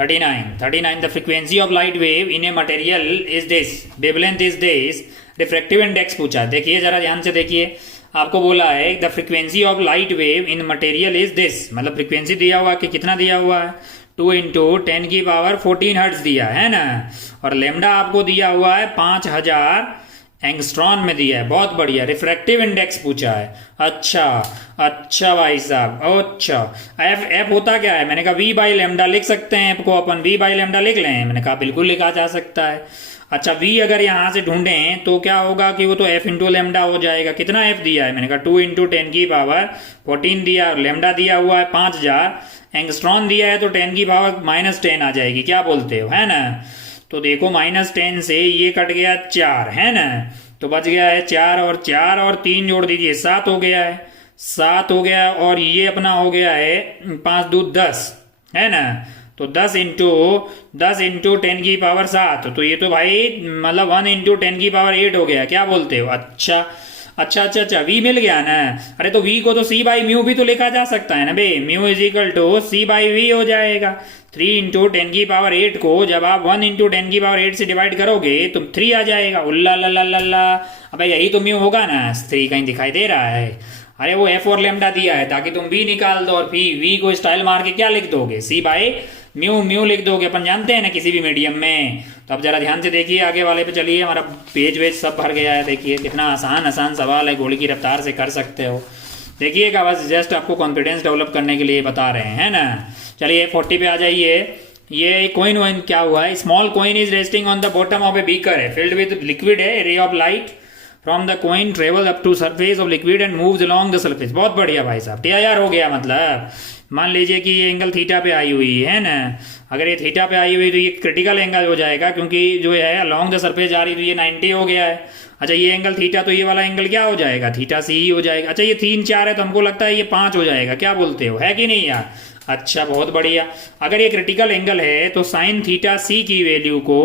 39 the frequency of light wave in a material is this, wavelength is this, refractive index पूछा। देखिए जरा ध्यान से देखिए, आपको बोला है the frequency of light wave in material is this, मतलब फ्रीक्वेंसी दिया हुआ कि कितना दिया हुआ है 2 इंटू 10 की पावर 14 हर्ट्ज दिया है ना, और लेमडा आपको दिया हुआ है 5000 एंगस्ट्रॉन में दिया है। बहुत बढ़िया, रिफ्रैक्टिव इंडेक्स पूछा है। अच्छा भाई साहब, अच्छा एफ होता क्या है, मैंने कहा वी बाई लेमडा लिख सकते हैं, एफ को अपन वी बाई लेमडा लिख लें, मैंने कहा बिल्कुल लिखा जा सकता है। अच्छा वी अगर यहाँ से ढूंढें तो क्या होगा कि वो तो एफ इंटू लेमडा हो जाएगा। कितना एफ दिया है, मैंने कहा 2 इंटू 10 की पावर 14 दिया, और लेमडा दिया हुआ है 5000, एंगस्ट्रॉन दिया है तो 10 की पावर -10 आ जाएगी, क्या बोलते हो, है ना। तो देखो -10 से ये कट गया 4, है ना, तो बच गया है 4 और 3 जोड़ दीजिए 7 हो गया है, 7 हो गया, और ये अपना हो गया है 5 दूध 10, है ना। तो 10 इंटू 10 की पावर 7, तो ये तो भाई मतलब 1 इंटू 10 की पावर 8 हो गया, क्या बोलते हो। अच्छा वी मिल गया ना। अरे तो वी को तो सी बाई म्यू भी तो लिखा जा सकता है ना बे, mu is equal to C by V हो जाएगा। 3 इंटू 10 की पावर 8 को जब आप 1 इंटू 10 की पावर 8 से डिवाइड करोगे तो 3 आ जाएगा। उल्ला ला ला ला ला, अबे यही तो म्यू होगा ना, 3 कहीं दिखाई दे रहा है। अरे वो एफ और लेमडा दिया है ताकि तुम वी निकाल दो, और फिर वी को स्टाइल मार के क्या लिख दोगे, सी बाई म्यू लिख दोगे, अपन जानते हैं ना किसी भी मीडियम में। तो अब जरा ध्यान से देखिए, आगे वाले पे चलिए, हमारा पेज वेज सब भर गया है। देखिए कितना आसान सवाल है, गोली की रफ्तार से कर सकते हो। देखिएगा, बस जस्ट आपको कॉन्फिडेंस डेवलप करने के लिए बता रहे हैं ना। चलिए 40 पे आ जाइए। ये कोइन वोइन क्या हुआ है, small coin is resting on the bottom of a beaker है, फिल्ड विद लिक्विड है, ray of light from the coin travel up to surface of liquid and moves along the surface. बहुत बढ़िया भाई साहब, TIR हो गया। मतलब मान लीजिए कि ये एंगल थीटा पे आई हुई है ना, अगर ये थीटा पे आई हुई तो ये क्रिटिकल एंगल हो जाएगा, क्योंकि जो है अलोंग द सरफेस जा रही तो ये 90 हो गया है। अच्छा ये एंगल थीटा, तो ये वाला एंगल क्या हो जाएगा, थीटा सी ही हो जाएगा। अच्छा ये 3 4 है तो हमको लगता है ये 5 हो जाएगा, क्या बोलते हो, है कि नहीं यार। अच्छा बहुत बढ़िया। अगर ये क्रिटिकल एंगल है तो साइन थीटा सी की वैल्यू को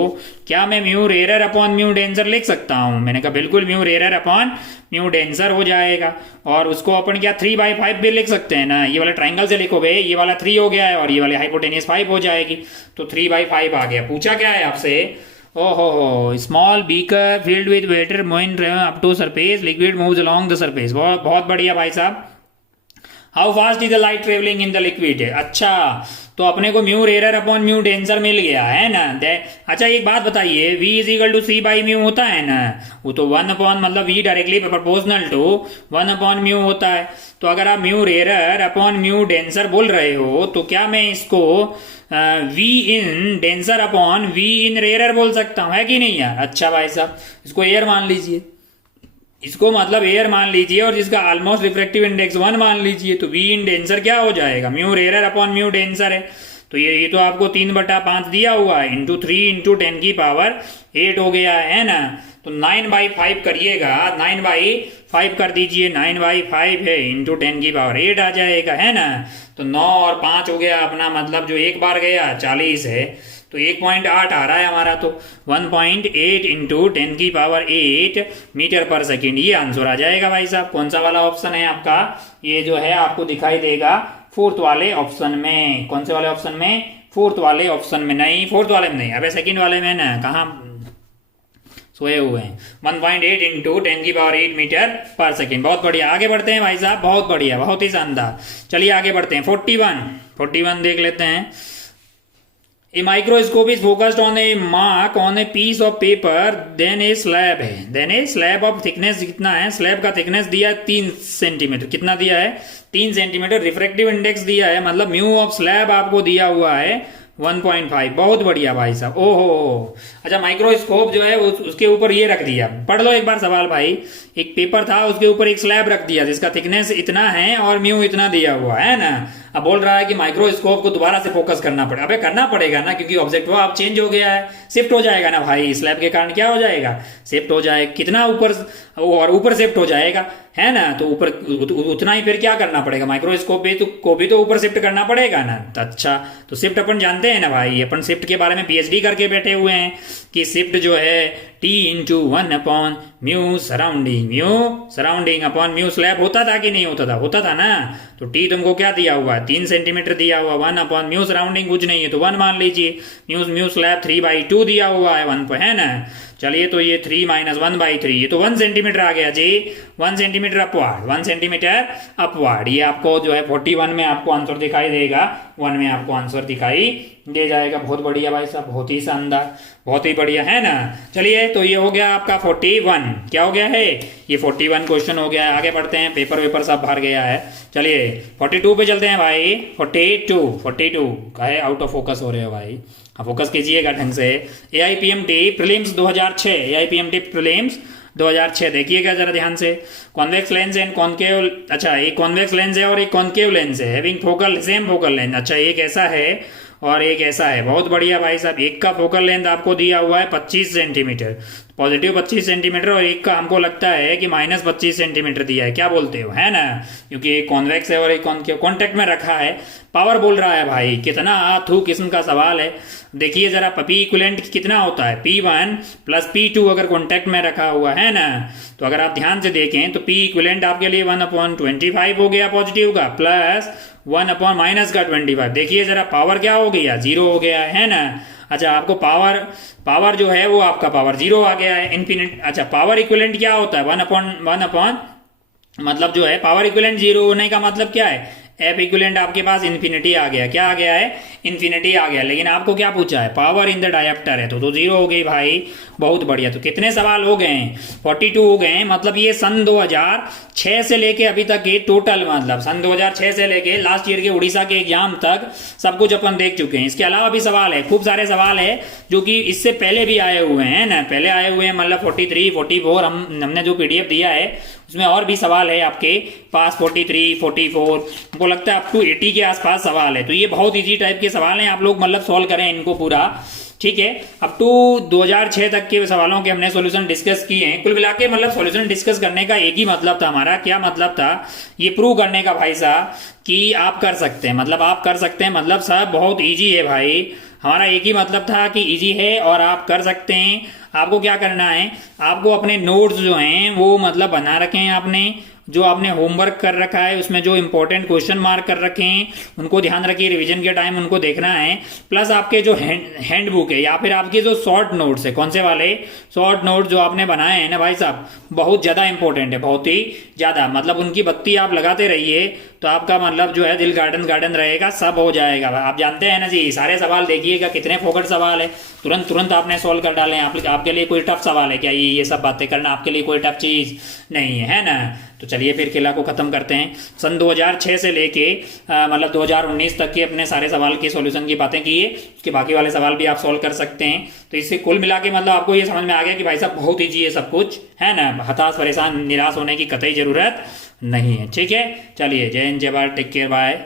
क्या मैं mu rare upon mu denser लिख सकता हूं, मैंने कहा बिल्कुल mu rare upon mu denser हो जाएगा। और उसको अपन क्या 3/5 भी लिख सकते हैं ना, ये वाला ट्राइंगल से लिखोगे, ये वाला 3 हो गया है और ये वाली हाइपोटेनियस 5 हो जाएगी, तो 3/5 आ गया। पूछा क्या है आपसे, ओहो small beaker filled with water moving up to surface, liquid moves along the surface. बहुत बढ़िया भाई साहब। How fast is the light travelling in the liquid है। अच्छा तो अपने को mu rare upon mu denser मिल गया है ना। अच्छा एक बात बताइए, v is equal to C by mu होता है ना, वो तो 1 अपॉन मतलब v directly proportional to 1 upon mu होता है। तो अगर आप mu rare upon mu denser बोल रहे हो तो क्या मैं इसको v in denser upon v in rare बोल सकता हूँ, है कि नहीं यार। अच्छा भाई साहब, इसको एयर मान लीजिए, इसको मतलब एयर मान लीजिए, और जिसका ऑलमोस्ट रिफ्रैक्टिव इंडेक्स 1 मान लीजिए, तो v इन डेंसर क्या हो जाएगा, mu rare upon mu denser है। तो ये तो आपको 3/5 दिया हुआ है, इंटू 3 इंटू 10 की पावर 8 हो गया है ना। तो 9/5 करिएगा, 9/5 कर दीजिए, 9/5 है इंटू 10 की पावर 8 आ जाएगा, है ना। तो 9 और 5 हो गया अपना, मतलब जो एक बार गया 40 है, तो 1.8 आ रहा है हमारा। तो 1.8 इंटू 10 की पावर 8 मीटर पर सेकेंड, ये आंसर आ जाएगा भाई साहब। कौन सा वाला ऑप्शन है आपका, ये जो है आपको दिखाई देगा फोर्थ वाले ऑप्शन में। कौन से वाले ऑप्शन में, फोर्थ वाले ऑप्शन में, नहीं फोर्थ वाले में नहीं, अबे सेकंड वाले में ना, कहाँ सोए हुए हैं। 1.8 इंटू 10 की पावर 8 मीटर पर सेकेंड। बहुत बढ़िया, आगे बढ़ते हैं भाई साहब, बहुत बढ़िया, बहुत ही शानदार। चलिए आगे बढ़ते हैं। 41 देख लेते हैं। A microscope is focused on a mark on a piece of paper, then a slab है, then a slab of thickness कितना है, स्लैब का थिकनेस दिया है 3 सेंटीमीटर, कितना दिया है 3 सेंटीमीटर, रिफ्रैक्टिव इंडेक्स दिया है, मतलब म्यू ऑफ स्लैब आपको दिया हुआ है 1.5। बहुत बढ़िया भाई साहब, ओहो। अच्छा माइक्रोस्कोप जो है उसके ऊपर ये रख दिया, पढ़ लो एक बार सवाल भाई। एक पेपर था, उसके ऊपर एक स्लैब रख दिया जिसका थिकनेस इतना है और म्यू इतना दिया हुआ है ना। अब बोल रहा है कि माइक्रोस्कोप को दोबारा से फोकस करना पड़ेगा। अबे करना पड़ेगा ना, क्योंकि ऑब्जेक्ट अब चेंज हो गया है, शिफ्ट हो जाएगा ना भाई, स्लैब के कारण क्या हो जाएगा, शिफ्ट हो जाएगा। कितना ऊपर, और ऊपर शिफ्ट हो जाएगा, है ना। तो ऊपर उतना ही फिर क्या करना पड़ेगा, माइक्रोस्कोप को भी तो ऊपर शिफ्ट करना पड़ेगा ना। तो अच्छा, तो शिफ्ट अपन जानते हैं ना भाई, अपन शिफ्ट के बारे में पीएचडी करके बैठे हुए हैं कि शिफ्ट जो है T into 1 upon mu surrounding upon mu slab होता था कि नहीं होता था, होता था ना। तो T तुमको क्या दिया हुआ है 3 सेंटीमीटर दिया हुआ, 1 अपॉन म्यू सराउंडिंग कुछ नहीं है तो 1 मान लीजिए, म्यू स्लैब 3/2 दिया हुआ है 1 पर, है ना। चलिए तो ये 3 माइनस 1/3, ये तो 1 सेंटीमीटर आ गया जी, 1 सेंटीमीटर अपवार्ड, 1 सेंटीमीटर अपवार्ड। ये आपको जो है 41 में आपको आंसर दिखाई देगा, 1 में आपको आंसर दिखाई दे जाएगा। बहुत बढ़िया भाई साहब, बहुत ही शानदार, बहुत ही बढ़िया, है ना। चलिए तो ये हो गया आपका 41, क्या हो गया है, ये 41 क्वेश्चन हो गया है। आगे बढ़ते हैं, पेपर वेपर सब भर गया है। चलिए 42 पे चलते हैं भाई। 42 काहे आउट ऑफ फोकस हो रहे हो भाई, फोकस कीजिएगा ढंग से। AIPMT प्रीलिम्स 2006, AIPMT प्रीलिम्स 2006 देखिएगा जरा ध्यान से। कॉन्वेक्स लेंस एंड कॉन्केव, अच्छा एक कॉन्वेक्स लेंस है और एक कॉन्केव लेंस है, having focal same focal length. अच्छा एक ऐसा है और एक ऐसा है, बहुत बढ़िया भाई साहब। एक का फोकल लेंथ आपको दिया हुआ है 25 सेंटीमीटर, पॉजिटिव 25 सेंटीमीटर, और एक का हमको लगता है कि माइनस 25 सेंटीमीटर दिया है, क्या बोलते हो, है ना। क्योंकि एक कॉन्वेक्स है और एक कॉन्केव, कॉन्टेक्ट में रखा है। पावर बोल रहा है भाई, कितना आथू किस्म का सवाल है। देखिए जरा, पी इक्विवेलेंट कितना होता है, P1 प्लस P2 अगर कॉन्टेक्ट में रखा हुआ है ना। तो अगर आप ध्यान से देखें तो P इक्विवेलेंट आपके लिए 1/25 हो गया पॉजिटिव का, प्लस 1 अपॉन माइनस का 25। देखिए जरा पावर क्या हो गया, 0 हो गया है ना। अच्छा आपको पावर जो है वो आपका पावर 0 आ गया है, इन्फिनिट। अच्छा पावर इक्विवेलेंट क्या होता है, 1 अपॉन मतलब जो है पावर इक्विवेलेंट 0 होने का मतलब क्या है, एफ इक्विवेलेंट आपके पास इन्फिनिटी आ गया, क्या आ गया है, इन्फिनिटी आ गया। लेकिन आपको क्या पूछा है, पावर इन द डायोप्टर है, तो 0 हो गई भाई। बहुत बढ़िया, तो कितने सवाल हो गए हैं, 42 हो गए हैं। मतलब ये सन 2006 से लेके अभी तक के टोटल, मतलब सन 2006 से लेके लास्ट ईयर के उड़ीसा के एग्जाम तक सब कुछ अपन देख चुके हैं। इसके अलावा भी सवाल है, खूब सारे सवाल है जो कि इससे पहले भी आए हुए हैं ना, पहले आए हुए हैं, मतलब 43, 44 हमने जो PDF दिया है उसमें और भी सवाल है आपके पास, 43, 44, हमको लगता है अप टू 80 के आसपास सवाल है। तो ये बहुत इजी टाइप के सवाल हैं, आप लोग मतलब सॉल्व करें इनको पूरा, ठीक है। अप टू 2006 तक के सवालों के हमने सॉल्यूशन डिस्कस किए हैं। कुल मिला के मतलब सॉल्यूशन डिस्कस करने का एक ही मतलब था हमारा, क्या मतलब था, ये प्रूव करने का भाई साहब कि आप कर सकते हैं, मतलब आप कर सकते हैं, मतलब साहब बहुत इजी है भाई। हमारा एक ही मतलब था कि इजी है और आप कर सकते हैं। आपको क्या करना है, आपको अपने नोट्स जो हैं वो मतलब बना रखे हैं आपने, जो आपने होमवर्क कर रखा है उसमें जो इंपॉर्टेंट क्वेश्चन मार्क कर रखे हैं उनको ध्यान रखिए, रिवीजन के टाइम उनको देखना है। प्लस आपके जो हैंड बुक है या फिर आपके जो शॉर्ट नोट्स है, कौन से वाले शॉर्ट नोट जो आपने बनाए हैं ना भाई साहब, बहुत ज़्यादा इंपॉर्टेंट है, बहुत ही ज़्यादा, मतलब उनकी बत्ती आप लगाते रहिए, तो आपका मतलब जो है दिल गार्डन गार्डन रहेगा, सब हो जाएगा। आप जानते हैं ना जी, सारे सवाल देखिएगा कितने फोकट सवाल है, तुरंत तुरंत आपने सॉल्व कर डाले। आपके लिए कोई टफ सवाल है क्या? ये सब बातें करना आपके लिए कोई टफ चीज नहीं है ना? तो चलिए फिर खेला को खत्म करते हैं। सन 2006 से लेके मतलब 2019 तक के अपने सारे सवाल की सॉल्यूशन की बातें की है, उसके बाकी वाले सवाल भी आप सॉल्व कर सकते हैं। तो इससे कुल मिला के मतलब आपको ये समझ में आ गया कि भाई साहब बहुत ईजी है सब कुछ, है ना? हताश परेशान निराश होने की कतई जरूरत नहीं है। ठीक है, चलिए जय हिंद, जय भारत, टेक केयर, बाय।